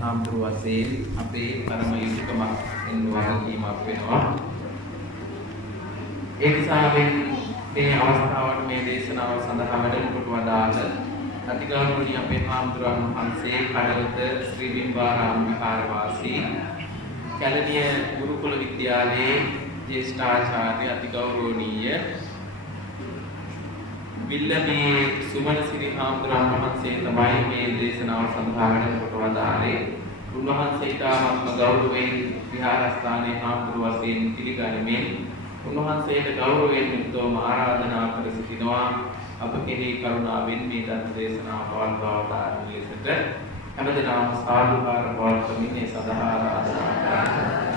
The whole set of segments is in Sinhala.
හාමුදුරුවෝ වශයෙන් අපේ පරම යුතුයකමක් වගකීමක් වෙනවා. ඒ නිසා මේ අවස්ථාවට මේ දේශනාව සඳහා වැඩම කොට වදාළ අතිගෞරවනීය අපේ හාමුදුරුවන් වහන්සේ කඩවත ශ්‍රී බිම්බාරාම විහාරවාසී කැලණිය ගුරුකුල විද්‍යාලයේ ජ්‍යෙෂ්ඨාචාර්ය අතිගෞරවනීය විල්ලමේ සුමනසිරි හාමුදුරුවන් වහන්සේ තමයි මේ දේශනාව සඳහා වැඩම කොට වදාළේ. උන්වහන්සේට ආත්ම ගෞරවයෙන් විහාරස්ථානයේ හාමුදුරුවෝ වශයෙන් පිළිගනිමින් උන්වහන්සේට ගෞරවයෙන් යුක්තවම ආරාධනා කර සිටිනවා අප කෙරෙහි කරුණාවෙන් මේ ධර්ම දේශනාව පවත්වා දාන ලෙසට හැමදෙනාම සාදුකාර පවත්වමින් මේ සදා ආරාධනා කරනවා.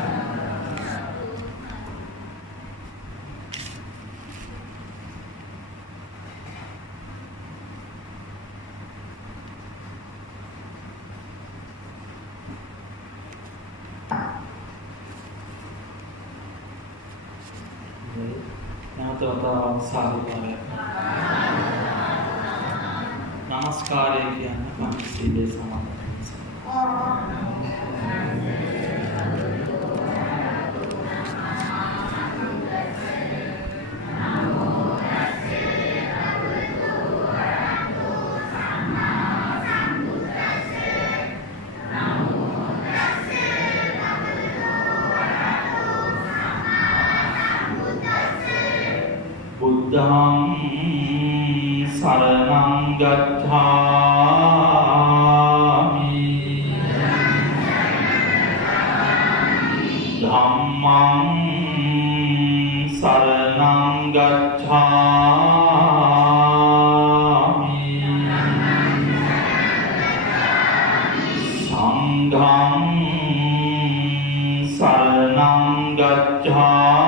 नमस्कार पंचशीले बुद्धं शरणं गच्छामि धम्मं शरणं गच्छामि संघं शरणं गच्छामि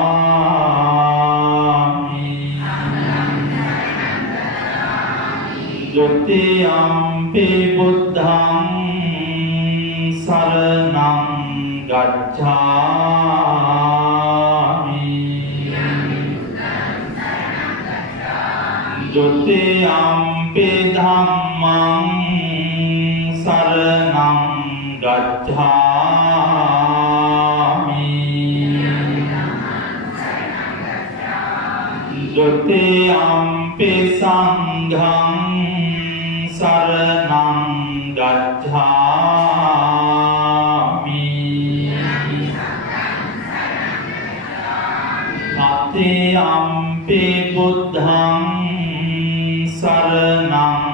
द्वितीयम्पि बुद्धं शरणं गच्छामि द्वितीयम्पि धम्मं शरणं गच्छामि द्वितीयम्पि संघं शरणं गच्छामि तृतीयम्पि बुद्धं शरणं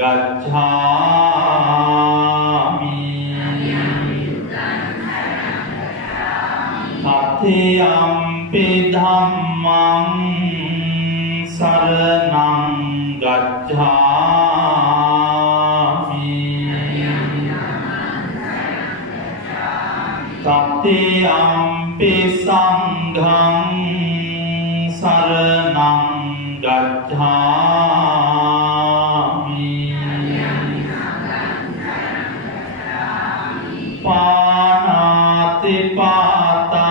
गच्छामि तृतीयम्पि धम्मं शरणं गच्छामि तृतीयम्पि संघं शरणं गच्छामि पानातिपाता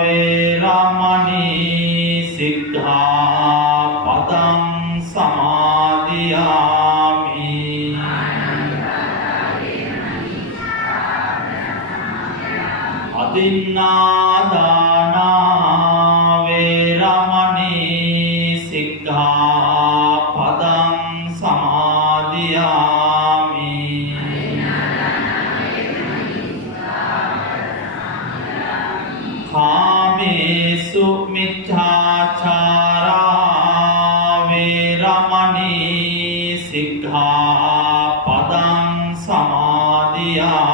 वेरमणि सिक्खापदं समादियामि अदिन्नादाना वेरमणि सिक्खापदं समादियामि कामेषु मिथ्याचारा वेरमणि सिक्खापदं समादियामि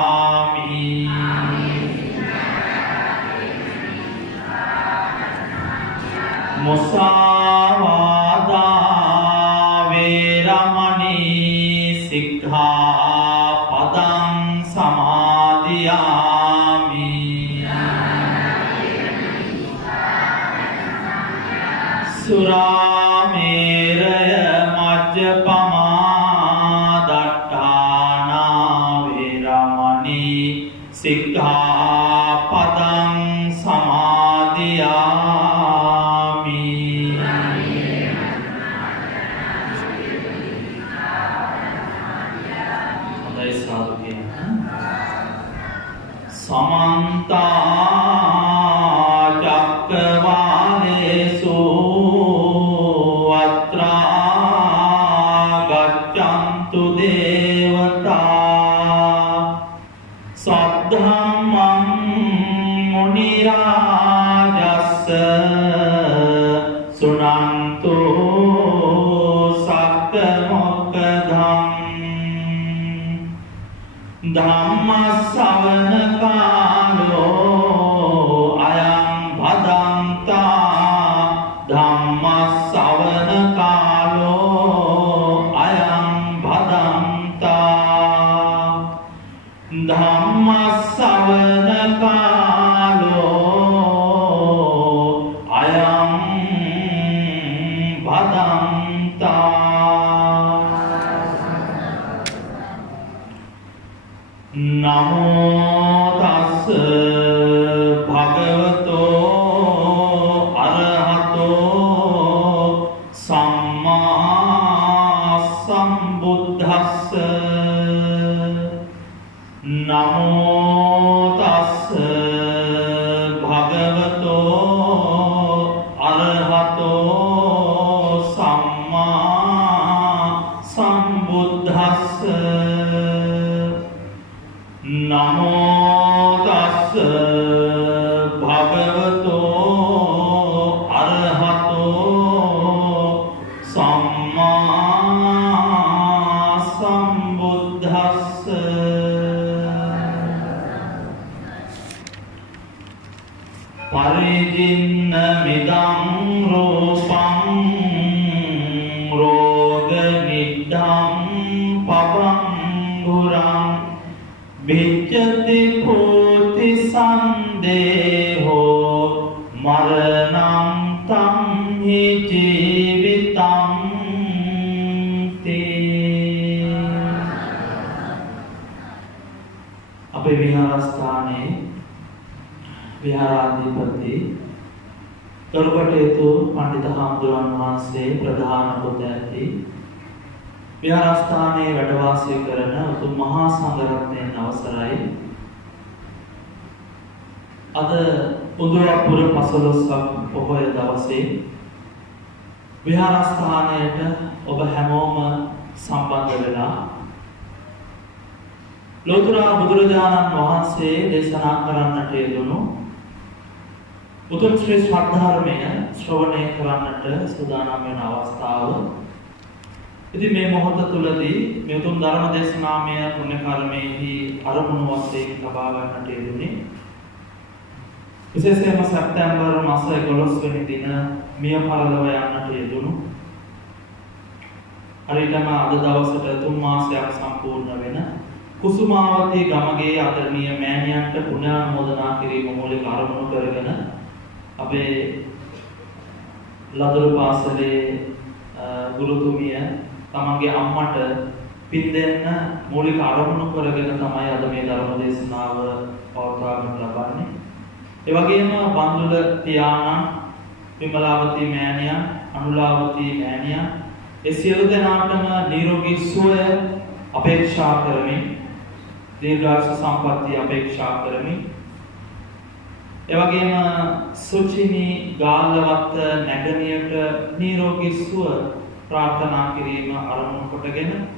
मुसावादा वेरमणि सिक्खापदं समादियामि सुरामेरय मज्जपमा दट्टाना वेरमणि सिक्खापदं समादियामि साधु කියන සමන්ත චක්කවාලේසු අත්‍රා ගච්ඡන්තු දේවතා සද්ධම්මං මුනි රාජස්ස සුනන්තු සක්ක මොක්ඛදං ධම්ම ශ්‍රවණ කාලෝ අයං භදන්තා ධම්ම ශ්‍රවණ කාලෝ අයං භදන්තා ධම්ම ශ්‍රවණ කාලෝ අයං භදන්තා නමෝ තස්ස භගවතෝ අරහතෝ සම්මා සම්බුද්දස්ස නමෝ තස්ස භගවතෝ අරහතෝ සම්මා සම්බුද්දස්ස නමෝ තස්ස භගවතෝ අරහතෝ සම්මා සම්බුද්දස්ස පරිජින්න මිදං රූපං රෝග නිද්ධං පබංගුරං විච්ඡති පෝති සන්දේහෝ මරණං තං හි ජීවිතං තේ අපේ විහාරස්ථානයේ විහාරාධිපති කරුකටේතු පඬිත හාමුදුරන් වහන්සේ ප්‍රධාන කොට ඇති විහාරස්ථානයේ වැඩ වාසය කරන උතුම් මහා සංඝරත්නයන් අවසරයි අද පුදුරපුර පසළොස්වක පොහොය දවසේ විහාරස්ථානයට ඔබ හැමෝම සම්බන්ධ වෙලා ලෝතර බුදුරජාණන් වහන්සේ දේශනා කරන්නට යෙදුණු උතුම් ශ්‍රී සද්ධර්මය ශ්‍රවණය කරන්නට සූදානම් වෙන අවස්ථාව. ඉතින් මේ මොහොත තුලදී මේ උතුම් ධර්ම දේශනාමය පුණ්‍ය කර්මයේහි අරමුණු වශයෙන් ලබා ගන්නට යෙදුනේ විශේෂයෙන්ම සැප්තැම්බර් මාස 11 වෙනි දින මිය පරලොව යන්නට යෙදුණු හරියටම අද දවසට 3 මාසයක් සම්පූර්ණ වෙන කුසුමාවතී ගමගේ ආදරණීය මෑණියන්ට පුණ්‍යානුමෝදනා කිරීම මූලික අරමුණු කරගෙන අපේ ලදරු පාසලේ ගුරුතුමිය තමන්ගේ අම්මට පින් දෙන්න මූලික අරමුණු කරගෙන තමයි අද මේ ධර්ම දේශනාව පවත්වාගෙන ලබන්නේ. ඒ වගේම බන්දුල පියාණන්, විමලාවතී මෑණියන්, අනුලාවතී මෑණියන් ඒ සියලු දෙනාටම නිරෝගී සුවය අපේක්ෂා කරමින් දීර්ඝායු සම්පන්නිය අපේක්ෂා කරමින් ඒ වගේම සුචිනි ගාල්ලවත් නැගණියට නිරෝගී සුව ප්‍රාර්ථනා කිරීම ආරම්භ කොටගෙන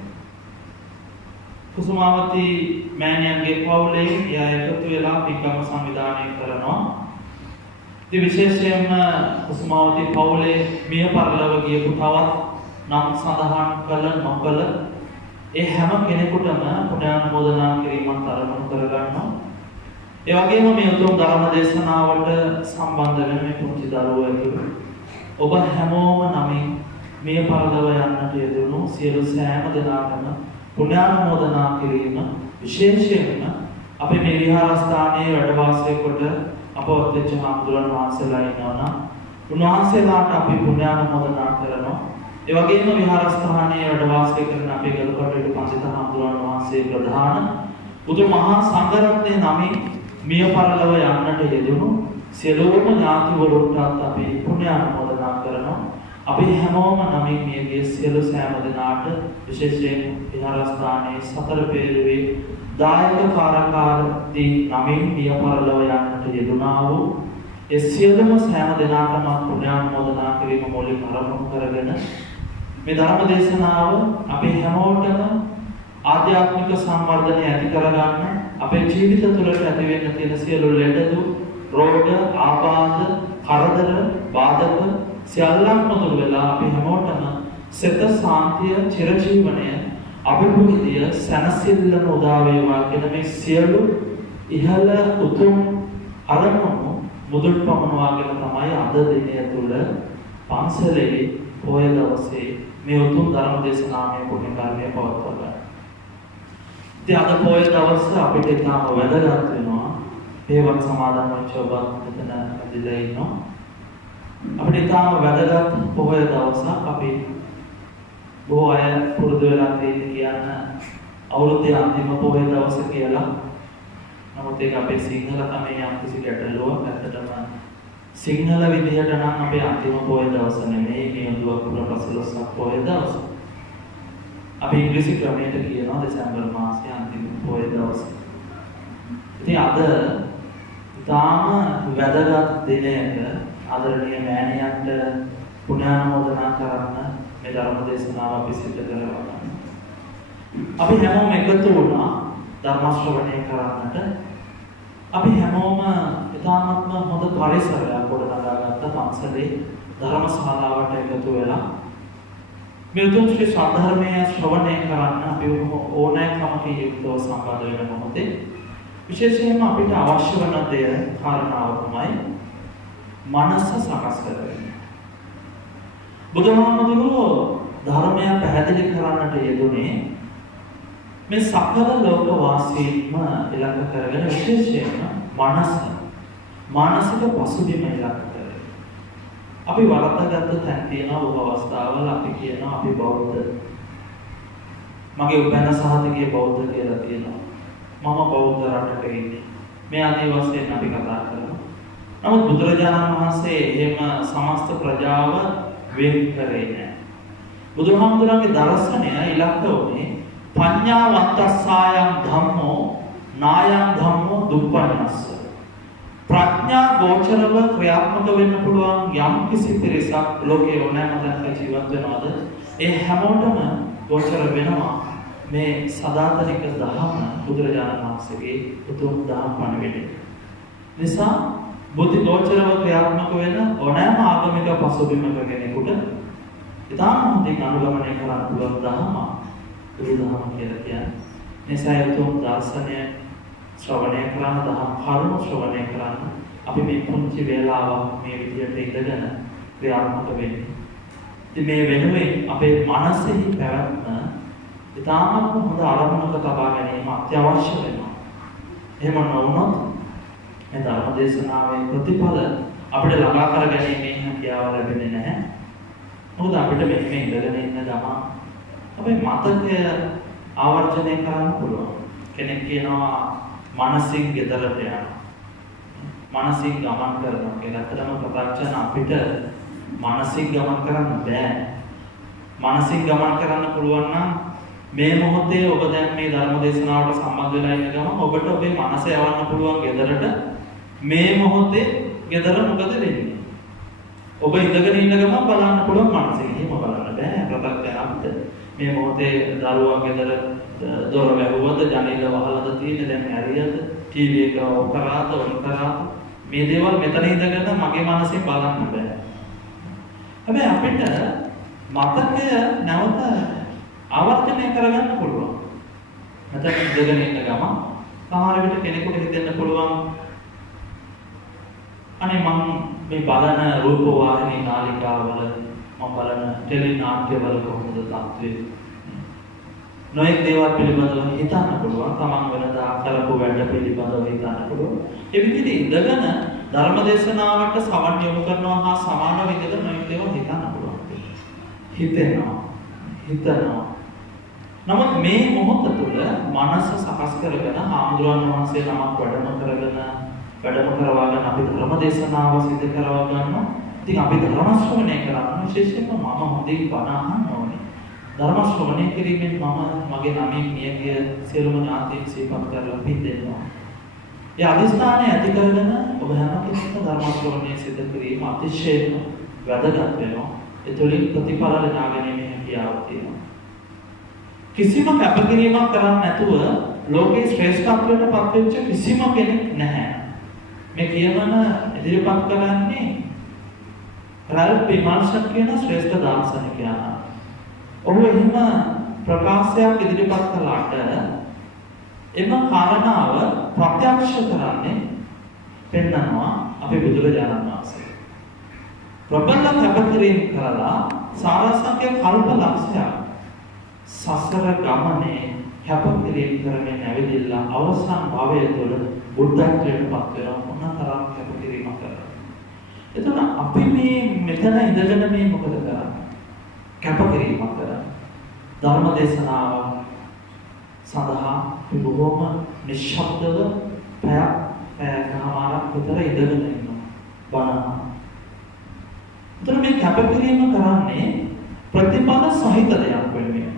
කුසුමාවතී මෑණියන්ගේ පවුලේ එයා එකතු වෙලා පින්කම සංවිධානය කරනවා. ඉතින් විශේෂයෙන්ම කුසුමාවතී පවුලේ මිය පරලොව ගියපු තවත් නම් සඳහන් කළ නොකළ ඒ හැම කෙනෙකුටම පුණ්‍යානුමෝදනා කිරීමත් ආරම්භ කරගන්නවා. ඒ වගේම මේ උතුම් ධර්ම දේශනාවට සම්බන්ධ වෙන මේ පුංචි දරුවෝ ඇතුළු ඔබ හැමෝම නමින් මේ පරලොව යන්නට යෙදුණු සියලු සෑම දෙනාටම පුණ්‍යානුමෝදනා කිරීම විශේෂයෙන්ම අපේ මේ විහාරස්ථානයේ වැඩ වාසය කොට අපවත් වෙච්ච හාමුදුරන් වහන්සේලා ඉන්නවා නම් උන්වහන්සේලාට අපි පුණ්‍යානුමෝදනා කරනවා. ඒ වගේම විහාරස්ථානයේ වැඩ වාසය කරන අපේ ගල්කොට්ටේ පන්සිත හාමුදුරන් වහන්සේ ප්‍රධාන බුදු මහා සංඝරත්නයේ නමින් මිය පරලොව යන්නට යෙදුණු සියලුම ඥාතිවරුන්ට අපි පුණ්‍යානුමෝදනා කරනවා. අපි හැමෝම නමින් මියගිය සියලු සෑම දෙනාට විශේෂයෙන් විහාරස්ථානයේ සතර පෙරුවේ දායක කාර්යකාරී නමින් මිය පරලොව යන්නට යෙදුනා වූ ඒ සියලුම සෑම දෙනාටම පුණ්‍යානුමෝදනා කිරීම මූලික අරමුණු කරගෙන මේ ධර්ම දේශනාව අපේ හැමෝටම ආධ්‍යාත්මික සංවර්ධනය ඇති කරගන්න අපේ ජීවිත තුළට ඇති වෙන්න තියෙන සියලු ලෙඩ දුක් රෝග ආබාධ කරදර බාධක සියල්ලම දුරු වෙලා අපි හැමෝටම සිත සාන්තිය චිරජීවනය අභිවෘද්ධිය සනසිල්ලම උදා වේවා කියන මේ සියලු ඉහළ උතුම් අරමුණු මුදුන් පමුණවාගෙන තමයි අද දිනය තුල පන්සලේ පොය දවසේ මේ උතුම් ධර්ම දේශනාවේ පුණ්‍ය කාර්යය පවත්වලා. ඉතින් අද පොය දවස අපිට ඉතාම වැදගත් වෙනවා. ඒවත් සමාදන් වෙච්ච ඔබ මෙතන ඇවිල්ලා ඉන්නවා. අපිට ඉතාම වැදගත් පොය දවසක්. අපි බොහෝ අය පුරුදු වෙලා තියෙන කියන්න අවුරුද්දේ අන්තිම පොය දවස කියලා. නමුත් ඒක අපේ සිංහල තමයි යම් කිසි ගැටලුවක්. ඇත්තටම සිංහල විදිහට නම් අපේ අන්තිම පොය දවස නෙමෙයි මේ උදවපුර පසළොස්වක පොය දවස. අපි ඉංග්‍රීසි ක්‍රමයට කියනවා දෙසැම්බර් මාසයේ අන්තිම පොය දවස. ඉතින් අද ඉතාම වැදගත් දිනයක ආදරණීය මෑණියන්ට පුණ්‍යානුමෝදනා කරන්න මේ ධර්ම දේශනාව අපි සිදු කරනවා. අපි හැමෝම එකතු වුණා ධර්ම ශ්‍රවණය කරන්නට. අපි හැමෝම ඉතාමත්ම හොඳ පරිසරයක් ගොඩනගාගත්ත පන්සලේ ධර්ම ශාලාවට එකතු වෙලා මේ උතුම් ශ්‍රී සද්ධර්මය ශ්‍රවණය කරන්න අපි ඕනෑකමකින් යුක්තව සම්බන්ධ වෙන මොහොතේ විශේෂයෙන්ම අපිට අවශ්‍ය වන දේ කාරණාව තමයි මනස සකස් කරගන්න. බුදුහාමුදුරුවෝ ධර්මය පැහැදිලි කරන්නට යෙදුනේ මේ සකල ලෝක වාසීන්ම ඉලක්ක කරගෙන විශේෂයෙන්ම මානසික පසුබිම ඉලක්ක කරගෙන. අපි වරද්දාගත්ත තැන් තියෙනවා බොහෝ අවස්ථාවල අපි කියනවා අපි බෞද්ධ. මගේ උපැන්න සහතිකයේ බෞද්ධ කියලා තියෙනවා. මම බෞද්ධ රටක ඉන්නේ. මේ ආදී වශයෙන් අපි කතා කරනවා. නමුත් බුදුරජාණන් වහන්සේ එහෙම සමස්ත ප්‍රජාව වෙන් කරේ නැහැ. බුදුහාමුදුරන්ගේ දර්ශනය ඉලක්ක වුණේ පඤ්ඤාවන්තස්සායං ධම්මෝ නායං ධම්මෝ දුප්පඤ්ඤස්ස. ප්‍රඥා ගෝචරව ක්‍රියාත්මක වෙන්න පුළුවන් යම් කිසි පිරිසක් ලෝකේ ඕනෑම තැනක ජීවත් වෙනවද ඒ හැමෝටම ගෝචර වෙනවා මේ සදාතනික දහම බුදුරජාණන් වහන්සේගේ උතුම් දහම් පණිවිඩය. නිසා බුද්ධ ගෝචරව ක්‍රියාත්මක වෙන ඕනෑම ආගමික පසුබිමක කෙනෙකුට ඉතාම හොඳින් අනුගමනය කරන්න පුළුවන් දහම බුදුදහම කියලා කියන්නේ. නිසා උතුම් දර්ශනය ශ්‍රවණය කරන දහම් කරුණු ශ්‍රවණය කරන අපි මේ පුංචි වේලාවක් මේ විදියට ඉඳගෙන ක්‍රියාත්මක වෙන්නේ. ඉතින් මේ වෙනුවෙන් අපේ මනසෙහි පැවැත්ම ඉතාමත් හොඳ අරමුණක තබා ගැනීම අත්‍යවශ්‍ය වෙනවා. එහෙම නොවුනොත් මේ ධර්ම දේශනාවේ ප්‍රතිඵල අපිට ළඟා කර ගැනීමේ හැකියාව ලැබෙන්නේ නැහැ. මොකද අපිට මෙහෙම ඉඳගෙන ඉන්න ගමන් අපේ මතකය ආවර්ජනය කරන්න පුළුවන්. කෙනෙක් කියනවා මානසික ගෙදරට යනවා. මානසික ගමන් කරනවා කියලා. ඇත්තටම ප්‍රත්‍යක්ෂණ අපිට මානසික ගමන් කරන්න බෑ. මානසික ගමන් කරන්න පුළුවන් නම් මේ මොහොතේ ඔබ දැන් මේ ධර්ම දේශනාවට සම්බන්ධ වෙලා ඉන්න ගමන් ඔබට ඔබේ මනස යවන්න පුළුවන් ගෙදරට මේ මොහොතේ ගෙදර මොකද වෙන්නේ? ඔබ ඉඳගෙන ඉන්න ගමන් බලන්න පුළුවන් මනසෙන්. එහෙම බලන්න බෑ ප්‍රත්‍යක්ෂණ අපිට. මේ මොහොතේ දරුවා ගෙදර දොර වැහුවද ජනෙල වහලාද තියෙන්නේ දැන් ඇරියද ටීවී එක ඔෆ් කරාද ඔන් කරාද මේ දේවල් මෙතන ඉඳගෙන මගේ මනසෙන් බලන්න බෑ. හැබැයි අපිට මතකය නැවත ආවර්තනය කරගන්න පුළුවන්. මෙතන ඉඳගෙන ඉන්න ගමන් සමහර විට කෙනෙකුට හිතෙන්න පුළුවන් අනේ මම මේ බලන රූප වාහිනී නාලිකාවල මම බලන ටෙලි නාට්‍යවල කොහොමද තත්ත්වය නොයෙක් දේවල් පිළිබඳව හිතන්න පුළුවන්. තමන් වෙනදා කරපු වැඩ පිළිබඳව හිතන්න පුළුවන්. ඒ විදිහට ඉඳගෙන ධර්ම දේශනාවට සවන් යොමු කරනවා හා සමාන විදිහට නොයෙක් දේවල් හිතන්න පුළුවන්. හිතනවා. නමුත් මේ මොහොත තුළ මනස සකස් කරගෙන ආමුදුරන් වහන්සේ නමක් වැඩම කරවාගෙන අපි ධර්ම දේශනාව සිදු කරවා ගන්නවා. ඉතින් අපි ධර්ම ශ්‍රවණය කරන්න විශේෂයෙන්ම මම හොඳින් බණ අහන්න ඕනේ. ධර්ම ශ්‍රවණය කිරීමෙන් මම මගේ නමින් මියගිය සියලුම ඥාතීන් සිහිපත් කරලා පිළිදෙනවා. ඒ අදිස්ථානය ඇති කරගෙන ඔබ හැම කෙනෙක්ම ධර්ම ශ්‍රවණය සිදු කිරීම අතිශයින්ම වැදගත් වෙනවා. ඒ තුළින් ප්‍රතිඵල ලබා ගැනීමේ හැකියාව තියෙනවා. කිසිම කැපකිරීමක් කරන්නේ නැතුව ලෝකේ ශ්‍රේෂ්ඨත්වයට පත් වෙච්ච කිසිම කෙනෙක් නැහැ. මේ කියවන ඉදිරිපත් කරන්නේ රාල්ෆ් විමර්ශක කියන ශ්‍රේෂ්ඨ දාර්ශනිකයා. ඔහු එහෙම ප්‍රකාශයක් ඉදිරිපත් කළාට එම කාරණාව ප්‍රත්‍යක්ෂ කරන්නේ පෙන්නනවා අපේ බුදුරජාණන් වහන්සේ. ප්‍රබල කැපකිරීම කරලා සාරසංඛ්‍ය කල්ප ලක්ෂයක් සසර ගමනේ කැපකිරීම කරමින් ඇවිදilla අවසන් භවය තුළ බුද්ධත්වයට පත් වෙන මොනතරම් කැපකිරීමක් කරලා. එතකොට අපි මේ මෙතන ඉඳගෙන මේ මොකද කරන්නේ? කැපකිරීමක් කරන්නේ. ධර්ම දේශනාව සඳහා බොහෝම නිශ්ශබ්දව පැයකමාරක් විතර ඉඳගෙන ඉන්නවා. බණ. එතකොට මේ කැපකිරීම කරන්නේ ප්‍රතිඵල සහිත දෙයක් වෙන්නේ.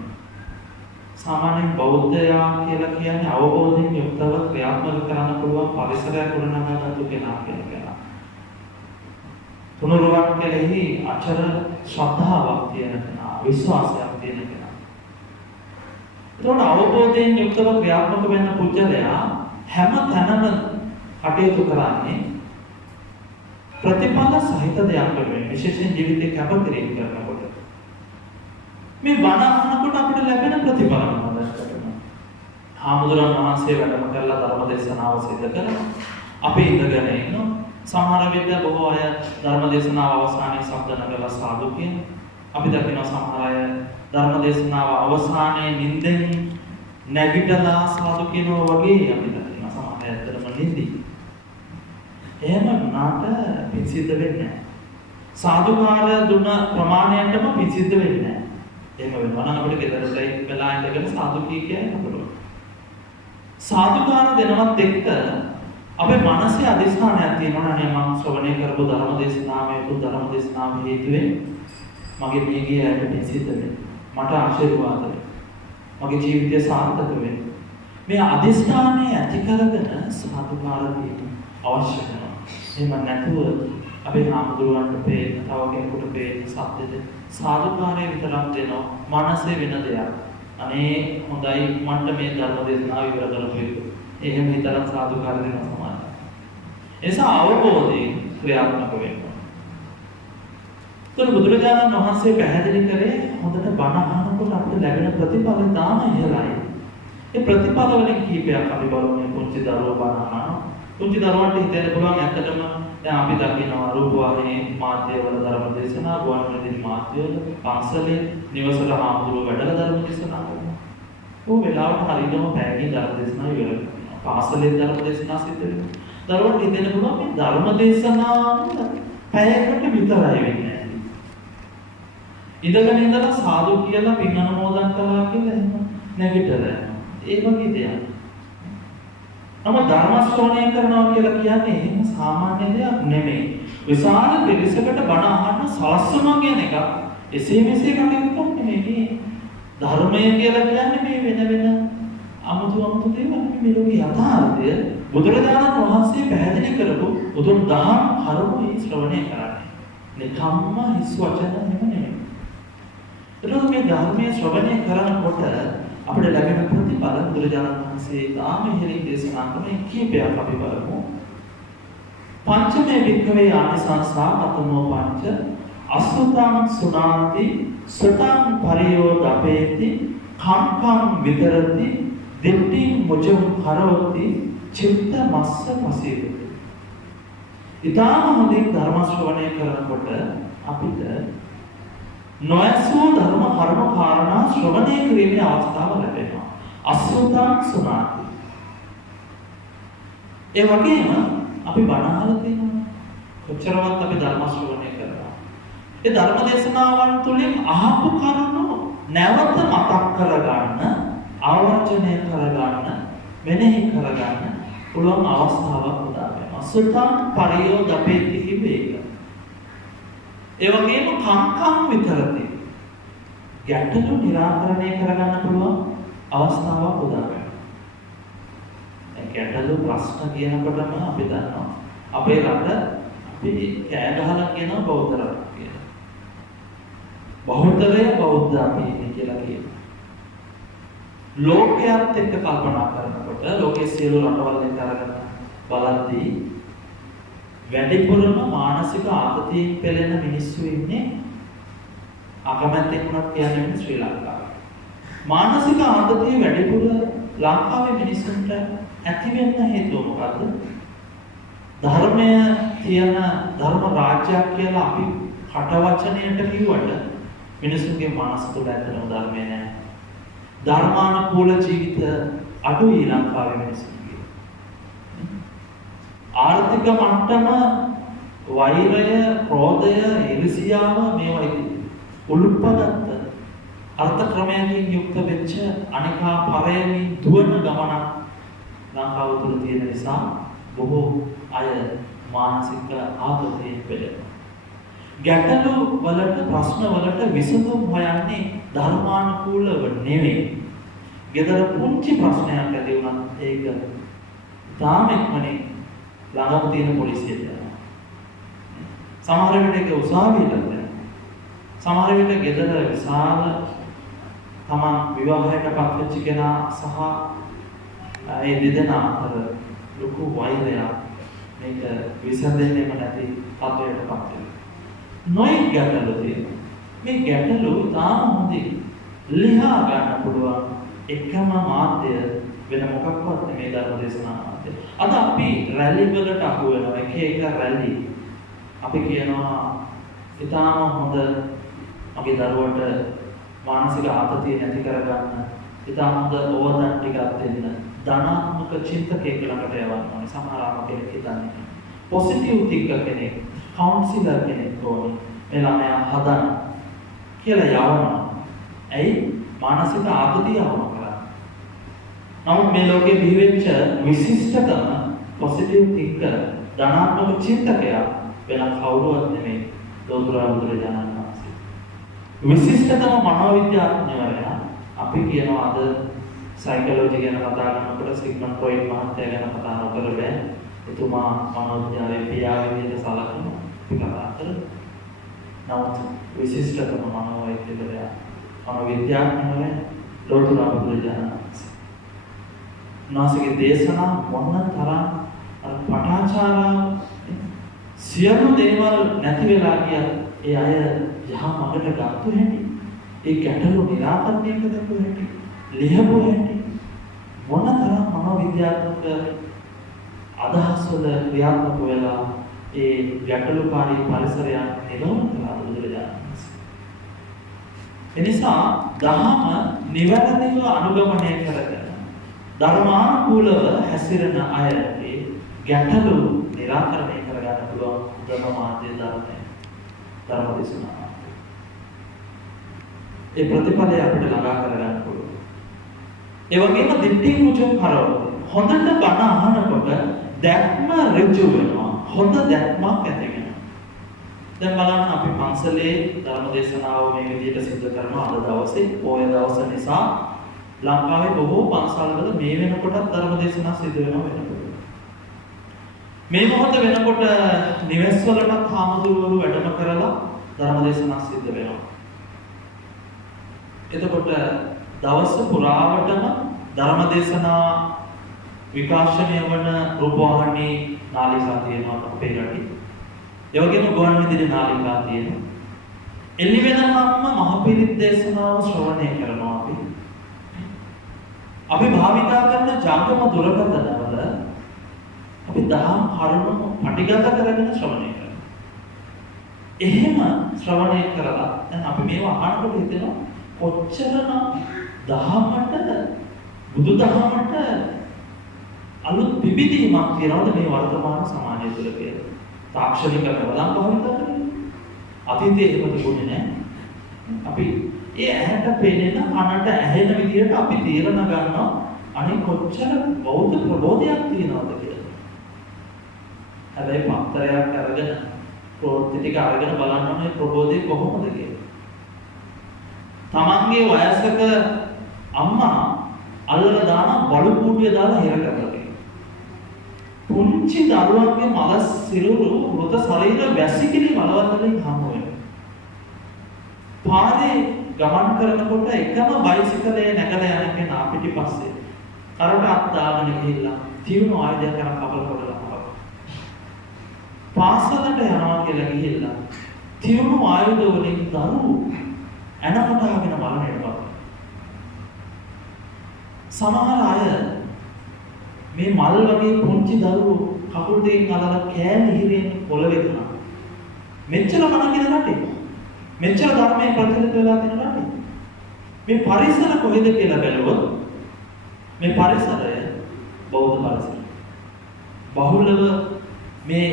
සාමාන්‍ය බෞද්ධයා කියලා කියන්නේ අවබෝධයෙන් යුක්තව ක්‍රියාත්මක කරන්න පුළුවන් පරිසරයක් ගොඩනගාගත්තු කෙනා කියලා. තුනුරුවන් කෙරෙහි අචර ශ්‍රද්ධාවක් තියෙන කෙනා, විශ්වාසයක් තියෙන කෙනා. ඒතකොට අවබෝධයෙන් යුක්තව ක්‍රියාත්මක වෙන්න පුජ්‍යලයා හැම තැනම කටයුතු කරන්නේ ප්‍රතිඵල සහිත දෙයක් වෙන්නේ. විශේෂයෙන් ජීවිතේ කැපකිරීම කරනකොට. මේ බණ අහනකොට අපිට ලැබෙන ප්‍රතිඵල මොනවද? හාමුදුරන් වහන්සේ වැඩම කරලා ධර්ම දේශනාව සිදු කරනවා. අපි ඉඳගෙන ඉන්නවා. සමහර විට බොහෝ අය ධර්ම දේශනාව අවසානයේ ශබ්ද නගලා සාදු කියන. අපි දකිනවා සමහර අය ධර්ම දේශනාව අවසානයේ නිින්දෙන් නැගිටලා සාදු කියනවා වගේ අපි දකිනවා. සමහර අය ඇත්තටම නිින්දි. එහෙම වුණාට පිසිද්ද වෙන්නේ නැහැ. සාදුකාර දුන ප්‍රමාණයටම පිසිද්ද වෙන්නේ නැහැ. එහෙම වෙනවා නම් අපිට ගෙදරට වෙලා ඉඳගෙන සාදු කියන්න පුළුවන්. සාදුකාර දෙනවත් එක්ක අපේ මනසේ අදිස්ථානයක් තියෙනවා නේ මම ශ්‍රවණය කරපු ධර්ම දේශනාවේ ධර්ම දේශනාව හේතුවෙන් මගේ මියගිය ඇයට පිසිද්ද වෙන්නේ. මට ආශිර්වාද වෙන්නේ. මගේ ජීවිතය සාර්ථක වෙන්නේ. මේ අදිස්ථානය ඇති කරගෙන සාදුකාර දෙන්න අවශ්‍ය වෙනවා. එහෙම නැතුව අපේ හාමුදුරුවන්ට පේන තව කෙනෙකුට පේන සත්‍යෙද සාදුකාරය විතරක් දෙනවා මනසේ වෙන දෙයක්. අනේ හොඳයි මන්ට මේ ධර්ම දේශනාව ඉවර කරපු එක. එහෙම හිතලා සාදුකාර දෙනවා සමානයි. එසා අවබෝධයෙන් ක්‍රියාත්මක වෙන්න. ඒතර බුදුරජාණන් වහන්සේ පැහැදිලි කරේ හොඳට බණ අහනකොට අපිට ලැබෙන ප්‍රතිඵල දාන ඉහළයි. ඒ ප්‍රතිඵල වලින් කීපයක් අපි බලමු. පුංචි දරුවෝ බණ අහනවා. පුංචි දරුවන්ට හිතෙන්න පුළුවන් ඇත්තටම දැන් අපි දකිනවා රූපවාහිනී මාධ්‍යවල ධර්ම දේශනා, ගුවන්විදුලි මාධ්‍යවල, පන්සලේ, නිවසල හාමුදුරුවෝ වැඩලා ධර්ම දේශනා කරනවා. ਉਹ වෙලාවට හරියටම පැයකින් ධර්ම දේශනා ඉවර කරනවා. පාසලේ ධර්ම දේශනා සිද්ධ වෙනවා. දරුවන්ට හිතෙන්න පුළුවන් මේ ධර්ම දේශනාව පැයකට විතරයි වෙන්නේ. ඉඳගෙන ඉඳලා සාදු කියලා පින් අනුමෝදන් කළා කියලා එහෙම නැගිටලා. ඒ වගේ දෙයක්. නම ධර්ම ශ්‍රවණය කරනවා කියලා කියන්නේ එහෙම සාමාන්‍ය දෙයක් නෙමෙයි. විශාල පිරිසකට බණ අහන්න සලස්වනවා කියන එක එසේ මෙසේ කටයුත්තක් නෙමෙයි. ධර්මය කියලා කියන්නේ මේ වෙන අමුතු දේවල් නෙමෙයි. මේ ලෝකේ යථාර්ථය බුදුරජාණන් වහන්සේ පැහැදිලි කරපු උතුම් දහම් කරුණු ශ්‍රවණය කරන්නේ. නිකම්ම හිස් වචන නෙමෙයි. එතකොට මේ ධර්මයේ ශ්‍රවණය කරනකොට අපිට ලැබෙන ප්‍රතිඵල බුදුරජාණන් වහන්සේ තාම ඉහළින් දේශනා කරන කීපයක් අපි බලමු. පංචමේ වික්ඛවේ ආනිසංසා අතමෝ පංච අසුතං සුනාති සතං පරියෝ දපේති කම්කම් විතරති දෙට්ටි මුජම් කරවති චිත්ත මස්ස පසීවති. ඊටම හොඳින් ධර්ම ශ්‍රවණය කරනකොට අපිට නොයසෝ ධර්ම කර්ම කාරණා ශ්‍රවණය කිරීමේ අවස්ථාව ලැබෙනවා. අසුතං සුනාති. ඒ වගේම අපි බණ අහලා තියෙනවා. කොච්චරවත් අපි ධර්ම ශ්‍රවණය කරනවා. ඒ ධර්ම දේශනාවන් තුළින් අහපු කරුණු නැවත මතක් කරගන්න, ආවර්ජනය කරගන්න, මෙනෙහි කරගන්න පුළුවන් අවස්ථාවක් උදා වෙනවා. අසුතං පරියෝ දපේති කිව්වේ ඒක. ඒ වගේම කංකම් විතරදී ගැටලු निराකරණය කරගන්න පුළුවන් අවස්ථාවක් උදා වෙනවා. ඒ ගැටලු ප්‍රශ්න කියනකොටම අපි දන්නවා අපේ රට අපි කෑ ගහලා කියන බෞද්ධ රටක් කියලා. බෞද්ධය බෞද්ධ අපි කියලා කියනවා. ලෝකයේත් එක්ක කල්පනා කරනකොට ලෝකයේ සියලු රටවල් එක්ක අරගෙන බලද්දී වැඩිපුරම මානසික ආතතියෙන් පෙළෙන මිනිස්සු ඉන්නේ අකමැත්තෙන් වුණත් කියන්නේ ශ්‍රී ලංකාවේ. මානසික ආතතිය වැඩිපුර ලංකාවේ මිනිස්සුන්ට ඇති වෙන්න හේතුව මොකද්ද? ධර්මය කියන ධර්ම රාජ්‍යයක් කියලා අපි කටවචනයට කිව්වට මිනිස්සුන්ගේ මනස තුළ ඇත්තම ධර්මය නැහැ. ධර්මානුකූල ජීවිත අඩුයි ලංකාවේ මිනිස්සුන්ගේ. ආර්ථික මට්ටම වෛරය, ක්‍රෝධය, ඊර්ෂ්‍යාව මේවා උල්පගත් අර්ථ ක්‍රමයකින් යුක්ත වෙච්ච අනිකා පරයමින් දුවන ගමනක් ලංකාව තුළ තියෙන නිසා බොහෝ අය මානසික ආතතියෙන් පෙළෙනවා. ගැටලු වලට ප්‍රශ්න වලට විසඳුම් හොයන්නේ ධර්මානුකූලව නෙවෙයි. ගෙදර පුංචි ප්‍රශ්නයක් ඇති වුණත් ඒක තාම ඉක්මනින් ළඟම තියෙන පොලිසියට යනවා. සමහර විට ඒක උසාවියට යනවා. සමහර විට ගෙදර විශාල තමන් විවාහයකට පත් වෙච්ච කෙනා සහ ඒ දෙදෙනා අතර ලොකු වෛරයක් මේක විසඳෙන්නේම නැති තත්ත්වයකට පත් වෙනවා. නොයි ගැටලු තියෙනවා. මේ ගැටලු තාම හොඳින් ලියා ගන්න පුළුවන් එකම මාධ්‍ය වෙන මොකක්වත් නෙමෙයි ධර්ම දේශනා මාධ්‍ය. අද අපි රැලි වලට අහු වෙනවා. එක රැලි. අපි කියනවා ඊටාම හොඳ අපේ දරුවට මානසික ආතතිය නැති කරගන්න ඊටාම හොඳ ඕවදන් ටිකක් දෙන්න ධනාත්මක චින්තකයෙක් ළඟට යවන්න ඕනේ. සමහරවම කෙනෙක් හිතන්නේ පොසිටිව් තින්කර් කෙනෙක්, කවුන්සිලර් කෙනෙක් ඕනේ. මේ ළමයා හදන්න කියලා යවනවා. ඇයි? මානසික ආතතිය අවම කරා. නමුත් මේ ලෝකේ බිහි වෙච්ච විශිෂ්ටතම පොසිටිව් තින්කර් ධනාත්මක චින්තකයා වෙන කවුරුවත් නෙමෙයි ලෝතුරා බුදුරජාණන් වහන්සේ. විශිෂ්ටතම මනෝවිද්‍යාඥවරයා අපි කියනවා අද සයිකොලොජි ගැන කතා කරනකොට සිග්මන්ඩ් ෆ්‍රොයිඩ් මහත්තයා ගැන කතා නොකර බෑ. එතුමා මනෝවිද්‍යාවේ පියා විදිහට සලකනවා අපි කතා කරලා. නමුත් විශිෂ්ටතම මනෝවෛද්‍යවරයා මනෝවිද්‍යාඥවරයා ලෝතුරා බුදුරජාණන් වහන්සේ. උන්වහන්සේගේ දේශනා මොන තරම් පටාචාරා සියලු දේවල් නැති වෙලා ගිය ඒ අය යහ මගට ගත්තු හැටි, ඒ ගැටලු निराකරණය කරපු හැටි, ලියපු හැටි මොනතරම් මනෝවිද්‍යාත්මක අදහස් වල ක්‍රියාත්මක වෙලා ඒ ගැටලුකාරී පරිසරයක් නිරෝධ කළා බුදුරජාණන් වහන්සේ. එනිසා දහම නිවැරදිව අනුගමනය කරගෙන ධර්මානුකූලව හැසිරෙන අයගේ ගැටලු निराකරණය කරගන්න පුළුවන් ධර්ම මාධ්‍ය ධර්මය. ධර්ම දේශනා. ඒ ප්‍රතිපලය අපිට ළඟා කරගන්න පුළුවන්. ඒ වගේම දිට්ඨි මුචෝ කරව. හොඳට බණ අහනකොට දැක්ම ඍජු වෙනවා. හොඳ දැක්මක් ඇති වෙනවා. දැන් බලන්න අපි පන්සලේ ධර්ම දේශනාව මේ විදිහට සිදු කරනවා අද දවසේ පොය දවස නිසා ලංකාවේ බොහෝ පන්සල්වල මේ වෙනකොටත් ධර්ම දේශනා සිදු වෙනවා වෙනකොට. මේ මොහොත වෙනකොට නිවෙස් වලටත් හාමුදුරුවෝ වැඩම කරලා ධර්ම දේශනා සිදු වෙනවා. එතකොට දවස් පුරාවටම ධර්ම දේශනා විකාශනය වන රූපවාහිනී නාලිකා තියෙනවා අපේ රටේ. ඒ වගේම ගුවන් විදුලි නාලිකා තියෙනවා. එළි වෙනකම්ම මහපිරිත් දේශනාව ශ්‍රවණය කරනවා අපි. අපි භාවිතා කරන ජංගම දුරකථනවල අපි දහම් කරුණු පටිගත කරගෙන ශ්‍රවණය කරනවා. එහෙම ශ්‍රවණය කරලා දැන් අපි මේවා අහනකොට හිතෙනවා කොච්චරනම් දහමට බුදුදහමට අලුත් පිබිදීමක් තියනවද මේ වර්තමාන සමාජය තුළ කියලා. තාක්ෂණික ප්‍රබලම් භාවිත කරන්නේ. අතීතයේ එහෙම තිබුණේ නැහැ. අපි ඒ ඇහැට පෙනෙන කනට ඇහෙන විදිහට අපි තීරණ ගන්නවා අනේ කොච්චර බෞද්ධ ප්‍රබෝධයක් තියෙනවද කියලා. හැබැයි පත්තරයක් අරගෙන ප්‍රවෘත්ති ටික අරගෙන බලන්න ඕනේ ප්‍රබෝධය කොහොමද කියලා. තමන්ගේ වයසක අම්මා අල්ලලා දාන බලු කූඩුවේ දාලා හිර කරලා තියෙනවා. පුංචි දරුවන්ගේ මල සිරුරු මృత ශරීර වැසිකිලි වලවල් වලින් හමු වෙනවා. පාරේ ගමන් කරනකොට එකම බයිසිකලේ නැගලා යන කෙනා පිටිපස්සේ කරට අත් දාගෙන ගිහිල්ලා තියුණු ආයුධයක් කරන් කපල කොටලා හරවනවා. පාසලට යනවා කියලා ගිහිල්ලා තියුණු ආයුධ වලින් දරුවෝ එනකොටගෙන මරණයටපත්. සමහර අය මේ මල් වගේ පුංචි දරුවෝ කකුල් දෙකෙන් අල්ලලා කෑලි හිරෙන් පොළවේ දුනා. මෙච්චර මන කියන රටේ මෙච්චර ධර්මයේ ප්‍රතිලිත වෙලා තියෙන රටේ මේ පරිසර කොහෙද කියලා බැලුවොත් මේ පරිසරය බෞද්ධ පරිසරය. බහුලව මේ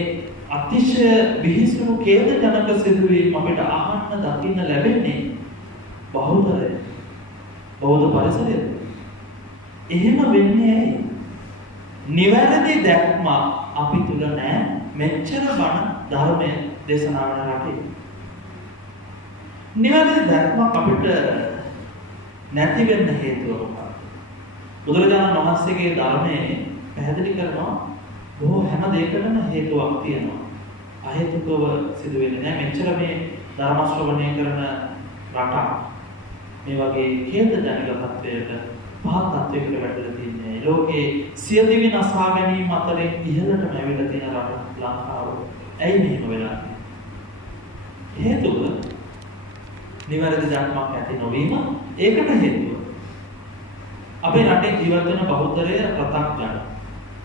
අතිශය විහිසුණු ඛේදජනක සිදුවීම් අපිට අහන්න දකින්න ලැබෙන්නේ බෞද්ධය. බෞද්ධ පරිසරය. එහෙම වෙන්නේ ඇයි? නිවැරදි දැක්ම අපි තුල නැහැ. මෙච්චර බණ ධර්මයේ දේශනා කරන රටේ. නිවැරදි දැක්මක් අපිට නැති වෙන්න හේතුව මොකක්ද? බුදුරජාණන් වහන්සේගේ ධර්මයේ පැහැදිලි කරනවා බොහෝ හැම දෙයකටම හේතුවක් තියෙනවා. අහේතුකව සිදු වෙන්නේ නැහැ. මෙච්චර මේ ධර්ම ශ්‍රවණය කරන රටක් මේ වගේ ඛේදජනක තත්වයකට පහත් තත්වයකට වැටලා තින්නේ. ලෝකේ සියදිවි නසා ගැනීම අතරින් ඉහළටම ඇවිල්ලා තියෙන රට ලංකාව. ඇයි මෙහෙම වෙලා තියෙන්නේ? හේතුව නිවැරදි ධර්මයක් ඇති නොවීම. ඒකට හේතුව අපේ රටේ ජීවත් වෙන බෞද්ධරය ප්‍රත්‍යක්ෂ.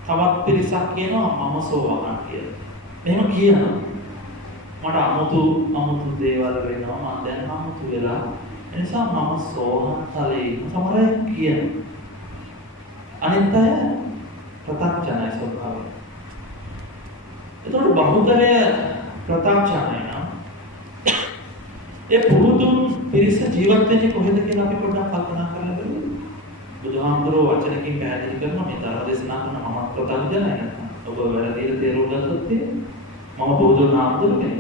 තවත් පිරිසක් කියනවා මම සෝවාන් කියලා. එහෙම කියනවා. මට අමුතු දේවල් වෙනවා. මම දැන් අමුතු වෙලා. ඒ නිසා මම සෝවාන් තලයේ සමහර අය කියනවා. අනිත් අය ප්‍රත්‍යක්ෂයි ස්වභාවය. ඒතකොට බෞද්ධරය ප්‍රත්‍යක්ෂයි නම් ඒ පුරුදු පිරිස ජීවත් වෙන්නේ කොහෙද කියලා අපි පොඩ්ඩක් කල්පනා කරලා බලමු. බුදුහාමුදුරුවෝ වචනකින් පැහැදිලි කරනවා මේ තරහ දේශනා කරන මම ප්‍රත්‍යක්ෂයි නැත්නම් ඔබ වැරදිලා තේරුම් ගත්තොත් මම බෞද්ධ නාමතුනේ.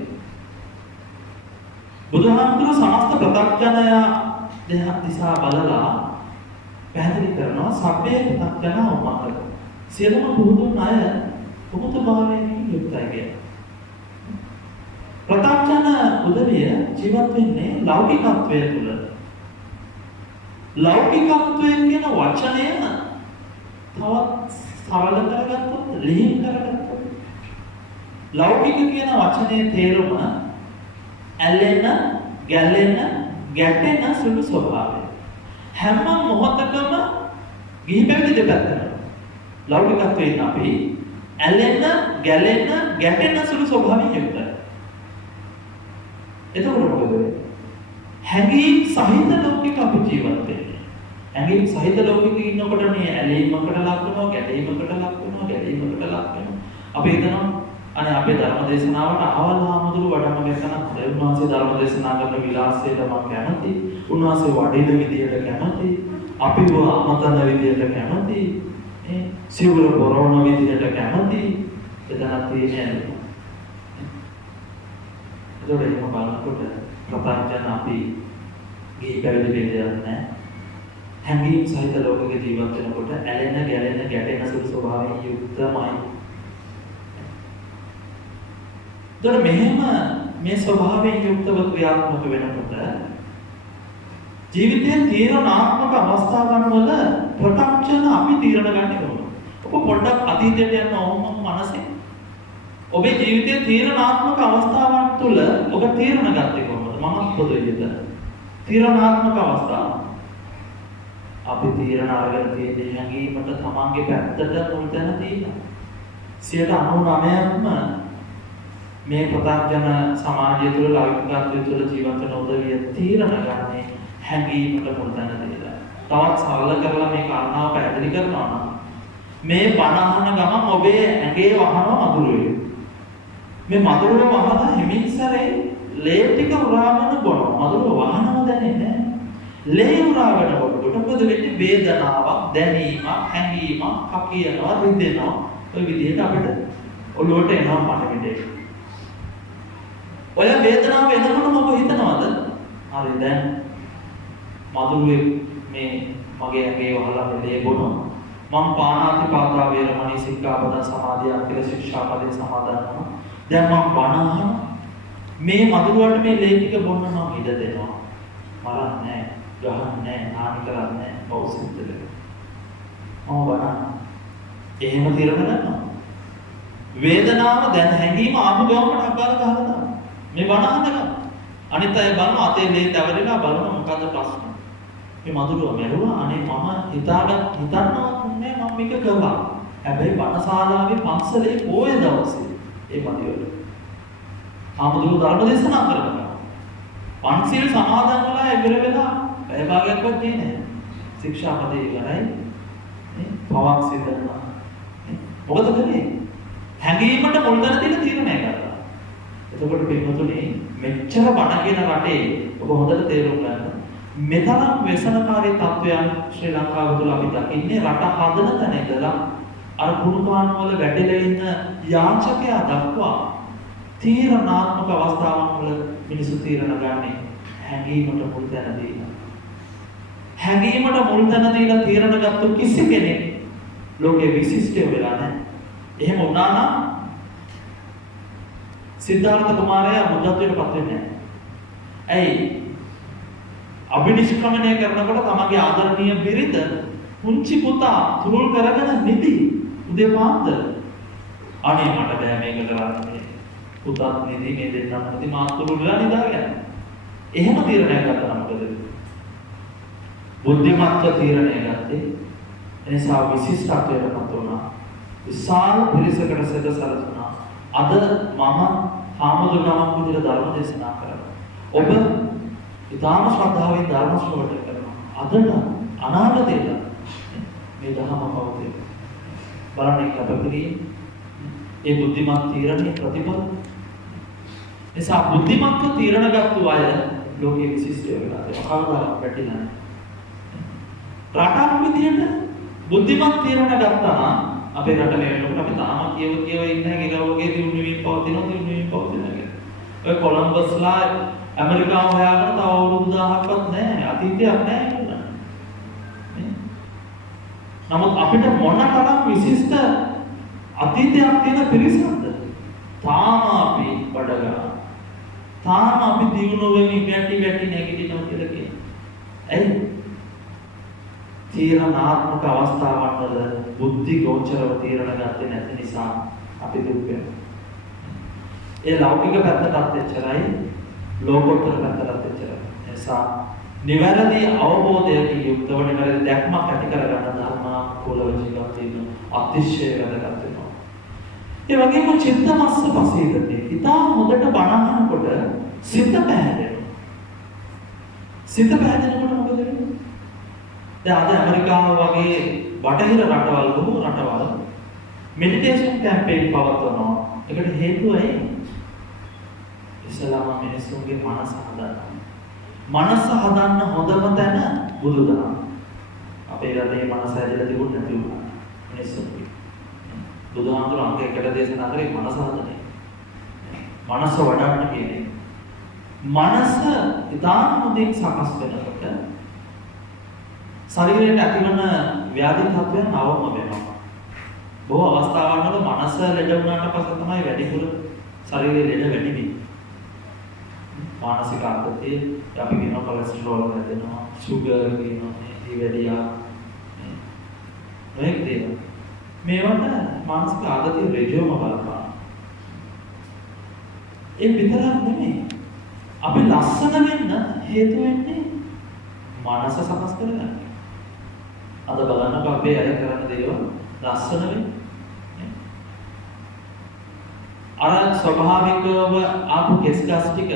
බුදුහාමුදුරුවෝ සමස්ත ප්‍රත්‍යක්ෂණය දෙහක් දිසා බලලා පැහැදිලි කරනවා සබ්බේ ප්‍රත්‍යක්ෂණ උපකාර. සියලුම බුදුන් අය පුදුත භාවයෙන් යුක්තයි කියලා. ප්‍රත්‍යක්ෂණ උදවිය ජීවත් වෙන්නේ ලෞකිකත්වය තුළ. ලෞකිකත්වය කියන වචනය තවත් සරල කරගත්තොත්, ලිහින් කරගත්තොත් ලෞකික කියන වචනේ තේරුම ඇලෙන, ගැලෙන, ගැටෙන සුළු ස්වභාවය. හැම මොහොතකම ගිහි පැවිදි දෙපැත්තම ලෞකිකත්වයෙන් අපි ඇලෙන, ගැලෙන, ගැටෙන සුළු ස්වභාවයෙන් යුක්තයි. එතකොට මොකද වෙන්නේ? හැඟීම් සහිත ලෞකික අපි ජීවත් වෙන්නේ. හැඟීම් සහිත ලෞකික ඉන්නකොට මේ ඇලීමකට ලක් වෙනවා, ගැටීමකට ලක් වෙනවා, ගැටීමකට ලක් වෙනවා. අපි හිතනවා අනේ අපේ ධර්ම දේශනාවට අහවල් ආමතුරු වඩම ගැසන උන්වහන්සේ ධර්ම දේශනා කරන විලාසයට මම කැමති. උන්වහන්සේ වඩින විදියට කැමති. අපිව අමතන විදියට කැමති. සිවුර පොරවන විදියට කැමති. එතනක් තියෙන්නේ. ඒකේ එහෙම බලනකොට ප්‍රපංචන අපි ගිහි පැවිදි දෙයක් නැහැ. හැඟීම් සහිත ලෝකයක ජීවත් වෙනකොට ඇලෙන, ගැලෙන, ගැටෙන සුළු ස්වභාවයෙන් යුක්තමයි. ඒතර මෙහෙම මේ ස්වභාවයෙන් යුක්තව ක්‍රියාත්මක වෙනකොට ජීවිතයේ තීරණාත්මක අවස්ථාවන් වල ප්‍රත්‍යක්ෂණ අපි තීරණ ගන්න ඕන. ඔබ පොඩ්ඩක් අතීතයට යන්න ඕම මනසේ. ඔබේ ජීවිතයේ තීරණාත්මක අවස්ථාවන් තුළ ඔබ තීරණ ගත්තේ කොහොමද? මම පොදුයිද? තීරණාත්මක අවස්ථාව. අපි තීරණ අරගෙන තියෙන්නේ හැඟීමට තමන්ගේ පැත්තට මුල් තැන තියෙනවා. 99%ක්ම මේ ප්‍රත්‍යක්ෂණ සමාජය තුළ ලෞකිකත්වය තුළ ජීවත් වෙන උදවිය තීරණ ගන්නේ හැඟීමට මුල් තැන දීලා. තවත් සරල කරලා මේ කාරණාව පැහැදිලි කරනවා නම් මේ බණ අහන ගමන් ඔබේ ඇඟේ වහනවා මధుරය. මේ මధుරව වහලා හිමින්සරේ ලේ ටික උරාගෙන බොනවා. මధుරව වහනව දැනෙන්නේ නැහැ. ලේ උරාගෙන බොනකොට මොකද වෙන්නේ? වේදනාවක්, දැනීමක්, හැඟීමක්, කකියනවා, රිදෙනවා. ඔය විදිහට අපිට ඔළුවට එනවා මට විදිහට. ඔය වේදනාව එනකොට ඔබ හිතනවද? හරි දැන් මధుරේ මේ මගේ ඇඟේ වහලා මෙලේ බොනවා. මම පාණාතිපාතා වේරමණී සික්ඛාපද සමාදියා කියලා ශික්ෂාපදේ සමාදන් වුණා. දැන් මම බණ අහනවා. මේ මధుරවට මේ ලේ ටික බොන්න මම ඉඩ දෙනවා. මරන්නේ නැහැ, ගහන්නේ නැහැ, හානි කරන්නේ නැහැ, පෞසිතල. මම බණ එහෙම తీරන ගන්නවා. වේදනාව දැන් හැංගීම ආපු ගමකට අකාල ගහලා දානවා. මේ බණ අහනවා. අනිත් අය බලන අතේ ලේ තවරිලා බලන මොකද්ද ප්‍රශ්න? මේ මధుරව මෙරුවා අනේ මම හිතන්නවත් නෑ මම මේක කළා. හැබැයි බණශාලාවේ පන්සලේ පොයේ දවසේ ඒ මදිවල ආමුදුරු ධර්ම දේශනා කරනවා. පන්සිල් සමාදන් වෙලා ඉවර වෙලා පැය භාගයක්වත් දෙන්නේ නෑ. ශික්ෂාපදේ ඉවරයි. පවක් සිදෙනවා. මොකද කරන්නේ? හැඟීමට මුල් තැන දීලා තීරණය කරනවා. එතකොට පින්වතුනි මෙච්චර බණ කියන රටේ ඔබ හොඳට තේරුම් ගන්න. මෙතරම් व्यसनකාරී තත්වයන් ශ්‍රී ලංකාව තුළ අපි දකින්නේ රට හදන තැන ඉඳලා අර කුණුකාන වල වැටෙලා ඉන්න යාචකයා දක්වා තීරණාත්මක අවස්ථාවන් වල මිනිසු තීරණ ගන්නේ හැඟීමට මුල් තැන දීලා. හැඟීමට මුල් තැන දීලා තීරණ ගත්ත කිසි කෙනෙක් ලෝකේ විශිෂ්ටය වෙලා නැහැ. එහෙම වුණා නම් සිද්ධාර්ථ කුමාරයා බුද්ධත්වයට පත් වෙන්නේ නැහැ. ඇයි? අභිනිෂ්ක්‍රමණය කරනකොට තමගේ ආදරණීය බිරිඳ පුංචි පුතා තුරුල් කරගෙන නිදි උදේ පාන්දර. අනේ මට බෑ මේක කරන්න. පුතාත් නිදි මේ දෙන්නම නිදි මාත් තුරුල් වෙලා නිදාගෙන. එහෙම තීරණයක් ගත්තා නම් මොකද? බුද්ධිමත්ව තීරණය ගත්තේ. එනිසා විශිෂ්ටත්වයට පත් වුණා. විශාල පිරිසකට සැදසරසුණා. අද මම ආමතුගමක් විදිහට ධර්ම දේශනා කරනවා. ඔබ ඊටාම ශ්‍රද්ධාවෙන් ධර්ම ශ්‍රවණය කරනවා. අදට අනාගතයට මේ ධර්ම පවතින. බලන්න කැපකිරීම ඒ බුද්ධිමත් තීරණේ ප්‍රතිඵල. එසා බුද්ධිමත්ව තීරණ ගත්තු අය ලෝකයේ විශිෂ්ටය වෙලා තියෙනවා. කවදාවත් පැටිලා නැහැ. රටක් විදියට බුද්ධිමත් තීරණ ගත්තා නම් අපේ රට ලේනකොට අපි තාම කියව ඉන්නේ ගිරවගේ දිනුනේ පවතින ඔය කොලම්බස්ලා ඇමරිකාව හොයාගෙන තව අවුරුදු 1000ක්වත් නැහැ. අතීතයක් නැහැ නේද? නමුත් අපිට මොන තරම් විශිෂ්ට අතීතයක් තියෙන පිරිසක්ද? තාම අපි බඩගා. තාම අපි දියුණු වෙමින් වැටි නැගිටිනවා කියලා කියනවා. ඇයි? තීරණාත්මක අවස්ථාවන් වල බුද්ධි ගෝචරව තීරණ ගත්තේ නැති නිසා අපි දුක් වෙනවා. ඒ ලෞකික පැත්තටත් එච්චරයි ලෝකෝත්තර පැත්තටත් එච්චරයි. එසා නිවැරදි අවබෝධයකින් යුක්තව නිවැරදි දැක්මක් ඇති කරගන්න ධර්මානුකූලව ජීවත් වීම අතිශය වැදගත් වෙනවා. ඒ වගේම චිත්තමස්ස පසීදති. ඊටා හොඳට බණ අහනකොට සිත පැහැදෙනවා. සිත පැහැදෙනකොට මොකද වෙන්නේ? දැන් අද ඇමරිකාව වගේ බටහිර රටවල් බොහෝ රටවල් මෙඩිටේෂන් කැම්පේන් පවත්වනවා. ඒකට හේතුව ඇයි? ඉස්ලාම මිනිස්සුන්ගේ මනස හදන්න. මනස හදන්න හොඳම තැන බුදුදහම. අපේ රටේ මනස ඇදලා තිබුණ නැති වුණා. මිනිස්සුන්ගේ. බුදුහාමුදුර අංක 1 දේශනා කරේ මනස හදන්නේ. මනස වඩන්න කියන්නේ. මනස ඉතාම හොඳින් සකස් වෙනකොට ශරීරයට ඇතිවන ව්‍යාධි තත්ත්වයන් අවම වෙනවා. බොහෝ අවස්ථාවල් වල මනස ලෙඩ වුණාට පස්සේ තමයි වැඩිපුර ශරීරයේ ලෙඩ වැඩි වෙන්නේ. මානසික ආතතිය, අපි කියන කොලෙස්ටරෝල් වැඩෙනවා, සුගර් කියනවා, දිවැඩියා මේක දේවල්. මේවට මානසික ආතතිය රෙජෝම බලපාන. ඒ විතරක් නෙමෙයි. අපි ලස්සන වෙන්න හේතු වෙන්නේ මනස සකස් කරගන්න. අද බලන්නකො අපේ අය කරන දේවල් ලස්සන වෙන්නේ. අර ස්වභාවිකව ආපු කෙස් ගස් ටික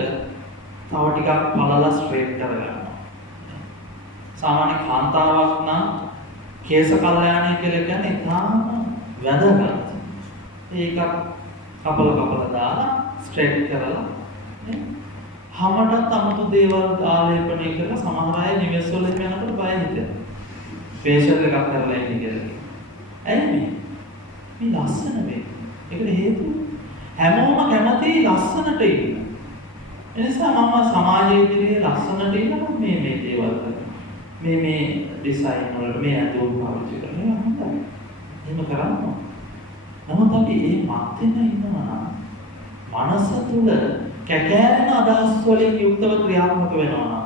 තව ටිකක් පළලා ස්ට්‍රේට් කරගන්නවා. සාමාන්‍ය කාන්තාවක් නම් කේස කල්යාණය කියලා කියන්නේ තාම වැදගත්. ඒක කපල දාලා ස්ට්‍රේට් කරලා හැමදාම අමුතු දේවල් ආලේපනය කරලා සමහර අය නිවෙස් වල යනකොට බය හිතෙනවා. ෆේෂල් එකක් කරලා ඉන්නේ කියලා. ඇයි මේ ලස්සන වෙන්නේ? ඒකට හේතුව හැමෝම කැමති ලස්සනට ඉන්න. එනිසා මම සමාජයේ ඉදිරියේ ලස්සනට ඉන්න මේ දේවල් කරනවා. මේ ඩිසයින් වලට මේ අඳුම් පාවිච්චි කරනවා හොඳයි. එහෙම කරන්නේ. නමුත් අපි මේ මත්ෙන්න ඉන්නවා නම් මනස තුල කැකෑරෙන අදහස් වලින් යුක්තව ක්‍රියාත්මක වෙනවා නම්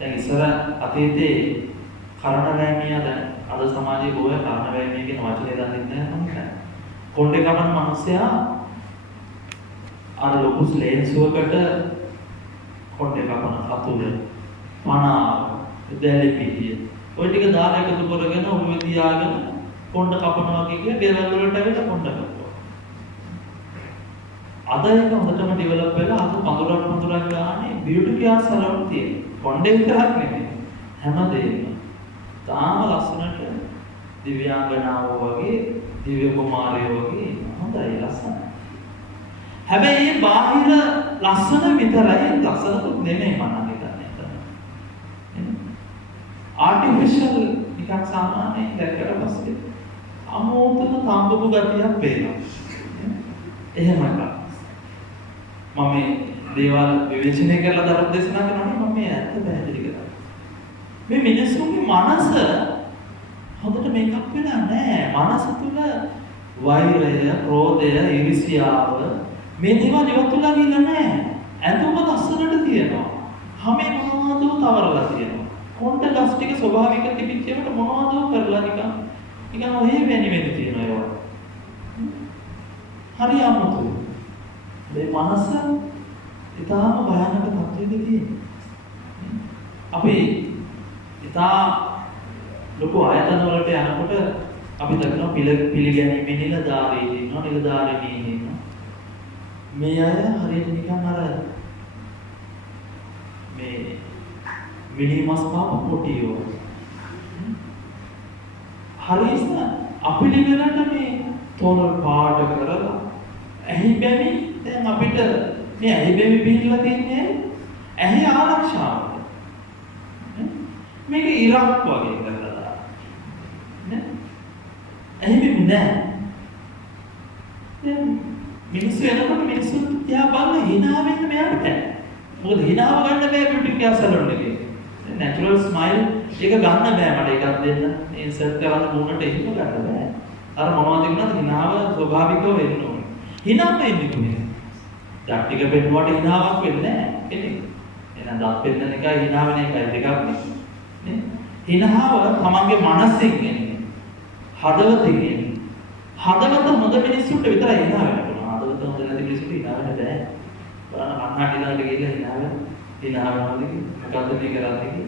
දැන් ඉස්සර අතීතේ කරණවැමියා දැන් අද සමාජයේ බොහෝ කරණවැමියා කියන වචනේ දන්නේ නැහැ නේද? කොණ්ඩේ කපන මිනිස්සයා අර ලොකු ලේන්සුවකට කොණ්ඩේ කපන කතුල පණාව දැලිපිටිය ඔය ටික දාලා එකතු කරගෙන ඔළුවේ තියාගෙන කොණ්ඩ කපනවා කියන ගෙරල් වලට ඇවිල්ලා කොණ්ඩ කපනවා. අද ඒක හොඳටම ඩෙවලොප් වෙලා අද පඳුරක් ගානේ බියුටි කෙයාර් සලෝන් තියෙනවා. කොණ්ඩේ විතරක් නෙමෙයි හැමදේම තාම ලස්සනට දිව්‍යාංගනාවෝ වගේ දිව්‍ය කුමාරයෝ වගේ හොඳයි ලස්සනයි. හැබැයි මේ බාහිර ලස්සන විතරයි ලස්සනකුත් නෙමෙයි මම හිතන්නේ. ආටිෆිෂල් නිකන් සාමාන්‍යයෙන් දැක්කට පස්සේ අමෝතම තඹපු ගතියක් පේනවා. එහෙම එකක්. මම මේ දේවල් විවේචනය කරලා ධර්ම දේශනා කරනකොට මම මේ ඇත්ත පැහැදිලි කරා. මේ මිනිස්සුන්ගේ මනස හොඳට මේකක් වෙලා නැහැ. මනස තුල වෛරය, ක්‍රෝධය, ඊර්ෂ්‍යාව මේ දේවල් ඉවතුලා ගිහින් නැහැ. ඇතුම ලස්සනට තියෙනවා. හැමේ මොනවද තවරලා තියෙනවා. කොණ්ඩ ගස් ටික ස්වභාවික තිබිච්චේකට මොනවද කරලා නිකන් ඔහේ වෙනි වෙනි තියෙනවා ඒවා. හරි අමුතුයි. මේ මනස ඊටාම භයානක තත්ත්වෙක තියෙනවා. අපි ඊටා ලොකු ආයතන වලට යනකොට අපි දකිනවා පිළිගැනීමේ නිලධාරීන් ඉන්නවා, නිලධාරීන් ඉන්නවා. මේ අය හරියට නිකන් අර මේ මිනිමස් පාප පොටියෝ. හරියට අපිලිගලට මේ තොල් පාඩ කරලා ඇහි බැමි දැන් අපිට මේ ඇහි බැමි පිළිලා තියන්නේ ඇහි ආරක්ෂාව. මේක ඉරක් වගේ කරලා නේ ඇහි බැමි නෑ. දැන් මිනිස්සු එනකොට මිනිස්සු තියා බලන hina වෙන්න මෙයාට බෑ. මොකද hinaව ගන්න බෑ බියුටි කෙයාර් සැලොන් එකේ. natural smile එක ගන්න බෑ මට එකක් දෙන්න. ඉන්සර්ට් කරලා මුණට එහෙම ගන්න බෑ. අර මොනවද කියනද hinaව ස්වභාවිකව වෙන්න ඕනේ. hinaව වෙන්නේ කොහේ? දත් ටික පෙන්නුවට hinaවක් වෙන්නේ නැහැ කෙනෙක්. එහෙනම් දත් පෙන්නන එකයි hina වෙන එකයි දෙකක් නේ. hinaව තමන්ගේ මනසෙන් එන්නේ. හදවතින් එන්නේ. හදවත හොඳ මිනිස්සුන්ට විතරයි hina වෙන්න පුළුවන්. හදවත හොඳ නැති මිනිස්සුන්ට hina වෙන්න බෑ. බලන්න කන්නාඩි ළඟට ගිහලා hina වෙනවද මොකද්ද මේ කරන්නේ?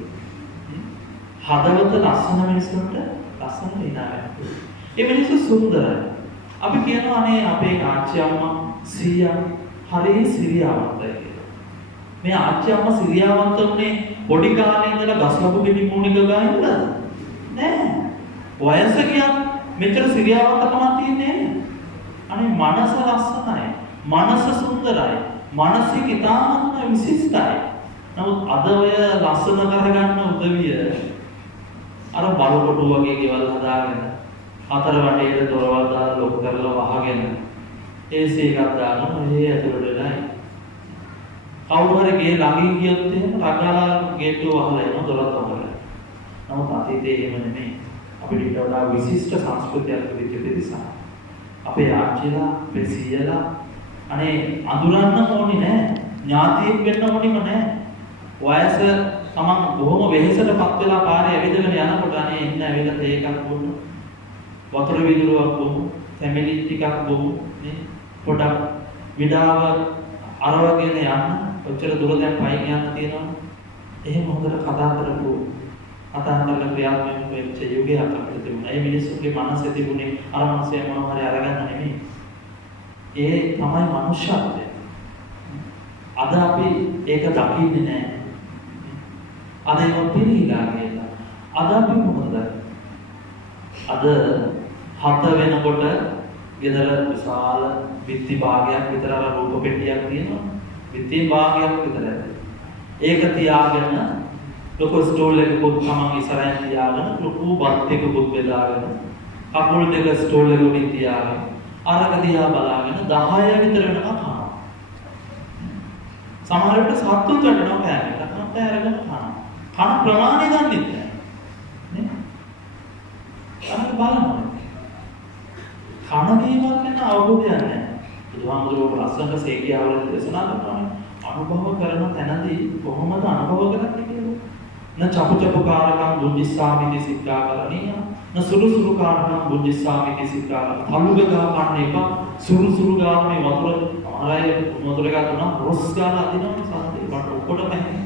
හදවත ලස්සන මිනිස්සුන්ට ලස්සන hina වෙන්න. ඒ මිනිස්සු සුන්දරයි. අපි කියනවා අනේ අපේ ආච්චි අම්මා සීයා හරිය සිරියාවන්තයි කියලා. මේ ආච්චි අම්මා සිරියාවන්ත උනේ පොඩි කාලේ ඉඳලා ගස්ලපු ගෙඩි මූණික ගානද? නෑ. වයස ගියත් මෙච්චර සිරියාවන්තකමක් තියෙන්නේ නෑ. අනේ මනස ලස්සනයි. මනස සුන්දරයි. මානසික ඉතාමත් විශිෂ්ටයි. නමුත් අද ඔය ලස්සන කරගන්න උදවිය අර බලකොටු වගේ ගෙවල් හදාගෙන අතර වටේට දොරවල් දාලා ලොක් කරලා වහගෙන AC එකක් දානවා මේ ඇතුළට නෑ. කවුරු හරි ගේ ළඟින් ගියොත් එහෙම රගාලා ගේට්ටුව වහලා එනවා දොරත් වහලා. නමුත් අතීතයේ එහෙම නෙමෙයි. අපිට ඊට වඩා විශිෂ්ට සංස්කෘතියක් තිබිච්ච නිසා අපේ ආච්චිලා, අපේ සීයලා අනේ අඳුරන්න ඕනේ නෑ. ඥාතියෙක් වෙන්න ඕනෙම නෑ. වයස තමන් බොහොම වෙහෙසටපත් වෙලා පාරේ ඇවිදගෙන යනකොට අනේ ඉන්න ඇවිල්ලා තේ එකක් බොන්න. වතුර විදුරුවක් බොමු. ෆැමිලි ටිකක් බොමු. නේ පොඩක් විඩාව අර වගේන යන්න. ඔච්චර දුර දැන් පයින් යන්න තියෙනවා. එහෙම හොඳට කතා කරපු අතහරලා ක්‍රියාත්මක වෙච්ච යුගයක් අපිට තිබුණා. ඒ මිනිස්සුන්ගේ මනසේ තිබුණේ අර මිනිස්සයා මොනවා හරි අරගන්න නෙමෙයි. ඒ තමයි මනුෂ්‍යත්වය. අද අපි ඒක දකින්නේ නැහැ. අද ඒක පිළිහිලා ගියලා. අද අපි මොකද? අද 7 වෙනකොට ගෙදර විශාල විත්ති භාගයක් විතර අර රූප පෙට්ටියක් තියෙනවා. විත්ති භාගයක් විතර ඇති. ඒක තියාගෙන ලොකු ස්ටෝල් එකකුත් තමන් ඉස්සරහින් තියාගෙන ලොකු බත් එකකුත් බෙදාගෙන කකුල් දෙක ස්ටෝල් එකකින් තියාගෙන අරක දිහා බලාගෙන 10 විතර වෙනකම් කනවා. සමහර විට සත්තුත් වැඩනවා කෑමට. නැත්නම් අරගෙන කනවා. කන ප්‍රමාණය දන්නේ නැහැ. නේ? අර බලන්න. කන දේවල් ගැන අවබෝධයක් නැහැ. බුදුහාමුදුරුවෝ ලස්සනට සේකියාවල දේශනා කරනවා. අනුභව කරන තැනදී කොහොමද අනුභව කරන්නේ කියලා. න චපු චපු කාරකම් බුද්ධිස්සාමිති සික්ඛාකරණීය න සුරු සුරු කාරකම් බුද්ධිස්සාමිති සික්ඛාකරණ. තලුගා කන්න එක සුරු සුරු ගාන මේ වතුර අමාරය වතුර එකක් තුනක් රොස් ගාලා අදිනවා සම්පූර්ණ බට ඔක්කොට නැහැ.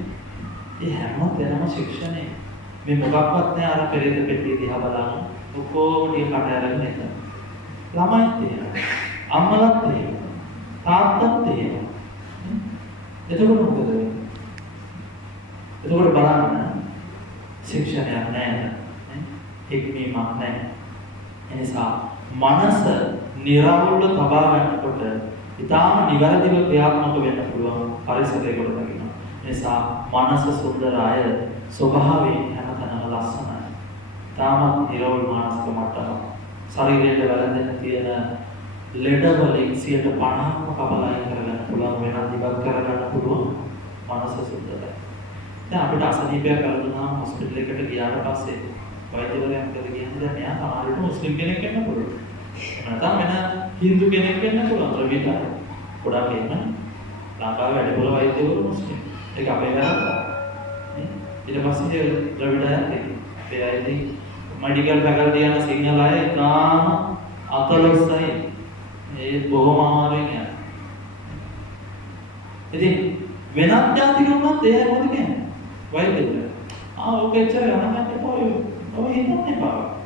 ඒ හැම තැනම ශික්ෂණේ මේ මොකක්වත් නැහැ අර පෙරේත පෙට්ටිය දිහා බලන්න. ඔක්කොම ටික කට අරගෙන ඉන්න. ළමයිත් එහෙම. අම්මලාත් එහෙම. තාත්තත් එහෙම. එතකොට මොකද වෙන්නේ? එතකොට බලන්න ශික්ෂණයක් නැහැ. හික්මීමක් නැහැ. එනිසා මනස නිර්වෘල්ව තබා ගන්නකොට ඊටාම නිවැරදිව ක්‍රියාත්මක වෙන්න පුළුවන් පරිසරයකට දකින්න. එනිසා මනස සුන්දර අය ස්වභාවයෙන් හැමතැනම ලස්සනයි. තාමත් නිර්වෘල් මානසික මට්ටම ශරීරයේ වැළඳෙන තියෙන ලෙඩ වලින් 50%ක්ම කපලා අයින් කරගන්න පුළුවන් වෙනත් ඉවත් කරගන්න පුළුවන් මනස සුන්දරයි. දැන් අපිට අසනීපයක් කරගන්නාම හොස්පිටල් එකට ගියාට පස්සේ වෛද්‍යවරයා මොකද කියන්නේ? දැන් එයා සමහරවිට මුස්ලිම් කෙනෙක් වෙන්න පුළුවන්. නැත්නම් වෙන හින්දු කෙනෙක් වෙන්න පුළුවන්. රවිදා ගොඩාක් එහෙම ලංකාවේ වැඩිපුර වෛද්‍යවරු මුස්ලිම්. ඒක අපේ වැරද්ද. ඊට පස්සේ රවිදායන් ඒ අයදී මෙඩිකල් ෆැකල්ටි යන සිංහල අය තාම අතලොස්සයි. ඒ බොහොම අමාරුයි කියන්නේ. ඉතින් වෙනත් ජාතිකවුනත් ඒ මොකද කියන්නේ? වෛද්‍යවරු. ඔක එච්චර ගණන් ගන්න ඔය හිතන්න එපා.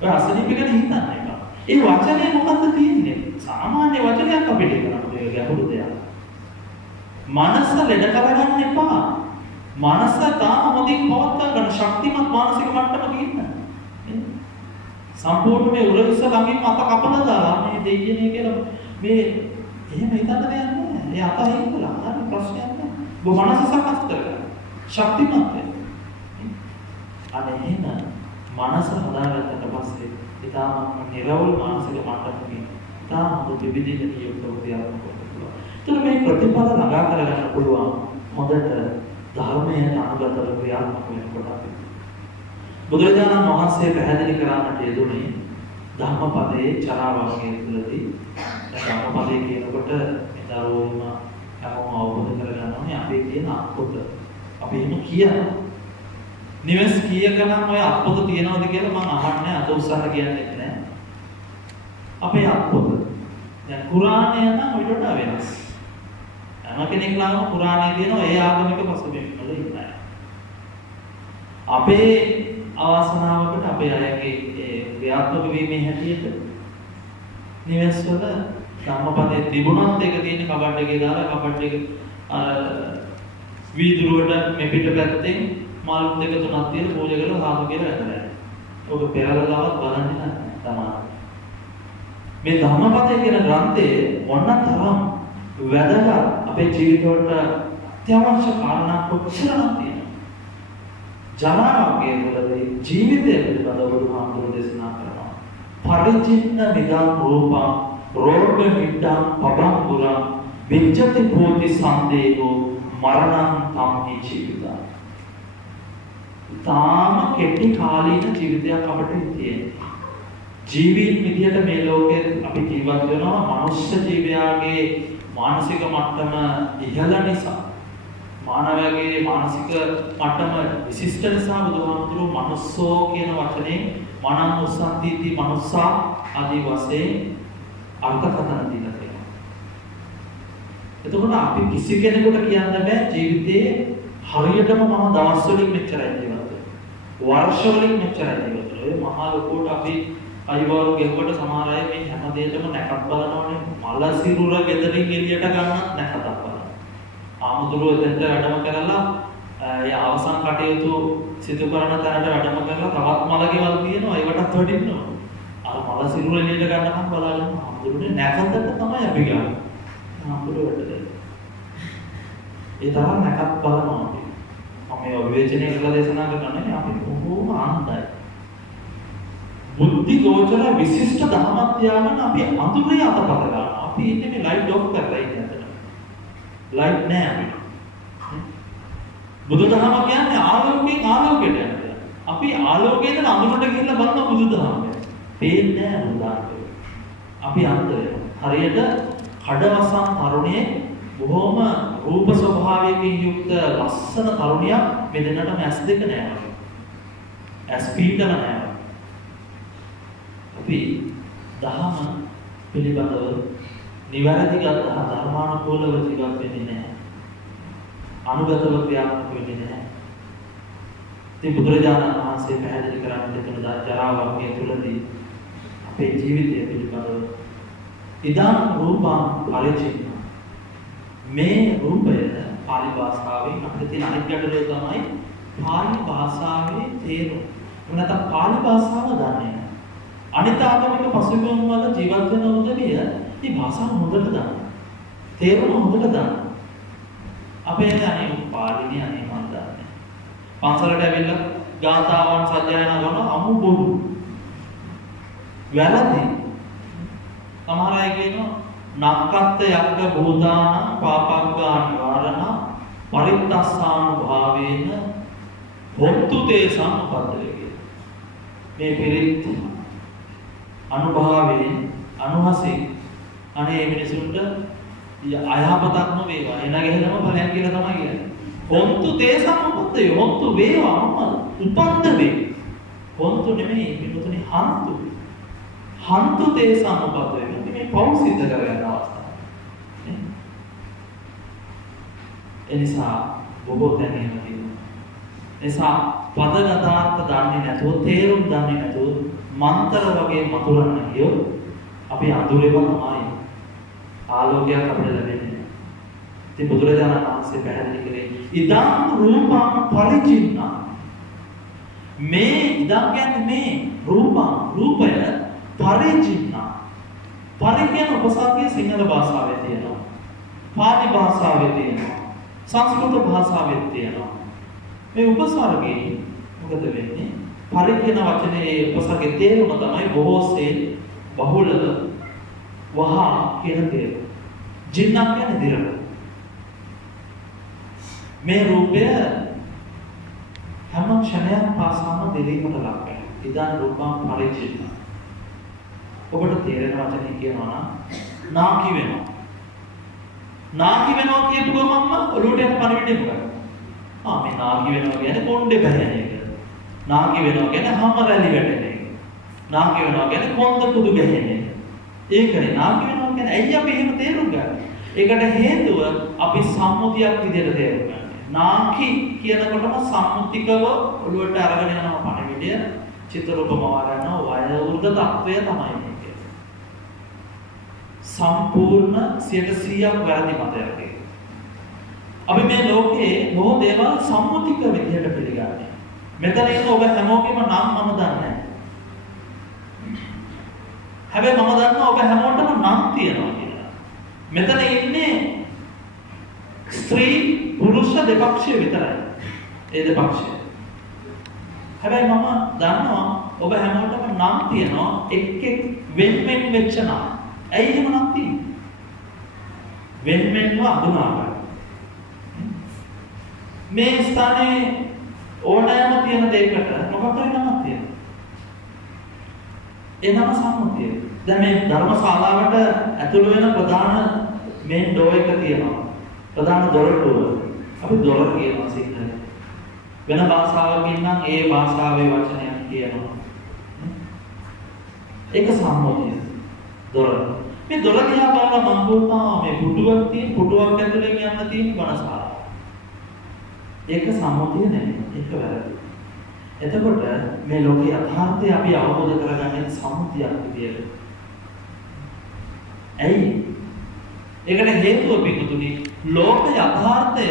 ඔය අසනීප ගැන හිතන්න එපා. ඒ වචනේ මොකද්ද තියෙන්නේ? සාමාන්‍ය වචනයක් අපිට කරන්න දෙයක් ගැඹුරු දෙයක්. මනස ලෙඩ කරගන්න එපා. මනස තාම හොඳින් පවත්වා ගන්න ශක්තිමත් මානසික මට්ටමක ඉන්න. සම්පූර්ණ මේ උරහිස ළඟින් අත කපලා දාලා මේ දෙයියනේ කියලා මේ එහෙම හිතන්න දෙයක් නෑ. ඒ අත හිතලා හරි ප්‍රශ්නයක් නෑ. ඔබ මනස සකස් කරගන්න. ශක්තිමත් වෙන්න. අනේ එහෙම මනස හදාගත්තට පස්සේ ඊටාම නිර්වෘල් මානසික මට්ටමකින් ඊටාම හොඳ විවිධ නියුක්තව ක්‍රියාත්මක වෙන්න පුළුවන්. ඒතර මේ ප්‍රතිපල ළඟා කරගන්න පුළුවන් හොඳට ධර්මයට අනුගතව ක්‍රියාත්මක වෙනකොට බුදුරජාණන් වහන්සේ පැහැදිලි කරන්නට යෙදුනේ ධම්මපදයේ චරාවර්ගයේ තුලදී ධම්මපදයේ කියනකොට මේ දරුවෝම හැමෝම අවබෝධ කරගන්නෝනේ අපේ කියන අත්පොත. අපි එහෙම කියනවා. නිවස් කීයකනම් ඔය අත්පොත තියනවද කියලා මම අහන්නේ අත උස්සන්න කියන්නේ නැහැ. අපේ අත්පොත. දැන් කුරානය නම් ඔයිට වඩා වෙනස්. හැම කෙනෙක් ළඟම කුරානය තියෙනවා ඒ ආගමික පසුබිම් වල ඉන්නේ. අපේ අවසනාවකට අපේ අයගේ ඒ ක්‍රියාත්මක වීමේ හැටියට නිවස් වල ධම්මපදයේ තිබුණත් ඒක තියෙන කබඩ් එකේ දාලා කබඩ් එක අර වීදුරුවට මේ පිට පැත්තෙන් මල් දෙක තුනක් තියෙන පූජා කරලා සාදු කියලා ඇදලා. ඔබ පෙරලලාවත් බලන්නේ නැහැ තමයි. මේ ධම්මපදයේ කියන ග්‍රන්ථයේ මොනතරම් වැදගත් අපේ ජීවිතවලට අත්‍යවශ්‍ය කාරණා කොච්චරක් තියෙනවද? ජරාවගේ වලදී ජීවිතය පිළිබඳව බුදුහාමුදුරුවෝ දේශනා කරනවා. පරිචින්න නිදා රූපං රෝග මිද්දං පබංගුරං විච්ඡති පෝති සම්දේහෝ මරණං තම්හි ජීවිතං. තාම කෙටි කාලීන ජීවිතයක් අපිට තියෙනවා. ජීවීන් විදියට මේ ලෝකේ අපි ජීවත් වෙනවා මනුෂ්‍ය ජීවයාගේ මානසික මට්ටම ඉහළ නිසා මානවයාගේ මානසික මට්ටම විශිෂ්ට නිසා බුදුහාමුදුරුවෝ මනුස්සෝ කියන වචනේ මනං උස්සන්තිති මනුස්සා ආදී වශයෙන් අර්ථකථන දීලා තියෙනවා. එතකොට අපි කිසි කෙනෙකුට කියන්න බෑ ජීවිතේ හරියටම මම දවස් වලින් මෙච්චරයි ජීවත් වෙන්නේ. වර්ෂ වලින් මෙච්චරයි ජීවත් වෙන්නේ. මහා ලොකුට අපි අයිවරු ගෙවකට සමහර අය මේ හැම දෙයකම නැකත් බලනවනේ. මල සිරුර ගෙදරින් එළියට ගන්නත් නැකතක් බලනවා. ආමුදුරුවෝ දෙන්න වැඩම කරලා ඒ අවසන් කටයුතු සිදු කරන තැනට වැඩම කරලා තවත් මල ගෙවල් තියෙනවා. ඒකටත් වඩින්නවා. අර මල සිරුර එළියට ගන්නකම් බලාගෙන ආමුදුරුවනේ නැකතට තමයි අපි ගන්නේ. ආමුදුරුවෝට ඒ තරම් නැකත් බලනවා අපි. මේ විවේචනය කළ දේශනා කරන්නේ අපි බොහෝම ආන්දයි. බුද්ධි ගෝචර විශිෂ්ට ධර්මයක් තියාගෙන අපි අඳුරේ අතපත ගන්නවා. අපි ඉන්නේ මේ ලයිට් ඔෆ් කරලා ඉන්නේ අතට. ලයිට් නැහැ අපිට. බුදුදහම කියන්නේ ආලෝකයෙන් ආලෝකයට යනවා. අපි ආලෝකයෙන් අඳුරට ගිහිල්ලා බලන බුදුදහම. පේන්නේ නැහැ බුදුදහම. අපි අන්තරය. හරියට කඩවසන් තරුණියේ බොහොම රූප ස්වභාවයකින් යුක්ත ලස්සන තරුණියක් මෙදෙන්නටම ඇස් දෙක නැහැ. ඇස් පිටම නැහැ. අපි දහම පිළිබඳව නිවැරදි ධර්මානුකූලව ජීවත් වෙන්නේ නැහැ. අනුගතව ක්‍රියාත්මක වෙන්නේ නැහැ. ඉතින් බුදුරජාණන් වහන්සේ පැහැදිලි කරන්නේ දෙතන ජරා වර්ගය තුලදී අපේ ජීවිතය පිළිබඳව ඉදං රූපං පරිචින්න. මේ රූපය පාලි භාෂාවෙන් අපිට තියෙන අනිත් ගැටලුව තමයි පාලි භාෂාවේ තේරුම. නැත්නම් පාලි භාෂාව දන්නේ නැහැ. අනිත් ආගමික පසුබිම් වල ජීවත් වෙන උදවිය මේ භාෂාව හොඳට දන්නවා. තේරුම හොඳට දන්නවා. අපේ අනේ පාලිනේ අනේ මන් දන්නේ. පන්සලට ඇවිල්ලා ගාථාවන් සජ්ජායනා කරන අමු බොරු. වැරදි. සමහර අය කියනවා නක්කත් යක්ක භූතාන පාපග්ගාන වරණ පරිත්තස්සානුභාවේන හොත්තු තේ සම්පදලේ කියන. මේ පිරිත් අනුභාවයෙන් අනුහසින් අනේ මිනිසුන්ට අයහපතක් නොවේවා එන ගෙහෙනම ඵලයන් කියලා තමයි කියන්නේ. හොන්තු තේ සම්පත්තේ හොන්තු වේවා උපන්ද වේ. හොන්තු නෙමෙයි පිටුතුනි හන්තු. හන්තු තේ සම්පත්තේ මේ පෞ සිද්ධ කරගන්න අවස්ථාව. එනිසා බොහෝ තැන් එහෙම තියෙනවා. එනිසා පදගතාර්ථ දන්නේ නැතුව තේරුම් දන්නේ නැතුව මන්තර වගේ මතුරන්න ගියොත් අපි අඳුරේම තමයි ආලෝකයක් අපිට ලැබෙන්නේ. ඉතින් බුදුරජාණන් වහන්සේ පැහැදිලි කරේ ඉදං රූපං පරිචින්න. මේ ඉදං කියන්නේ මේ රූපය පරිචින්න. පරි කියන උපසර්ගය සිංහල භාෂාවේ තියෙනවා. පාලි භාෂාවේ තියෙනවා. සංස්කෘත භාෂාවේ තියෙනවා. මේ උපසර්ගයේ මොකද වෙන්නේ? පරි කියන වචනේ උපසර්ගයේ තේරුම තමයි බොහෝසේ බහුලව වහා කියන තේරුම. ජින්නක් කියන්නේ දිරන. මේ රූපය හැම ක්ෂණයක් පාසාම දෙලීමට ලක් වෙනවා. ඉදන් රූපං පරිචින්න. ඔබට තේරෙන වචනේ කියනවා නම් නාකි වෙනවා. නාකි වෙනවා කියපු ගමන්ම ඔළුවට යන පණිවිඩය මොකක්ද? මේ නාකි වෙනවා කියන්නේ කොණ්ඩේ බැහැන එක. නාකි වෙනවා කියන්නේ හැම රැලි වැටෙන එක. නාකි වෙනවා කියන්නේ කොන්ද කුඩු ගැහෙන එක. ඒකනේ නාකි වෙනවා කියන්නේ ඇයි අපි එහෙම තේරුම් ගන්නේ? ඒකට හේතුව අපි සම්මුතියක් විදිහට තේරුම් ගන්න. නාකි කියනකොටම සම්මුතිකව ඔළුවට අරගෙන යනවා පණිවිඩය. චිත්‍රූපම වරනවා වයෝවෘද්ධ තත්වය තමයි. සම්පූර්ණ 100% වැරදි මතයක් ඒක. අපි මේ ලෝකේ බොහෝ දේවල් සම්මුතික විදිහට පිළිගන්නේ. මෙතන ඉන්න ඔබ හැමෝගෙම නම් මම දන්නේ. හැබැයි මම දන්නවා ඔබ හැමෝටම නම් තියෙනවා කියලා. මෙතන ඉන්නේ ස්ත්‍රී පුරුෂ දෙපක්ෂය විතරයි. ඒ දෙපක්ෂය. හැබැයි මම දන්නවා ඔබ හැමෝටම නම් තියෙනවා එක් වෙන් වෙච්ච නම්. ඇයි එහෙම නම් තියෙන්නේ? වෙන්වෙන්ව අඳුනා ගන්න. මේ ස්ථානයේ ඕනෑම තියෙන දෙයකට මොකක් හරි නමක් තියෙනවා. ඒ නම සම්මුතිය. දැන් මේ ධර්මශාලාවට ඇතුළු වෙන ප්‍රධාන මේන් ඩෝ එක තියෙනවා. ප්‍රධාන දොරටුව. අපි දොර කියනවා සිංහලෙන්. වෙන භාෂාවකින් නම් ඒ භාෂාවේ වචනයක් කියනවා. ඒක සම්මුතිය. දොර. මේ දොර දිහා බලලා මම කියනවා මේ පුටුවක් තියෙන පුටුවක් ඇතුලේ යන්න තියෙන වනසාර. ඒක සම්මුතිය නෙමෙයි. ඒක වැරදි. එතකොට මේ ලෝකයේ යථාර්ථය අපි අවබෝධ කරගන්නේ සම්මුතියක් විදියට. ඇයි? ඒකට හේතුව පිටුතුනි ලෝක යථාර්ථය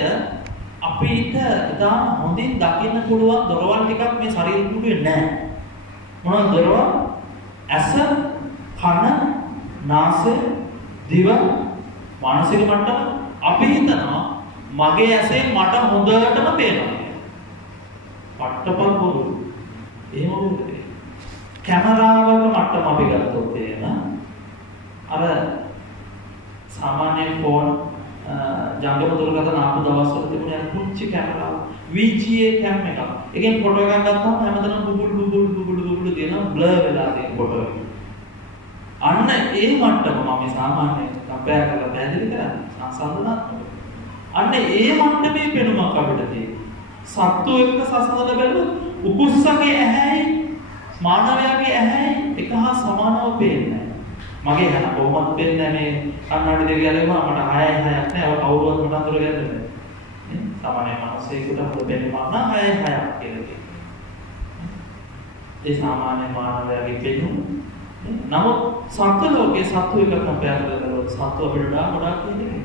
අපිට ඉතාම හොඳින් දකින්න පුළුවන් දොරවල් ටිකක් මේ ශරීර පුටුවේ නැහැ. මොනවද දොරවල්? ඇස, කන, නාසය, දිව, මානසික මට්ටම අපි හිතනවා මගේ ඇසෙන් මට හොඳටම පේනවා. පට්ටපල් පොදු. එහෙම නෙවෙයි. කැමරාවක මට්ටම අපි ගත්තොත් එහෙම අර සාමාන්‍ය ෆෝන් ජංගම දුරකථන ආපු දවස්වල තිබුණේ පුංචි කැමරාව VGA කැම් එකක්. එකෙන් ෆොටෝ එකක් ගත්තාම හැමතැනම බුබුලු දෙන බ්ලර් වෙලා තියෙන ෆොටෝ එක. අන්න ඒ මට්ටම මම සාමාන්‍ය කම්පයර් කරලා පැහැදිලි කරන්නේ සංසන්දනාත්මක. අන්න ඒ මට්ටමේ පෙනුමක් අපිට තියෙනවා. සත්තු එක්ක සසඳන බැලුවොත් උකුස්සගේ ඇහැයි මානවයාගේ ඇහැයි එක හා සමානව පේන්නේ නැහැ. මගේ ඇහැ කොහොමද පේන්නේ මේ කන්නඩි දෙක ගැලෙනවා මට 6යි 6ක් නෑ. ඔය කවුරුවත් මට අඳුර ගන්න බෑ. සාමාන්‍ය මිනිස්සෙකුට හොඳ පේන්නේ මම නම් 6යි 6ක් කියලා කියනවා. ඒ සාමාන්‍ය මානවයාගේ පෙනුම. නමුත් සත්ත්ව ලෝකයේ සත්තු එක කම්පයර් කරලා සත්තු අපිට ගොඩාක් කියන්නේ.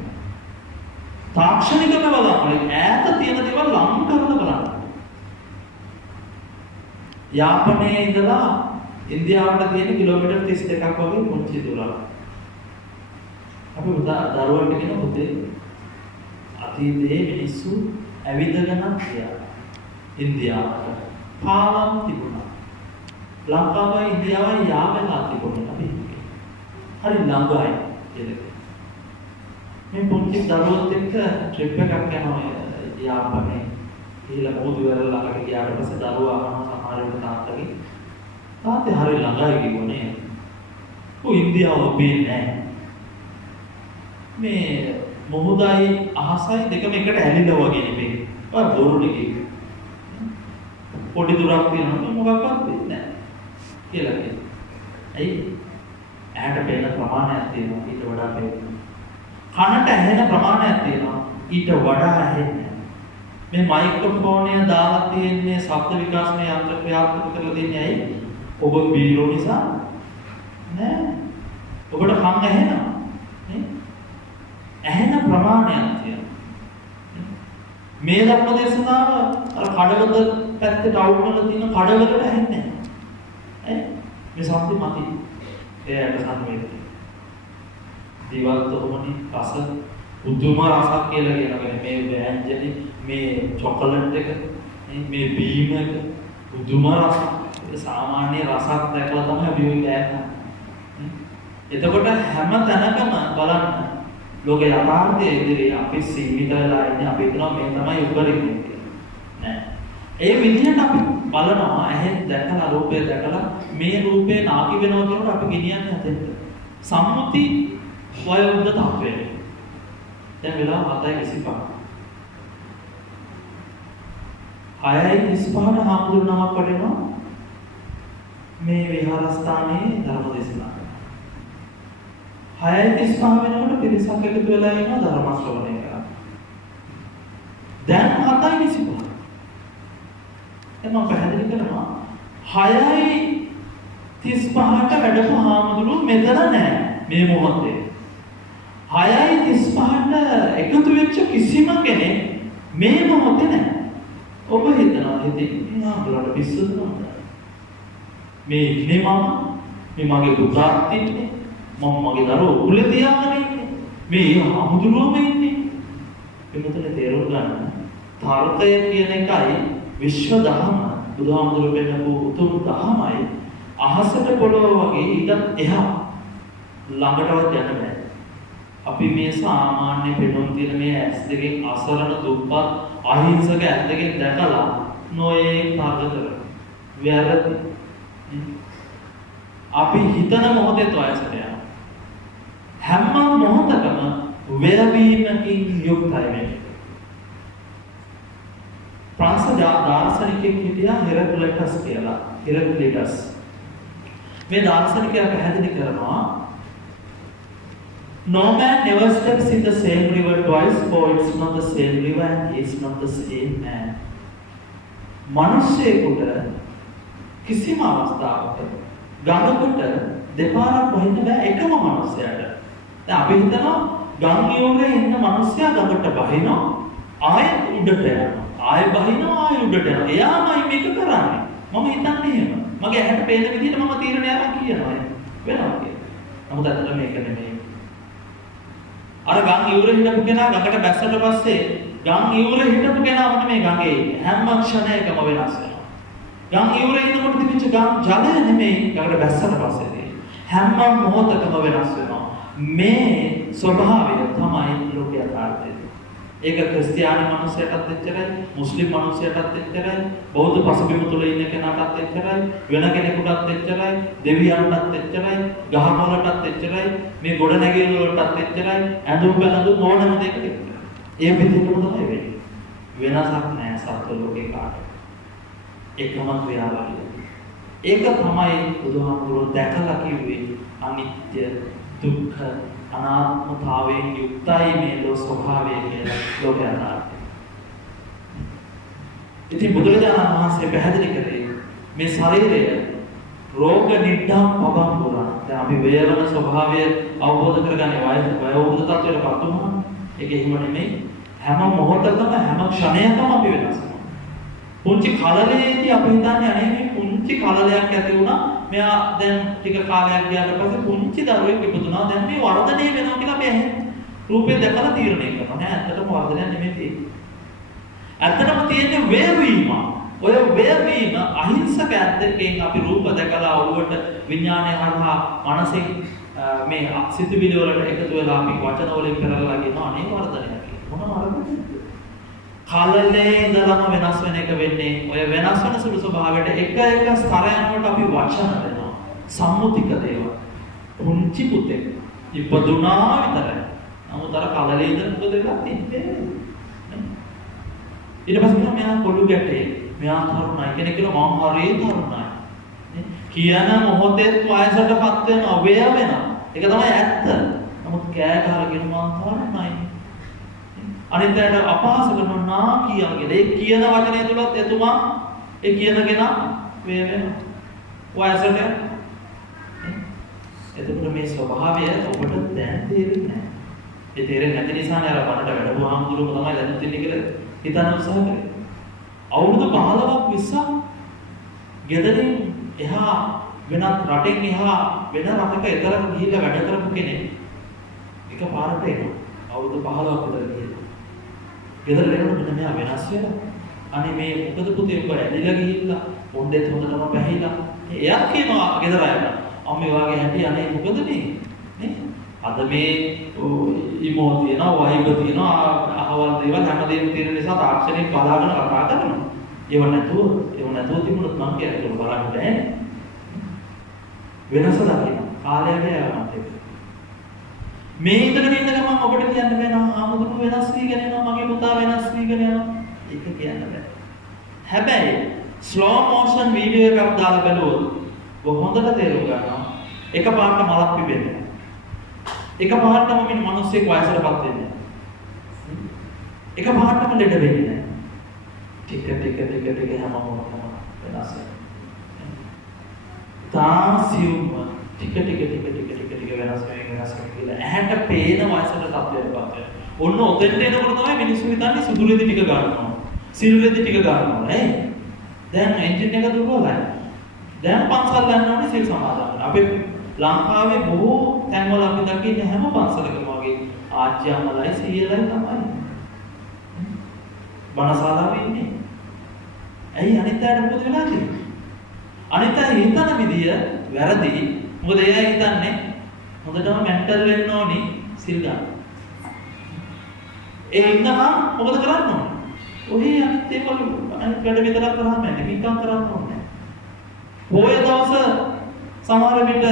තාක්ෂණිකව බලන්න ඈත තියෙන දේවල් ලං කරලා බලන්න. යාපනයේ ඉඳලා ඉන්දියාවට තියෙන කිලෝමීටර් 32ක් වගේ පුංචි දුරක්. අපි දරුවන්ට කියන පුතේ අතීතයේ මිනිස්සු ඇවිදගෙන ගියා. ඉන්දියාවට පාලම් තිබුණා. ලංකාවයි ඉන්දියාවයි යාවෙලා තිබුණා අපි. හරි ළඟයි ඒක. මේ පුංචි දරුවොත් එක්ක ට්‍රිප් එකක් යනවා යාපනයේ. ඊළඟ මොහොත වල ළඟට ගියාට පස්සේ දරුවා අහනවා සමහර වෙලාවට තාත්තගේ තාත්තේ හරි ළඟයි කිව්වනේ. ඔය ඉන්දියාව පේන්නේ නැහැ. මේ මොහොතයි අහසයි දෙකම එකට ඇලිලා වගේ නෙමෙයි. ඔය බොරුනේ කිව්වේ. පොඩි දුරක් තියෙනවා මොකක්වත් වෙන්නේ නැහැ කියලා කියනවා. ඇයි? ඇහැට පේන ප්‍රමාණයක් තියෙනවා ඊට වඩා පේනවා. කනට ඇහෙන ප්‍රමාණයක් තියෙනවා ඊට වඩා ඇහෙන්නේ. මේ මයික්‍රොෆෝනය දාලා තියෙන්නේ ශබ්ද විකාශන යන්ත්‍ර ක්‍රියාත්මක කරලා දෙන්නේ ඇයි? ඔබ බීරෝ නිසා නෑ. ඔබට කන් ඇහෙනවා. නේ? ඇහෙන ප්‍රමාණයක් තියෙනවා. මේ ධර්ම දේශනාව අර කඩවල පැත්තට අවුල් කරලා තියෙන කඩවලට ඇහෙන්නේ නෑ. මේ ශබ්ද මති. එයාට සංවේදී. දේවල් තොමනි රස උතුම රසක් කියලා කියනකනේ මේ ව්‍යංජනේ මේ චොකලට් එක මේ බීම එක උතුම රස සාමාන්‍ය රසක් දැකලා තමයි අපි ඔය කෑම. එතකොට හැම තැනකම බලන්න ලෝක යථාර්ථයේ ඉදිරියේ අපි සීමිත වෙලා ඉන්නේ අපි හිතනවා මේ තමයි උපරිම කියලා. නෑ. ඒ විදිහට අපි බලනවා ඇහෙන් දැකලා රූපය දැකලා මේ රූපේ නාකි වෙනවා කියනකොට අපි ගෙනියන්නේ අතෙන්ට. සම්මුති වයෝවෘද්ධ තත්ත්වයට. දැන් වෙලාව 7:25. 6:35ට හාමුදුරුවෝ නමක් වඩිනවා මේ විහාරස්ථානයේ ධර්ම දේශනා කරනවා. 6:35 වෙනකොට පිරිසක් එකතු වෙලා ඉන්න ධර්ම ශ්‍රවණය කරා. දැන් 7:25. එතන පැහැදිලි කරනවා 6:35ට වැඩපු හාමුදුරුවෝ මෙතන නැහැ මේ මොහොතේ. 6:35ට එකතු වෙච්ච කිසිම කෙනෙක් මේ මොහොතේ නැහැ. ඔබ හිතනවා හිතේ හාමුදුරුවෝ පිස්සුද නේද? මේ ඉන්නේ මේ මගේ පුතාත් ඉන්නේ මම මගේ දරුවෝ උකුලේ තියාගෙන ඉන්නේ මේ හාමුදුරුවෝම ඉන්නේ. එතන තේරුම් ගන්න තාර්කය කියන එකයි විශ්ව දහම බුදුහාමුදුරුවෝ පෙන්නපු උතුම් දහමයි අහසට පොළොව වගේ ඊට එහා ළඟටවත් යන්න බෑ. අපි මේ සාමාන්‍ය පෙනුම් තියෙන මේ ඇස් දෙකෙන් අසරණ දුප්පත් අහිංසක ඇස් දෙකෙන් දැකලා නොයේ කාර්යතර වැරදි. අපි හිතන මොහොතේ වයසට යනවා. හැම මොහොතකම වේවීමකින් යුක්තයි මේ. ප්‍රාස දාර්ශනිකයෙක් හිටියා හෙරක්ලිටස් කියලා. හෙරක්ලිටස් මේ දාර්ශනිකයා පැහැදිලි කරනවා no man never steps in the same river twice, for it's not the same river and it's not the same man. මිනිස්සෙකුට කිසිම අවස්ථාවක ගඟකට දෙපාරක් වහින්න බෑ එකම මිනිසයාට. දැන් අපි හිතනවා ගම් යෝගේ ඉන්න මිනිසයා ගඟට බහිනවා ආයෙත් උඩට යනවා. ආයෙ බහිනවා ආයෙ උඩට යනවා. එයාමයි මේක කරන්නේ. මම හිතන්නේ එහෙම. මගේ ඇහැට පේන විදිහට මම තීරණය අරන් කියනවා වෙනවා කියලා. නමුත් අතට මේක නෙමෙයි. අර ගම් ඉවුරේ හිටපු කෙනා ගඟට බැස්සට පස්සේ ගම් ඉවුරේ හිටපු කෙනාට මේ ගඟේ ඉන්නේ හැම ක්ෂණයකම වෙනස් වෙනවා. ගම් ඉවුරේ ඉන්නකොට තිබිච්ච ගම් ජලය නෙමෙයි ගඟට බැස්සට පස්සේ තියෙන්නේ. හැම මොහොතකම වෙනස් වෙනවා. මේ ස්වභාවය තමයි ලෝක යථාර්ථය. ඒක ක්‍රිස්තියානි මිනිස්සුන්ටත් එච්චරයි, මුස්ලිම් මිනිස්සුන්ටත් එච්චරයි, බෞද්ධ පසුබිම තුල ඉන්න කෙනාටත් එච්චරයි, වෙන කෙනෙකුටත් එච්චරයි, දෙවියන්ටත් එච්චරයි, ගහකොළටත් එච්චරයි, මේ ගොඩ නැගිලි වලටත් එච්චරයි, ඇඳුම් බැලඳුම් ඕනම දෙයකට එච්චරයි. ඒ විදිහටම තමයි වෙන්නේ. වෙනසක් නැහැ සත්ව ලෝකේ කාට. එකම ක්‍රියාවලිය. ඒක තමයි බුදුහාමුදුරුවෝ දැකලා කිව්වේ අනිත්‍ය, දුක්ඛ, අනාත්මතාවයෙන් යුක්තයි මේ ලෝක ස්වභාවය කියලා ලෝක යථාර්ථය. ඉතින් බුදුරජාණන් වහන්සේ පැහැදිලි කරේ මේ ශරීරය රෝග නිද්ධම් පබම්බුරා. දැන් අපි වේවන ස්වභාවය අවබෝධ කරගන්නේ වයෝවෘද්ධ තත්ත්වයටපත් වුණා. ඒක එහෙම නෙමෙයි. හැම මොහොතකම හැම ක්ෂණයකම අපි වෙනස් වෙනවා. පුංචි කලලයේදී අපි හිතන්නේ අනේ මේ පුංචි කලලයක් ඇති වුණා. මෙයා දැන් ටික කාලයක් ගියාට පස්සේ පුංචි දරුවෙක් ඉපදුනා. දැන් මේ වර්ධනය වෙනවා කියලා අපි රූපේ දැකලා තීරණය කරනවා. නෑ ඇත්තටම වර්ධනයක් නෙමෙයි තියෙන්නේ. ඇත්තටම තියෙන්නේ වේවීම. ඔය වේවීම අහිංසක ඇත්තකින් අපි රූප දැකලා ඔළුවට විඥානය හරහා මනසින් මේ සිතුවිලි වලට එකතු වෙලා අපි වචන වලින් පෙරලලා කියනවා අනේ වර්ධනයක් කියලා. මොන වර්ධනයක්ද? කලලේ ඉඳලම වෙනස් වෙන එක වෙන්නේ ඔය වෙනස් වෙන සුළු ස්වභාවයට එක ස්තරයන් වලට අපි වචන දෙනවා සම්මුතික දේවල්. පුංචි පුතේ ඉපදුනා විතරයි. නමුත් අර කලලේ ඉඳන් මොකද වෙන්නේ? ඊට පස්සේ මෙයා කොළු ගැටේ මෙයා තරුණයි කෙනෙක් කියලා මම හරිය තරුණයි. කියන මොහොතේත් වයසටපත් වෙනවා වේය වෙනවා. ඒක තමයි ඇත්ත. නමුත් කෑ ගහලා කියන මම තරුණයි. අනිත්‍යයට අපහාස කරනවා කියන්නේ. ඒ කියන වචනේ තුලත් එතුමා ඒ කියන කෙනා වේ වෙනවා. වයසට එතකොට මේ ස්වභාවය ඔබට දැන් තේරෙන්නේ නැහැ. ඒ තේරෙන්නේ නැති නිසානේ අර බණට වැඩමුහාමුදුරුවෝ තමයි දැනුත් ඉන්නේ කියලා හිතන්න උත්සාහ කරේ. අවුරුදු 15ක් 20ක් ගෙදරින් එහා වෙනත් රටෙන් එහා වෙන රටක එතරම් ගිහිල්ලා වැඩ කරපු කෙනෙක් එකපාරට එනවා. අවුරුදු 15ක් විතර ගිහිල්ලා ගෙදර එනකොට මෙන්න මෙයා වෙනස් වෙලා. අනේ මේ මොකද පුතේ ඔබ ඇදලා ගිහිල්ලා පොණ්ඩෙත් හොඳටම බැහැිලා. එයා කියනවා ගෙදර අයට අම්මේ වාගේ හැටි අනේ මොකද නේ? අද මේ ඉමෝ තියෙනවා වයිබ තියෙනවා අහවල් දේවල් හැමදේම තියෙන නිසා තාක්ෂණික බලාගෙන කතා කරනවා. ඒව නැතුව තිබුණොත් මං කියන්නේ ඒක බලන්න බෑ. වෙනස දකින්න කාලයක යනවා ඒක. මේ ඉඳගෙන ඉන්න ගමන් ඔබට කියන්න බෑ නම් ආමුදුරු වෙනස් වීගෙන යනවා මගේ පුතා වෙනස් වීගෙන යනවා. ඒක කියන්න බෑ. හැබැයි ස්ලෝ මෝෂන් වීඩියෝ එකක් දාලා බලුවොත් ඔබ හොඳට තේරුම් ගන්නවා එකපාරට මලක් පිපෙන්නේ. එකපාරටම මේ මිනිස්සෙක් වයසටපත් වෙන්නේ. එකපාරටම ලෙඩ වෙන්නේ නැහැ. ටික හැම මොහොතම වෙනස් වෙනවා. තාසියුම ටික වෙනස් වෙනවා කියලා ඇහැට පේන වයසට තත්ත්වයකට පත් වෙනවා. ඔන්න ඔතෙන්ට එනකොට තමයි මිනිස්සු හිතන්නේ සුදු රෙදි ටික ගන්නවා. සිල් රෙදි ටික ගන්නවා නේ. දැන් එන්ජින් එක දුර්වලයි. දැන් පන්සල් යන්න ඕනේ සිල් සමාදන්. අපේ ලංකාවේ බොහෝ තැන්වල අපි දකින්නේ හැම පන්සලකම වගේ ආච්චි අම්මලයි සීයලයි තමයි. බණශාලාවේ ඉන්නේ. ඇයි අනිත් අයට මොකද වෙලා තියෙන්නේ? අනිත් අය හිතන විදිය වැරදි. මොකද එයා හිතන්නේ හොඳටම මෙන්ටල් වෙන්න ඕනි සිල් ගන්න. ඒ ඉන්නකම් මොකද කරන්න ඕනේ? ඔහි අනිත් ඒවල අනිත් වැඩ විතරක් කරාම නැහැ. නිකන් කරන්න ඕනේ. පොය දවස සමහර විට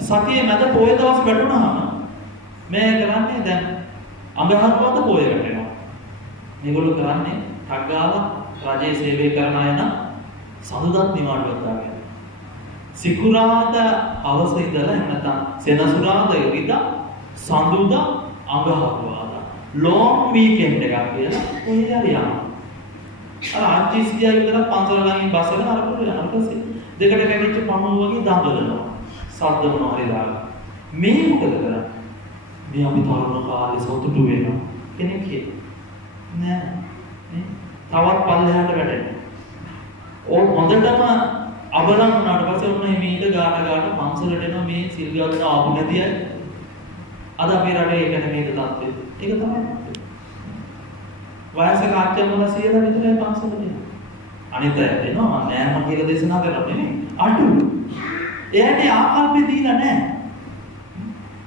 සතියේ මැද පොය දවස් වැටුණාම මේ කරන්නේ දැන් අඟහරුවාද පොය වැටෙනවා. මේගොල්ලෝ කරන්නේ ටග්ගාව රජයේ සේවය කරන අය නම් සඳුදාත් නිවාඩුවක් දාගෙන. සිකුරාදා හවස ඉඳලා නැත්නම් සෙනසුරාදා ඉඳලා සඳුදා අඟහරුවාදා ලොන් වීකෙන්ඩ් එකක් කියලා ඔය යනවා. අර ආර්ටිස්ටියා විතර පන්සල ළඟින් බස් එක අරපුව යනවා. ඊපස්සේ දෙකට කැඩිච්ච පණුව වගේ දඟලනවා. සද්ද මොනවා හරි දාලා. මේ මොකද කරන්නේ? මේ අපි තරුණ කාලේ සතුටු වෙනවා. කෙනෙක් නෑ. තවත් පල්ලෙහාට වැටෙනවා. ඕ හොඳටම අවලං වුණාට පස්සේ ඔන්න මේ ඊට ගාට පන්සලට එනවා මේ සිල් ගාගෙන ආපු නැති අය. අද අපේ රටේ ඒක නෙමෙයි තත්ත්වය. ඒක තමයි. වයසක ආච්චිලා සියලා විතරයි පන්සලට එන්නේ. අනිත් අය එනවා නෑ මම කියලා දේශනා කරනවා නෙමෙයි. අඩු. එයාට ආකල්පෙ දීලා නෑ.